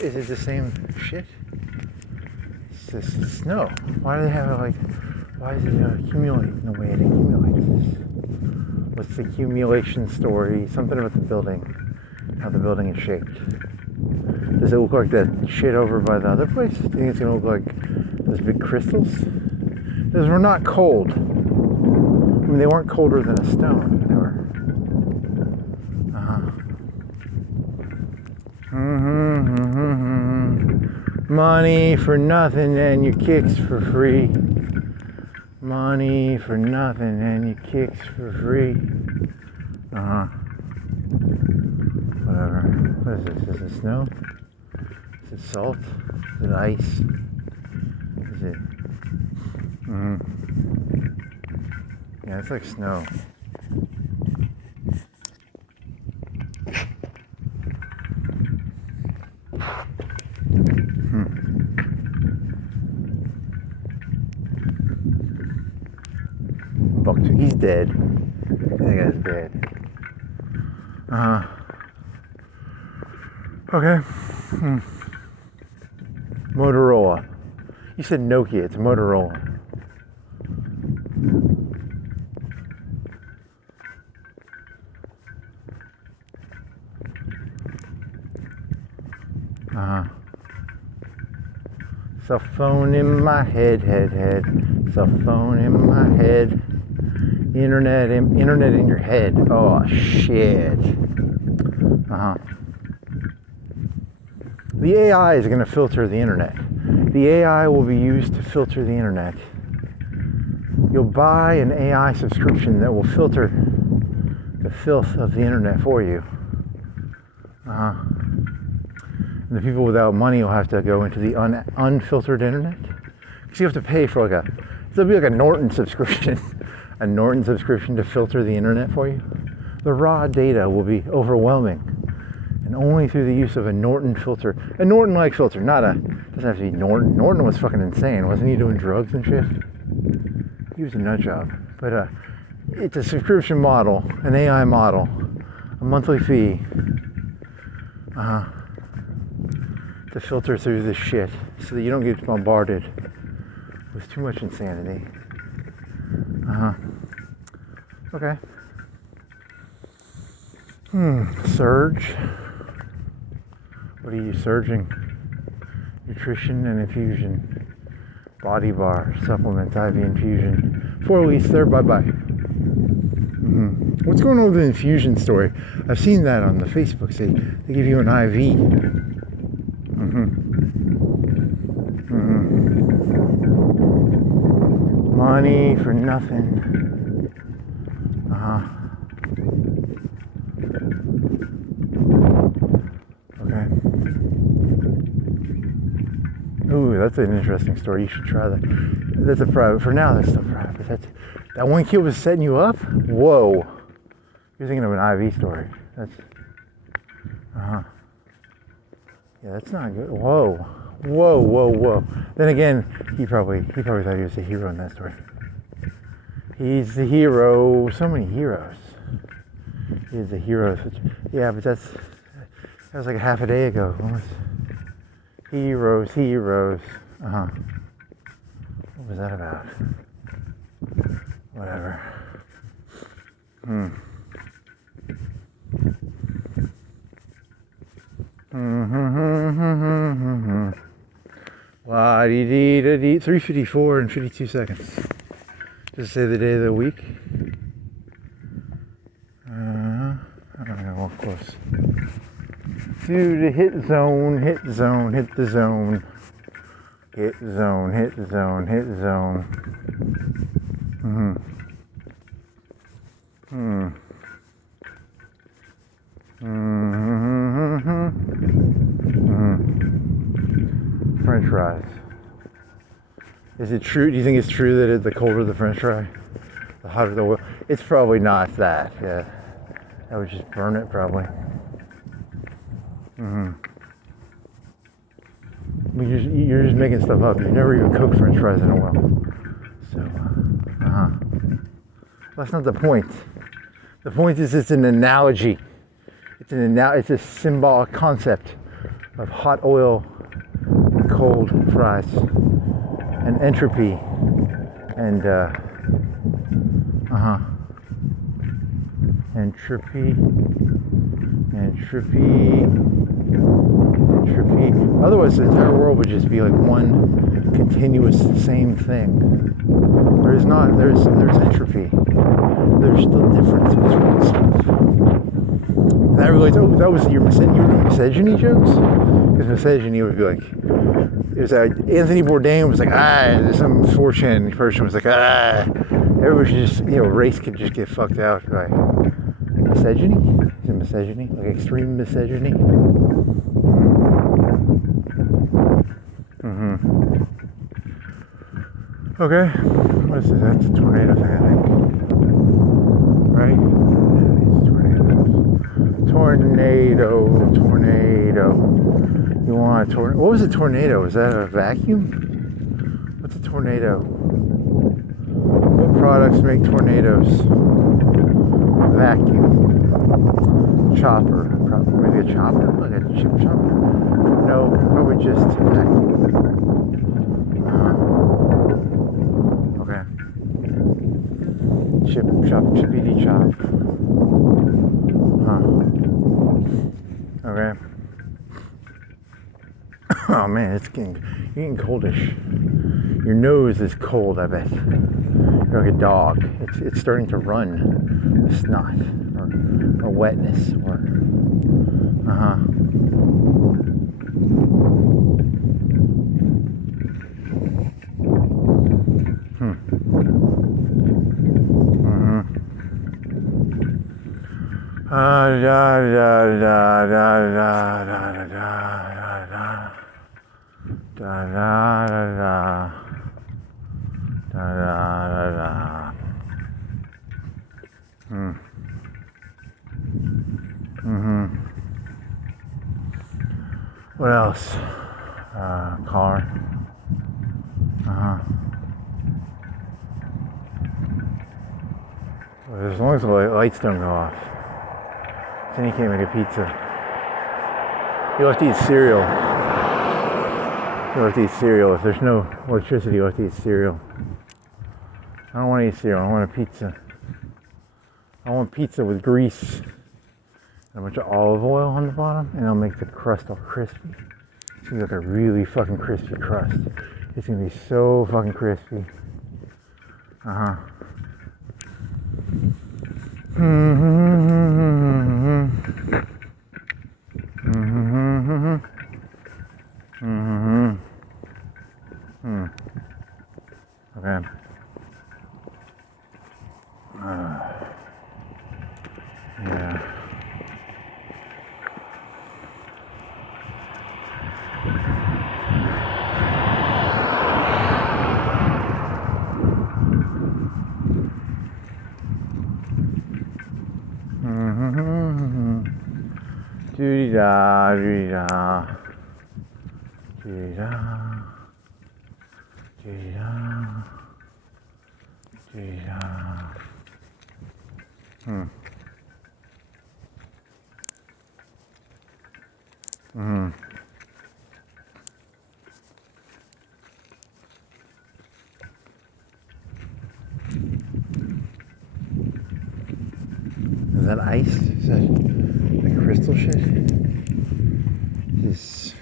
Is it the same shit? It's just snow. Why do they have it like, why does it accumulate in the way it accumulates? What's the accumulation story? Something about the building, how the building is shaped. Does it look like that shit over by the other place? Do you think it's gonna look like those big crystals? Those were not cold. I mean, they weren't colder than a stone. They were. Money for nothing and your kicks for free. Money for nothing and your kicks for free. Whatever. What is this? Is it snow? Is it salt? Is it ice? Is it? Yeah, it's like snow. He's dead. That guy's dead. Okay. Motorola. You said Nokia. It's Motorola. Cell phone in my head. Cell phone in my head. Internet in your head. Oh shit. The AI is going to filter the internet. The AI will be used to filter the internet. You'll buy an AI subscription that will filter the filth of the internet for you. And the people without money will have to go into the unfiltered internet. Because you have to pay for there'll be like a Norton subscription. A Norton subscription to filter the internet for you. The raw data will be overwhelming. And only through the use of a Norton filter. A Norton-like filter, doesn't have to be Norton. Norton was fucking insane. Wasn't he doing drugs and shit? He was a nut job. But it's a subscription model, an AI model, a monthly fee. To filter through this shit so that you don't get bombarded with too much insanity. Okay. Surge. What are you surging? Nutrition and infusion. Body bar, supplement, IV infusion. 4 weeks there, bye-bye. What's going on with the infusion story? I've seen that on the Facebook. They give you an IV. Money for nothing. Okay. Ooh, that's an interesting story. You should try that. That's a private. For now, that's still private. That one kid was setting you up? Whoa. You're thinking of an IV story. That's... Yeah, that's not good. Whoa. Then again, he probably thought he was the hero in that story. He's the hero. So many heroes. He's the hero. Yeah, but that was like a half a day ago. Heroes. What was that about? Whatever. La-dee-dee-da-dee. 3:54 and 52 seconds. Just say the day of the week. I don't know, off close. Dude, hit zone, hit zone, hit the zone. Hit zone, hit zone, hit zone. French fries. Is it true? Do you think it's true that the colder the French fry, the hotter the oil? It's probably not that. Yeah, that would just burn it probably. You're just making stuff up. You've never even cooked French fries in a while. So, that's not the point. The point is it's an analogy. It's a symbolic concept of hot oil and cold fries and entropy and entropy. Otherwise, the entire world would just be like one continuous same thing. There's not. There's entropy. There's still difference between stuff. And I realized, oh, that was your misogyny jokes? Because misogyny would be like, it was Anthony Bourdain was like, some 4chan person was like, everybody should just, race could just get fucked out by misogyny? Is it misogyny? Like extreme misogyny? Okay, what is this? That's a tornado thing, I think. Right? Yeah, these tornadoes. Tornado. You want a tornado? What was a tornado? Is that a vacuum? What's a tornado? What products make tornadoes? Vacuum. Chopper. Maybe a chopper? Like a chip chopper? No, probably just a vacuum. Okay. Chip chop, chippity chop. Okay. Oh man, you're getting coldish. Your nose is cold, I bet. You're like a dog. It's starting to run with snot or wetness or What else? Car. As long as the lights don't go off. Then you can't make a pizza. You'll have to eat cereal. You'll have to eat cereal. If there's no electricity, you'll have to eat cereal. I don't want to eat cereal. I want a pizza. I want pizza with grease and a bunch of olive oil on the bottom, and I'll make the crust all crispy. It's gonna be like a really fucking crispy crust. It's gonna be so fucking crispy. Okay. Yeah. Doo-dee-da, doo-dee-da. Doo-dee-da. Doo-dee-da. Doo-dee-da. Is that ice? Is that like crystal shit? Is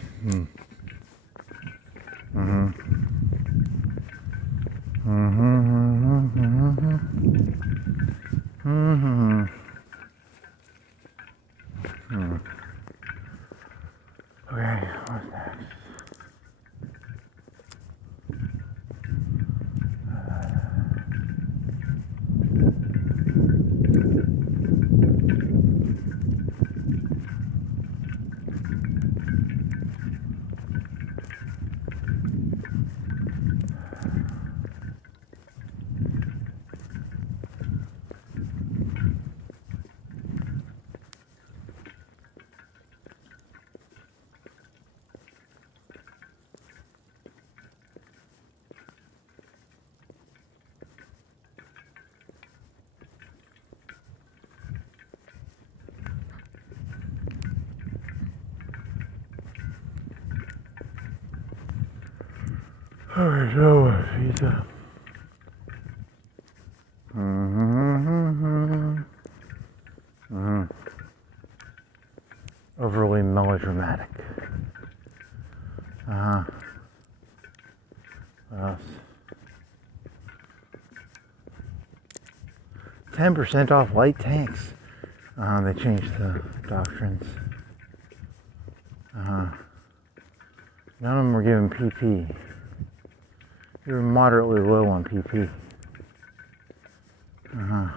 Alright, so pizza. Overly melodramatic. What else? 10% off light tanks. They changed the doctrines. None of them were given PP. You were moderately low on PP. Oh,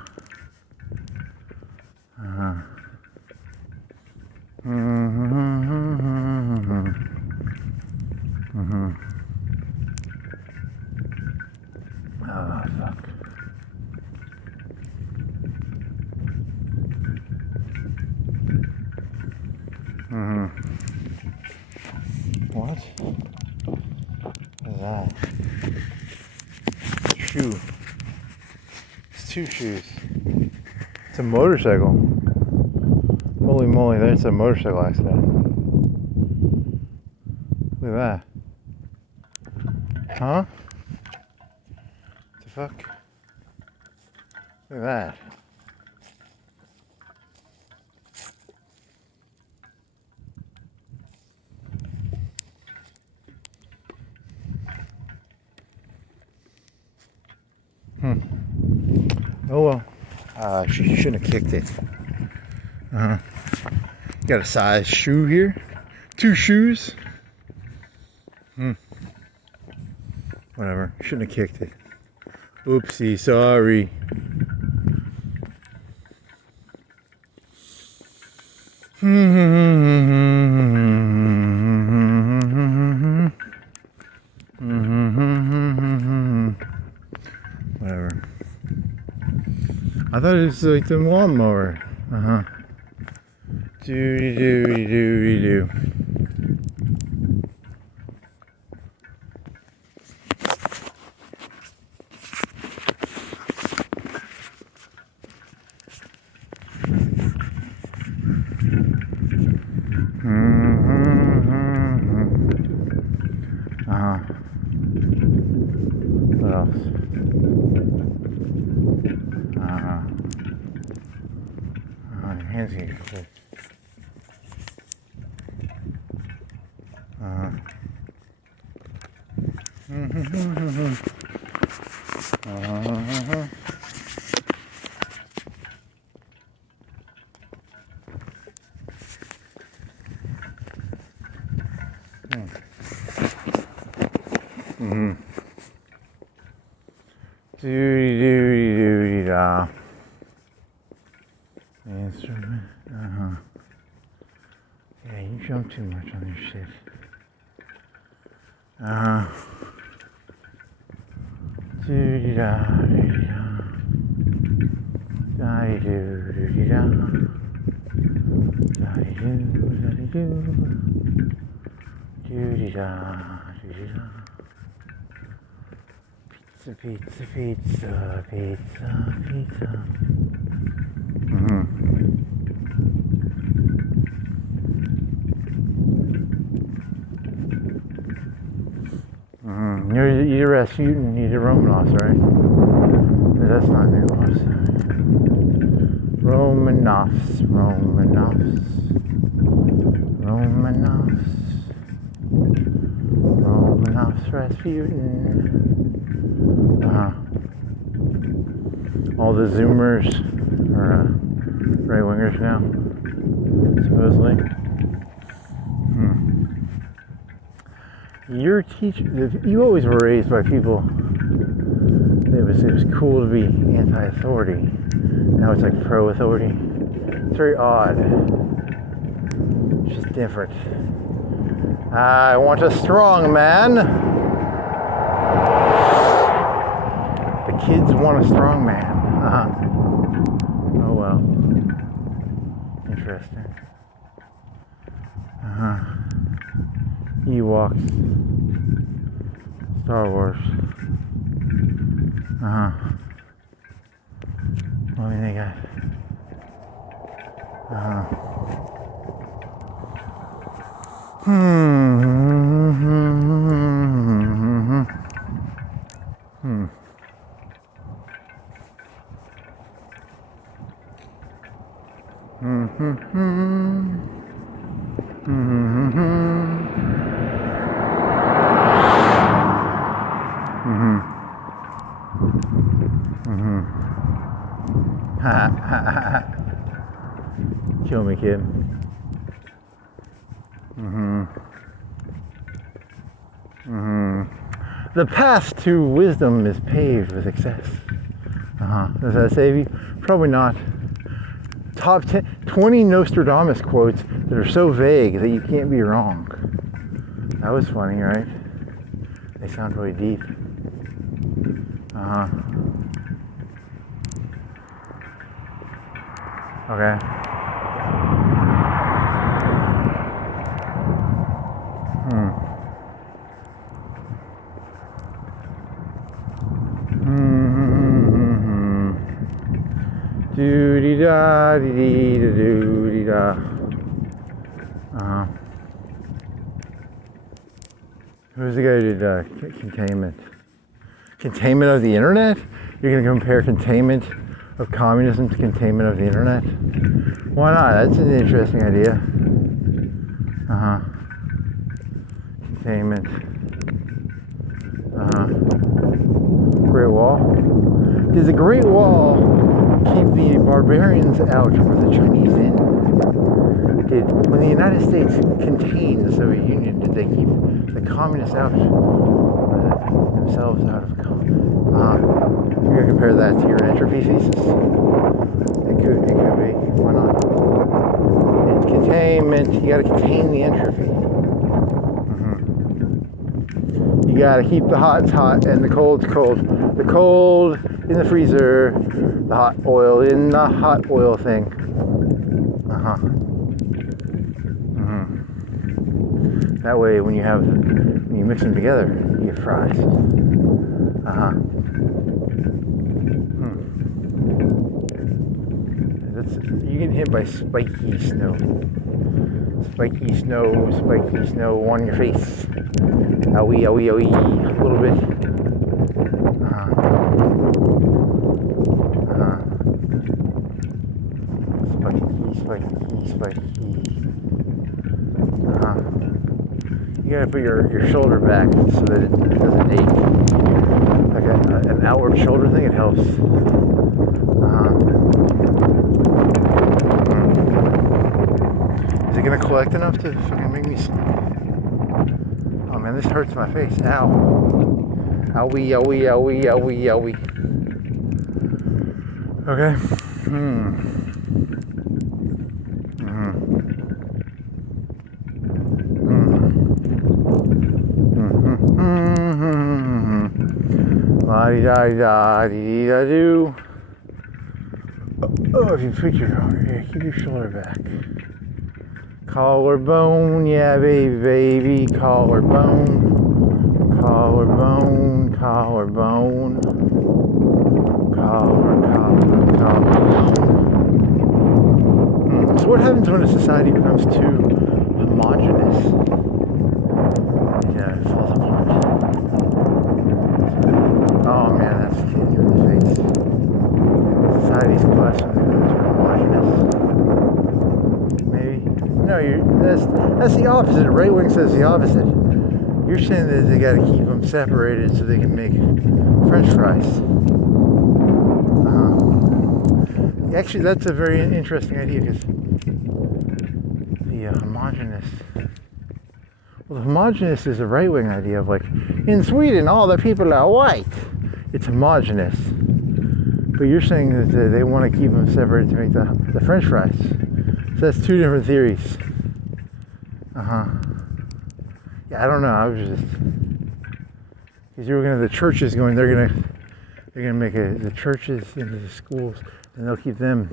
fuck. What? What is that? Shoe. It's two shoes. It's a motorcycle. Holy moly, that's a motorcycle accident. Look at that. Huh? What the fuck? Look at that. Oh well. She shouldn't have kicked it. Got a size shoe here. Two shoes. Whatever. Shouldn't have kicked it. Oopsie, sorry. Whatever. I thought it was like the lawnmower. Doody doody doody doo. What else? Your hands get cold. Doody doody doody da. Instrument. Yeah, you jump too much on your shit. Doody da doody da. Daddy doo doody da. Daddy doo daddy doo. Doody da doody da. Pizza, pizza, pizza, pizza. You're Rasputin, you're Romanovs, right? That's not Romanovs. Romanovs, Romanovs, Romanovs, Romanovs, Rasputin. All the Zoomers are right-wingers now, supposedly. Your teacher, you always were raised by people. It was cool to be anti-authority. Now it's like pro-authority. It's very odd. It's just different. I want a strong man. The kids want a strong man. Oh well. Interesting. Ewoks. Star Wars. What do they got? Kill me, kid. The path to wisdom is paved with success. Does that save you? Probably not. Top 10, 20 Nostradamus quotes that are so vague that you can't be wrong. That was funny, right? They sound really deep. Okay. Doo-dee-da, dee-dee-da-doo-dee-da. Who's the guy who did containment? Containment of the internet? You're going to compare containment of communism to containment of the internet? Why not? That's an interesting idea. Containment. Great Wall. Did the Great Wall keep the barbarians out or the Chinese in? When the United States contained the Soviet Union, did they keep the communists out or themselves out of You're going to compare that to your entropy thesis? It could be. Why not? It's containment. You got to contain the entropy. You got to keep the hot's hot and the cold's cold. The cold in the freezer, the hot oil in the hot oil thing. That way, when you mix them together, you get fries. You get hit by spiky snow. Spiky snow on your face. Owie, owie, owie, a little bit. Spiky. You gotta put your shoulder back so that it doesn't ache. Like an outward shoulder thing, it helps. Is it gonna collect enough to fucking make me sleep? Oh man, this hurts my face. Ow. Owie, owie, owie, owie, owie. Okay. La-di-da-di-da-di-da-doo. Oh, if you put keep your shoulder back. Collarbone, yeah, baby, collarbone. Collarbone. So what happens when a society becomes too homogenous? Yeah, it falls apart. Oh man, that's hitting you in the face. Society's collapsed when they're too homogenous. Maybe. No, that's the opposite. Right wing says the opposite. You're saying that they got to keep them separated so they can make French fries. Actually, that's a very interesting idea because the homogenous. Well, the homogenous is a right-wing idea of like, in Sweden, all the people are white. It's homogenous. But you're saying that they want to keep them separated to make the French fries. So that's two different theories. Yeah, I don't know. I was just because you were gonna the churches going. They're gonna make the churches into the schools, and they'll keep them.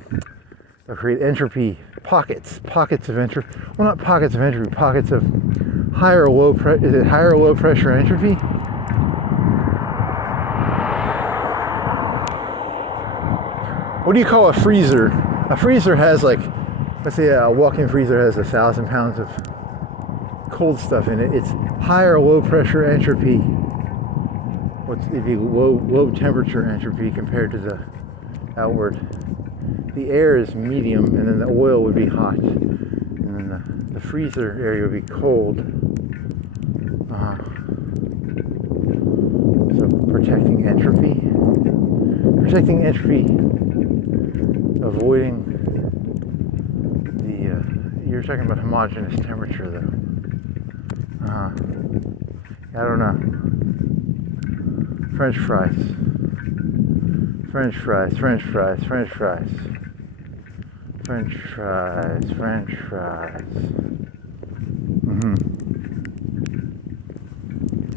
They'll create entropy pockets of entropy. Well, not pockets of entropy. Pockets of higher or low pressure. Is it higher or low pressure entropy? What do you call a freezer? A freezer has like, let's say a walk-in freezer has 1,000 pounds of cold stuff in it. It's higher or low pressure entropy. What's the low temperature entropy compared to the outward the air is medium, and then the oil would be hot, and then the freezer area would be cold. So protecting entropy, avoiding the. You're talking about homogeneous temperature, though. I don't know. French fries.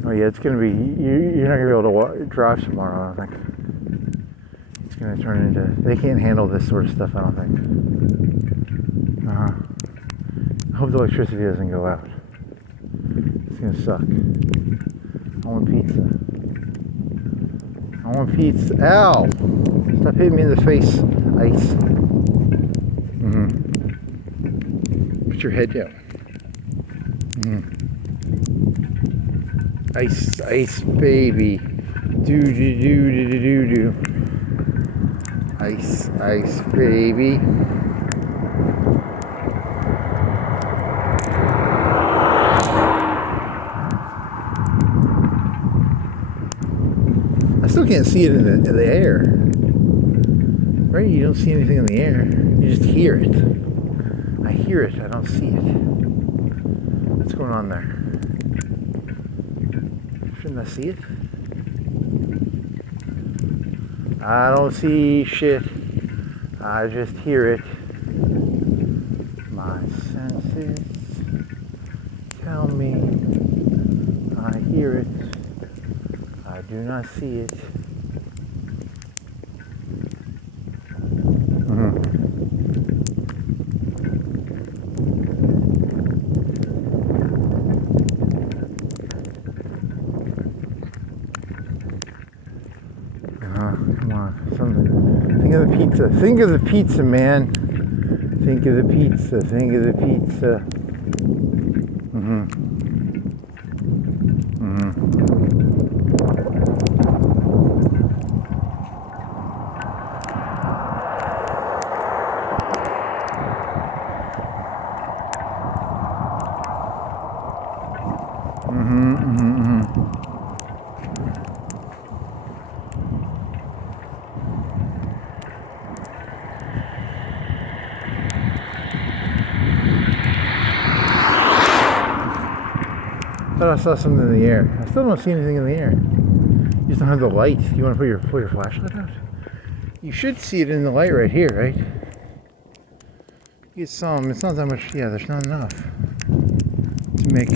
Oh yeah, it's gonna be. You're not gonna be able to drive tomorrow, I don't think. It's gonna turn into. They can't handle this sort of stuff, I don't think. I hope the electricity doesn't go out. It's gonna suck. I want pizza. Ow! Stop hitting me in the face, ice. Put your head down. Ice, baby. Do. Ice, baby. I still can't see it in the air. Right? You don't see anything in the air. You just hear it. I hear it. I don't see it. What's going on there? Shouldn't I see it? I don't see shit. I just hear it. My senses tell me I hear it. I do not see it. Come on, something. Think of the pizza. Think of the pizza, man. Think of the pizza. I thought I saw something in the air. I still don't see anything in the air. You just don't have the light. You want to pull your flashlight out? You should see it in the light right here, right? You get some. It's not that much. Yeah, there's not enough to make.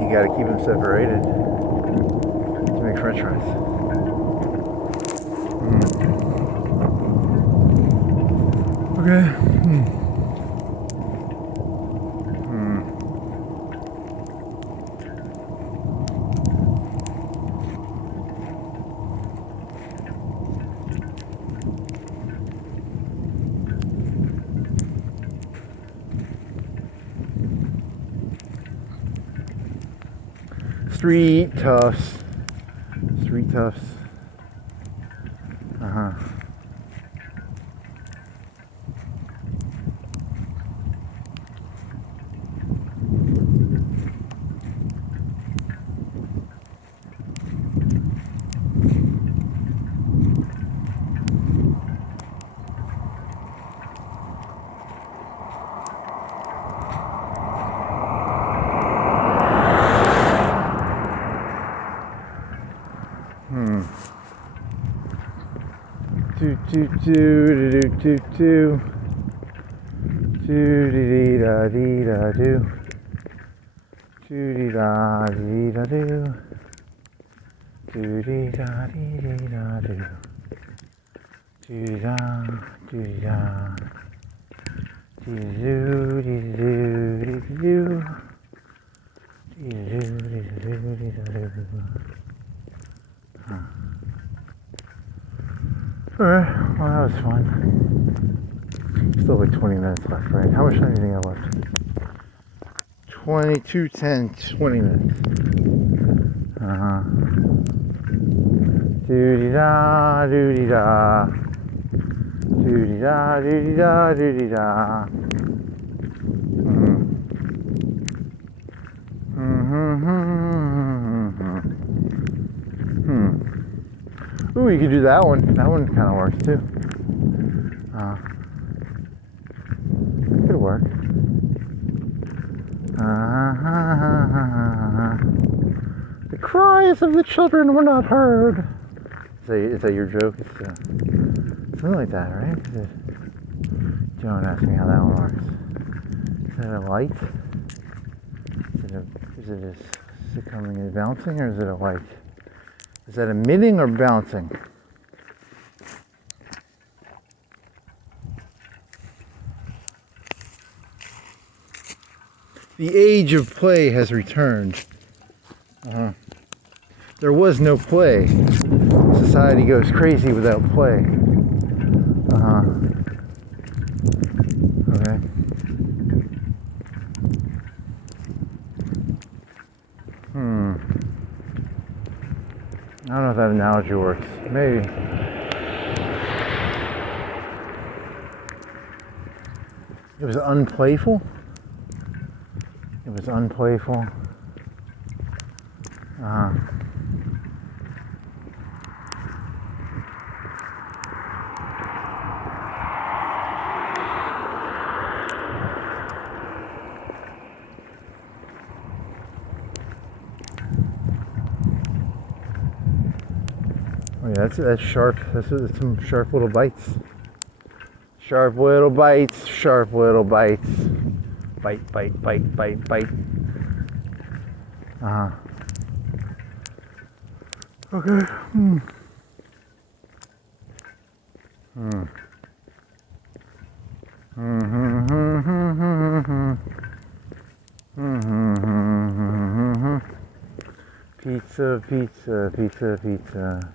You gotta keep them separated to make French fries. Okay. Street toughs. Alright, well that was fun. Still like 20 minutes left, right? How much time do you think I left? 22, 10, 20 minutes. Doo-dee-da, doo-dee-da. Doo-dee-da, doo-dee-da, doo-dee-da. Ooh, you could do that one. That one kind of works too. Could work. The cries of the children were not heard. Is that your joke? It's something like that, right? Don't ask me how that one works. Is that a light? Is it coming and bouncing, or is it a light? Is that emitting or bouncing? The age of play has returned. There was no play. Society goes crazy without play. Okay. I don't know if that analogy works. Maybe. It was unplayful. It was unplayful. Oh yeah, that's sharp. That's some sharp little bites. Sharp little bites. Sharp little bites. Bite, bite, bite, bite, bite. Okay. Pizza, pizza, pizza, pizza.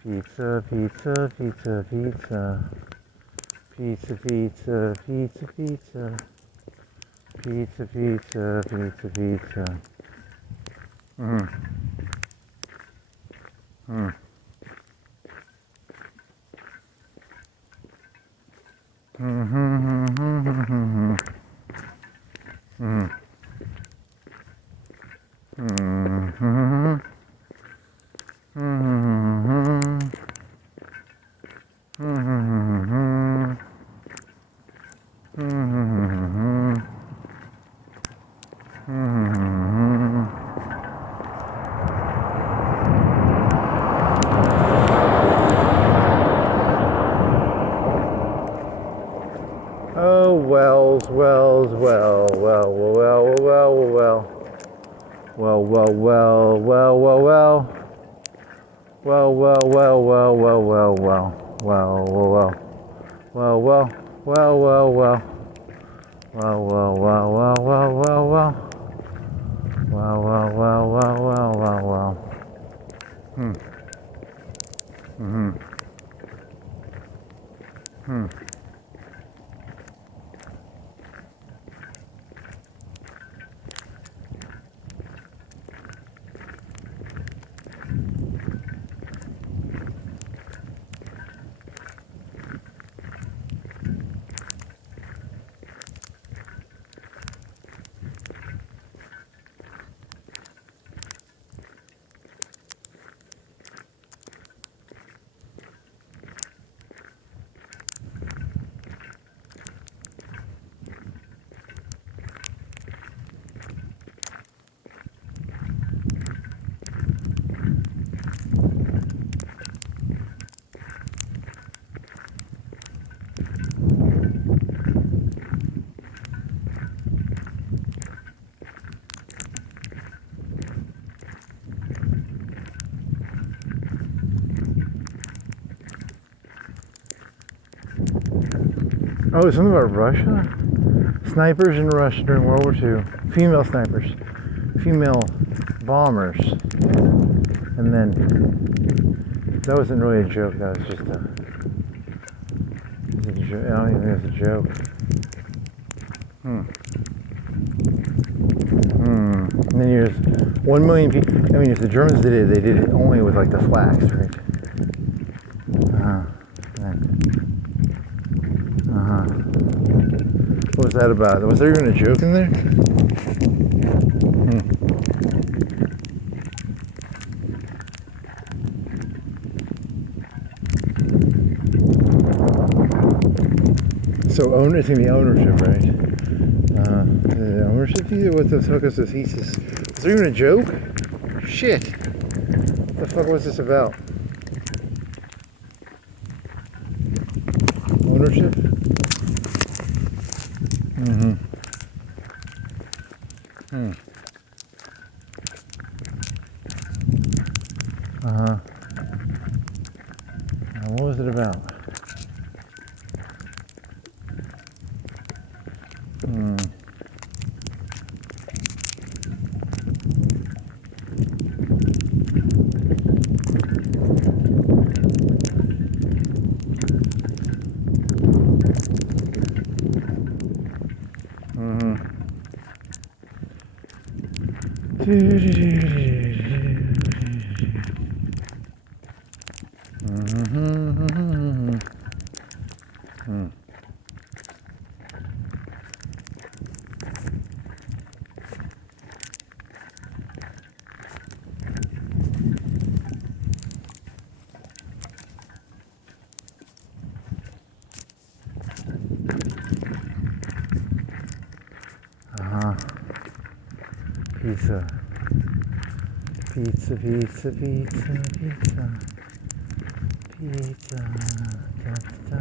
Pizza, pizza, pizza, pizza. Pizza, pizza, pizza, pizza. Pizza, pizza, pizza, pizza. Oh, well. Oh, something about Russia? Snipers in Russia during World War II. Female snipers. female bombers, and then that wasn't really a joke. That was just a joke. I don't even think it was a joke. And then there's 1 million people. I mean, if the Germans did it, they did it only with like the flags, right? What was that about? Was there even a joke in there? So it's gonna be ownership, right? Ownership thesis? What the fuck is the thesis? Was there even a joke? Shit. What the fuck was this about? Ownership? What was it about? Pizza. Pizza, pizza, pizza, pizza. Pizza. Da, da, da.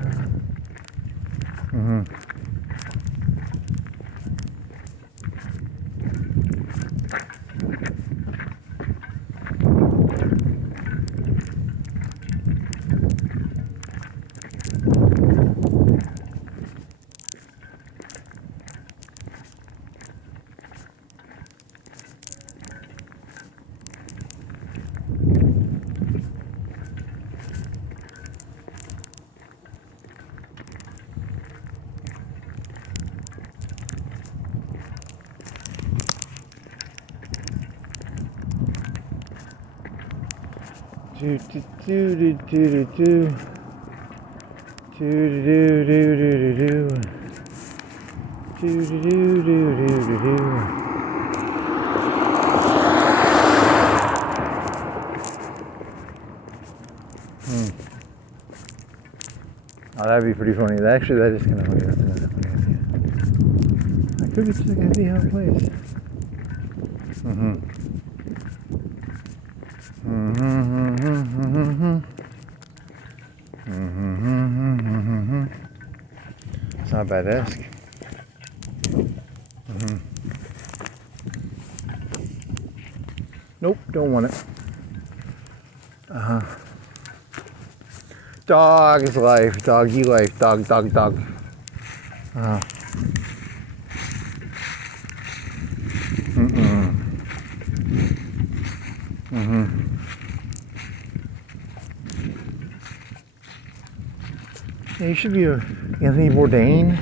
Do do do do do do do do do do do do do do. Oh, that'd be pretty funny. Actually, that is kind of funny. That's another funny idea. I could be just gonna see how it plays. It's not bad-esque. Nope, don't want it. Dog is life, doggy life, dog. Yeah, you should be Anthony Bourdain.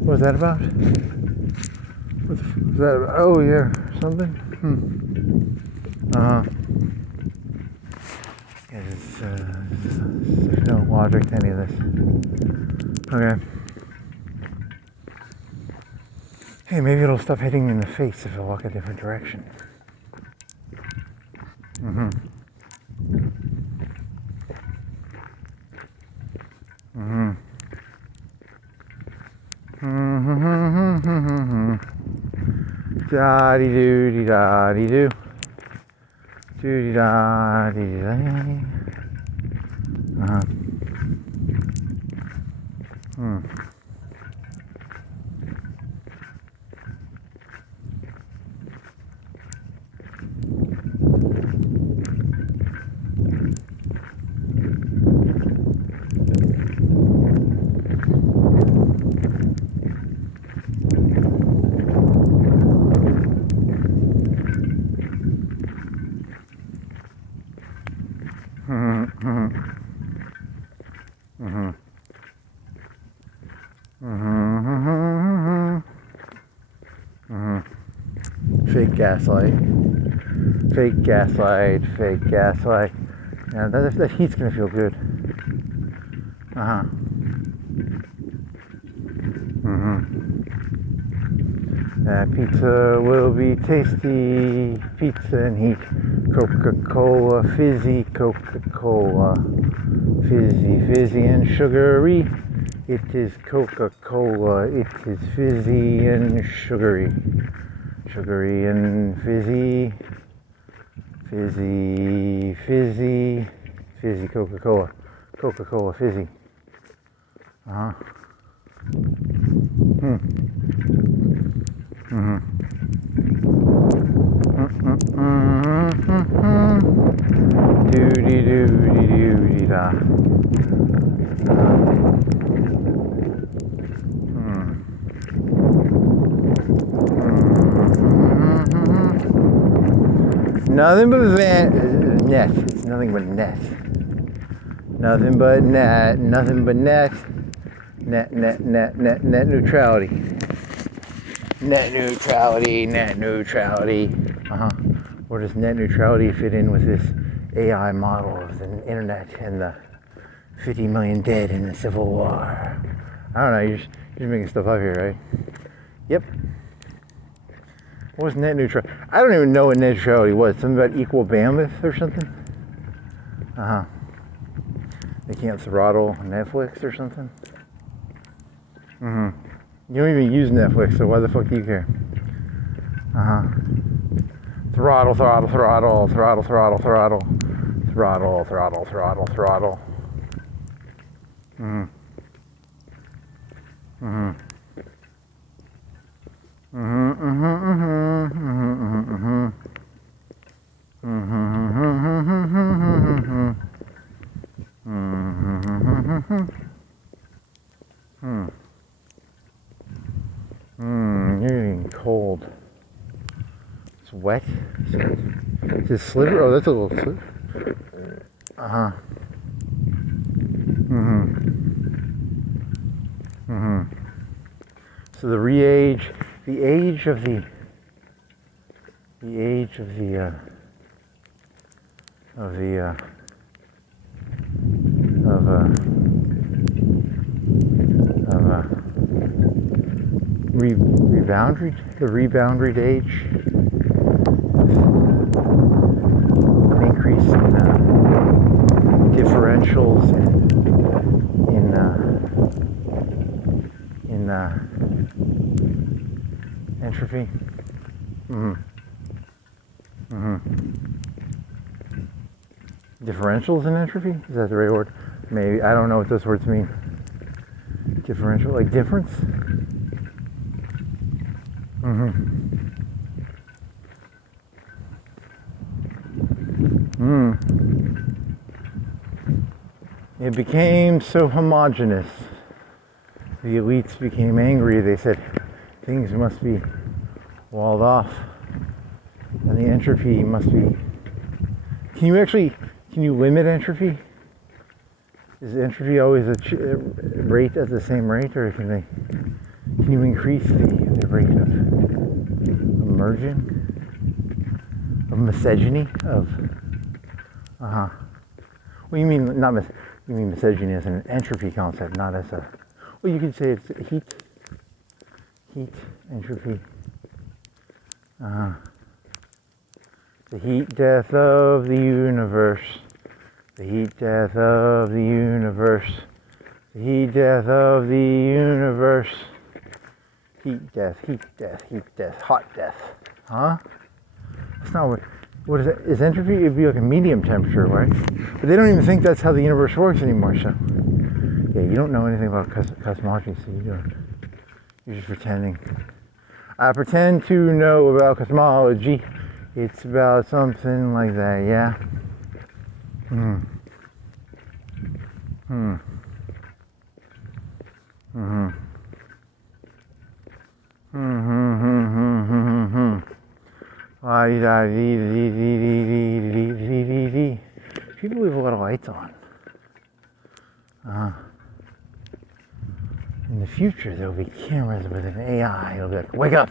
What was that about? What was that about? Oh yeah, something. Yeah, there's no logic to any of this. Okay. Hey, maybe it'll stop hitting me in the face if I walk a different direction. Da-dee-doo-dee-da-dee-doo. Doo-dee-da-dee-da-dee. Fake gaslight. Fake gaslight. Fake gaslight. Yeah, that heat's gonna feel good. That pizza will be tasty. Pizza and heat. Coca-Cola, fizzy Coca-Cola. Fizzy and sugary. It is Coca-Cola. It is fizzy and sugary. Sugary and fizzy. Fizzy Coca-Cola. Coca-Cola fizzy. Doody-da. Nothing but net. It's nothing but net. Nothing but net. Nothing but net. Net neutrality. Net neutrality. Where does net neutrality fit in with this AI model of the internet and the 50 million dead in the Civil War? I don't know, you're just making stuff up here, right? Yep. What was net neutrality? I don't even know what net neutrality was. Something about equal bandwidth or something? They can't throttle Netflix or something? You don't even use Netflix, so why the fuck do you care? Throttle. You're getting cold. It's wet. Is it sliver? Oh, that's a little sliver. So the age of the rebounded age, an increase in differentials in entropy. Differentials in entropy? Is that the right word? Maybe. I don't know what those words mean. Differential, like difference? It became so homogeneous. The elites became angry. They said things must be walled off, and the entropy must be. Can you limit entropy? Is entropy always a rate at the same rate, or can you increase the rate of emerging, of misogyny, of Well, you mean not you mean misogyny as an entropy concept, not as a. Well, you could say it's heat, entropy. The heat death of the universe. The heat death of the universe. The heat death of the universe. Heat death, hot death. Huh? That's not what is it? Is entropy? It'd be like a medium temperature, right? But they don't even think that's how the universe works anymore, so. Yeah, you don't know anything about cosmology, so you don't. You're just pretending. I pretend to know about cosmology. It's about something like that, yeah? People leave a lot of lights on. In the future, there'll be cameras with an AI. It'll be like, wake up,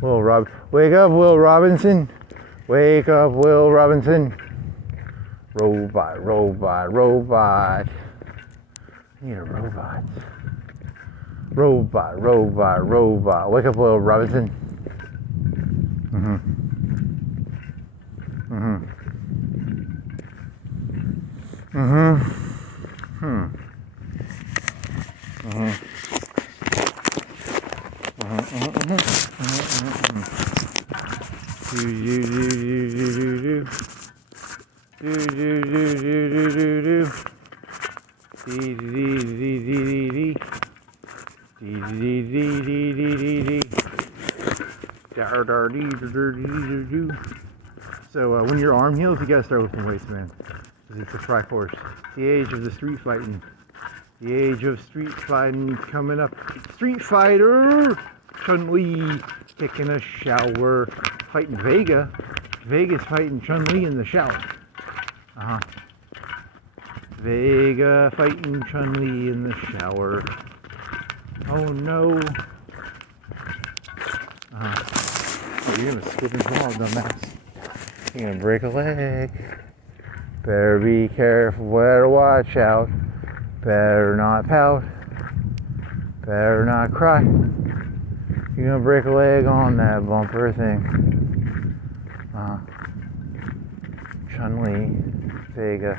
Wake up, Will Robinson. Wake up, Will Robinson. Robot, robot, robot. I need a robot. Robot, robot, robot. Wake up, Will Robinson. So when your arm heals, you gotta start lifting weights, man. Because it's a Freikorps. It's the age of the street fighting. The age of street fighting coming up. Street Fighter! Chun-Li taking a shower. Fighting Vega. Vega's fighting Chun-Li in the shower. Vega fighting Chun-Li in the shower. Oh no. Oh, you're gonna skip and fall, dumbass. You're gonna break a leg. Better be careful, better watch out. Better not pout. Better not cry. You're gonna break a leg on that bumper thing. Chun-Li, Vega.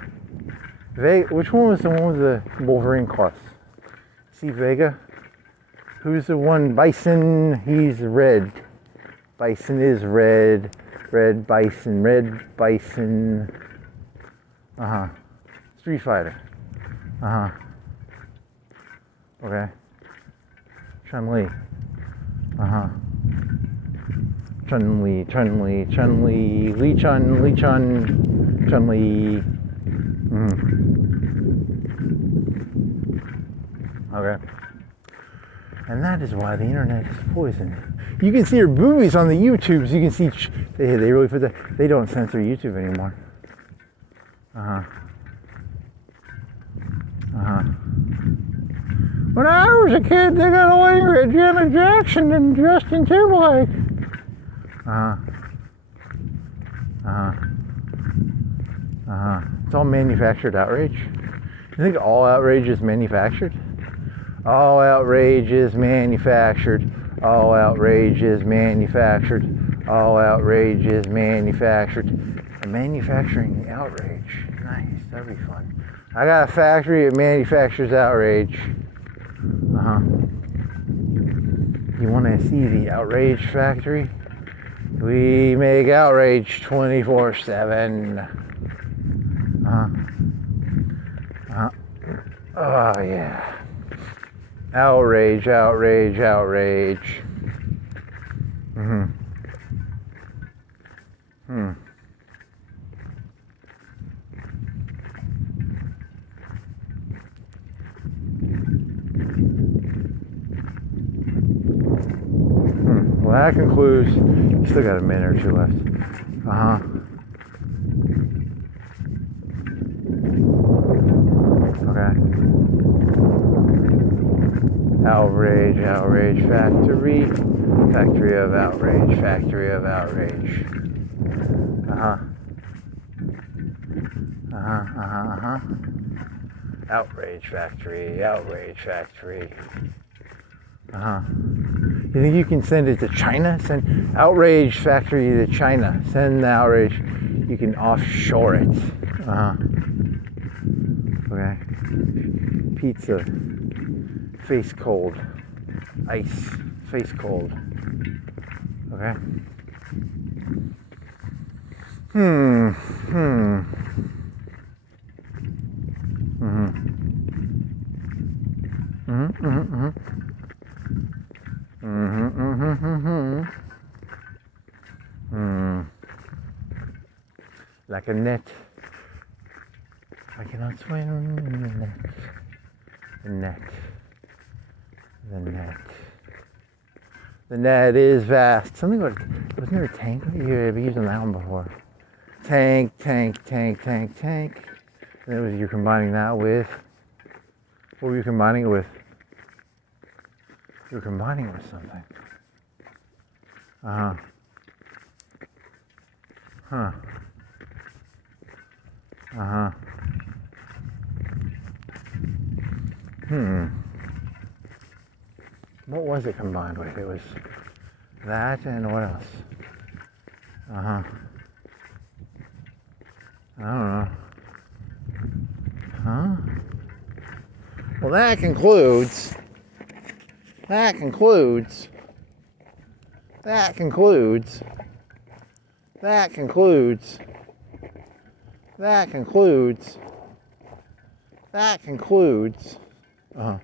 Which one was the one with the Wolverine claws? See Vega? Who's the one? Bison, he's red. Bison is red. Red Bison, Red Bison. Street Fighter. Okay. Chun-Li. Chun-Li, Chun-Li, Chun-Li, Li Chun, Li Chun, Chun-Li. Okay. And that is why the internet is poison. You can see her boobies on the YouTubes. You can see they really put that. They don't censor YouTube anymore. When I was a kid, they got away with Janet Jackson and Justin Timberlake. It's all manufactured outrage. You think all outrage is manufactured? All outrage is manufactured. All outrage is manufactured. All outrage is manufactured. And manufacturing the outrage. Nice, that'd be fun. I got a factory that manufactures outrage. You want to see the outrage factory? We make outrage 24/7. Oh yeah. Outrage, outrage, outrage. Well, that concludes. You still got a minute or two left. Okay. Outrage, outrage factory. Factory of outrage, factory of outrage. Outrage factory, outrage factory. You think you can send it to China? Send outrage factory to China. Send the outrage. You can offshore it. Okay. Pizza. Face cold. Ice. Face cold. Okay. Like a net. I cannot swim in the net. The net. The net. The net is vast. Something like, wasn't there a tank? You've used that one before. Tank, tank, tank, tank, tank. And it was, you're combining that with, what were you combining it with? You're combining it with something. Uh-huh. Huh. Uh-huh. What was it combined with? It was that and what else? Uh-huh. I don't know. Huh? Well, that concludes. That concludes. That concludes. That concludes. That concludes. That concludes. Uh-huh.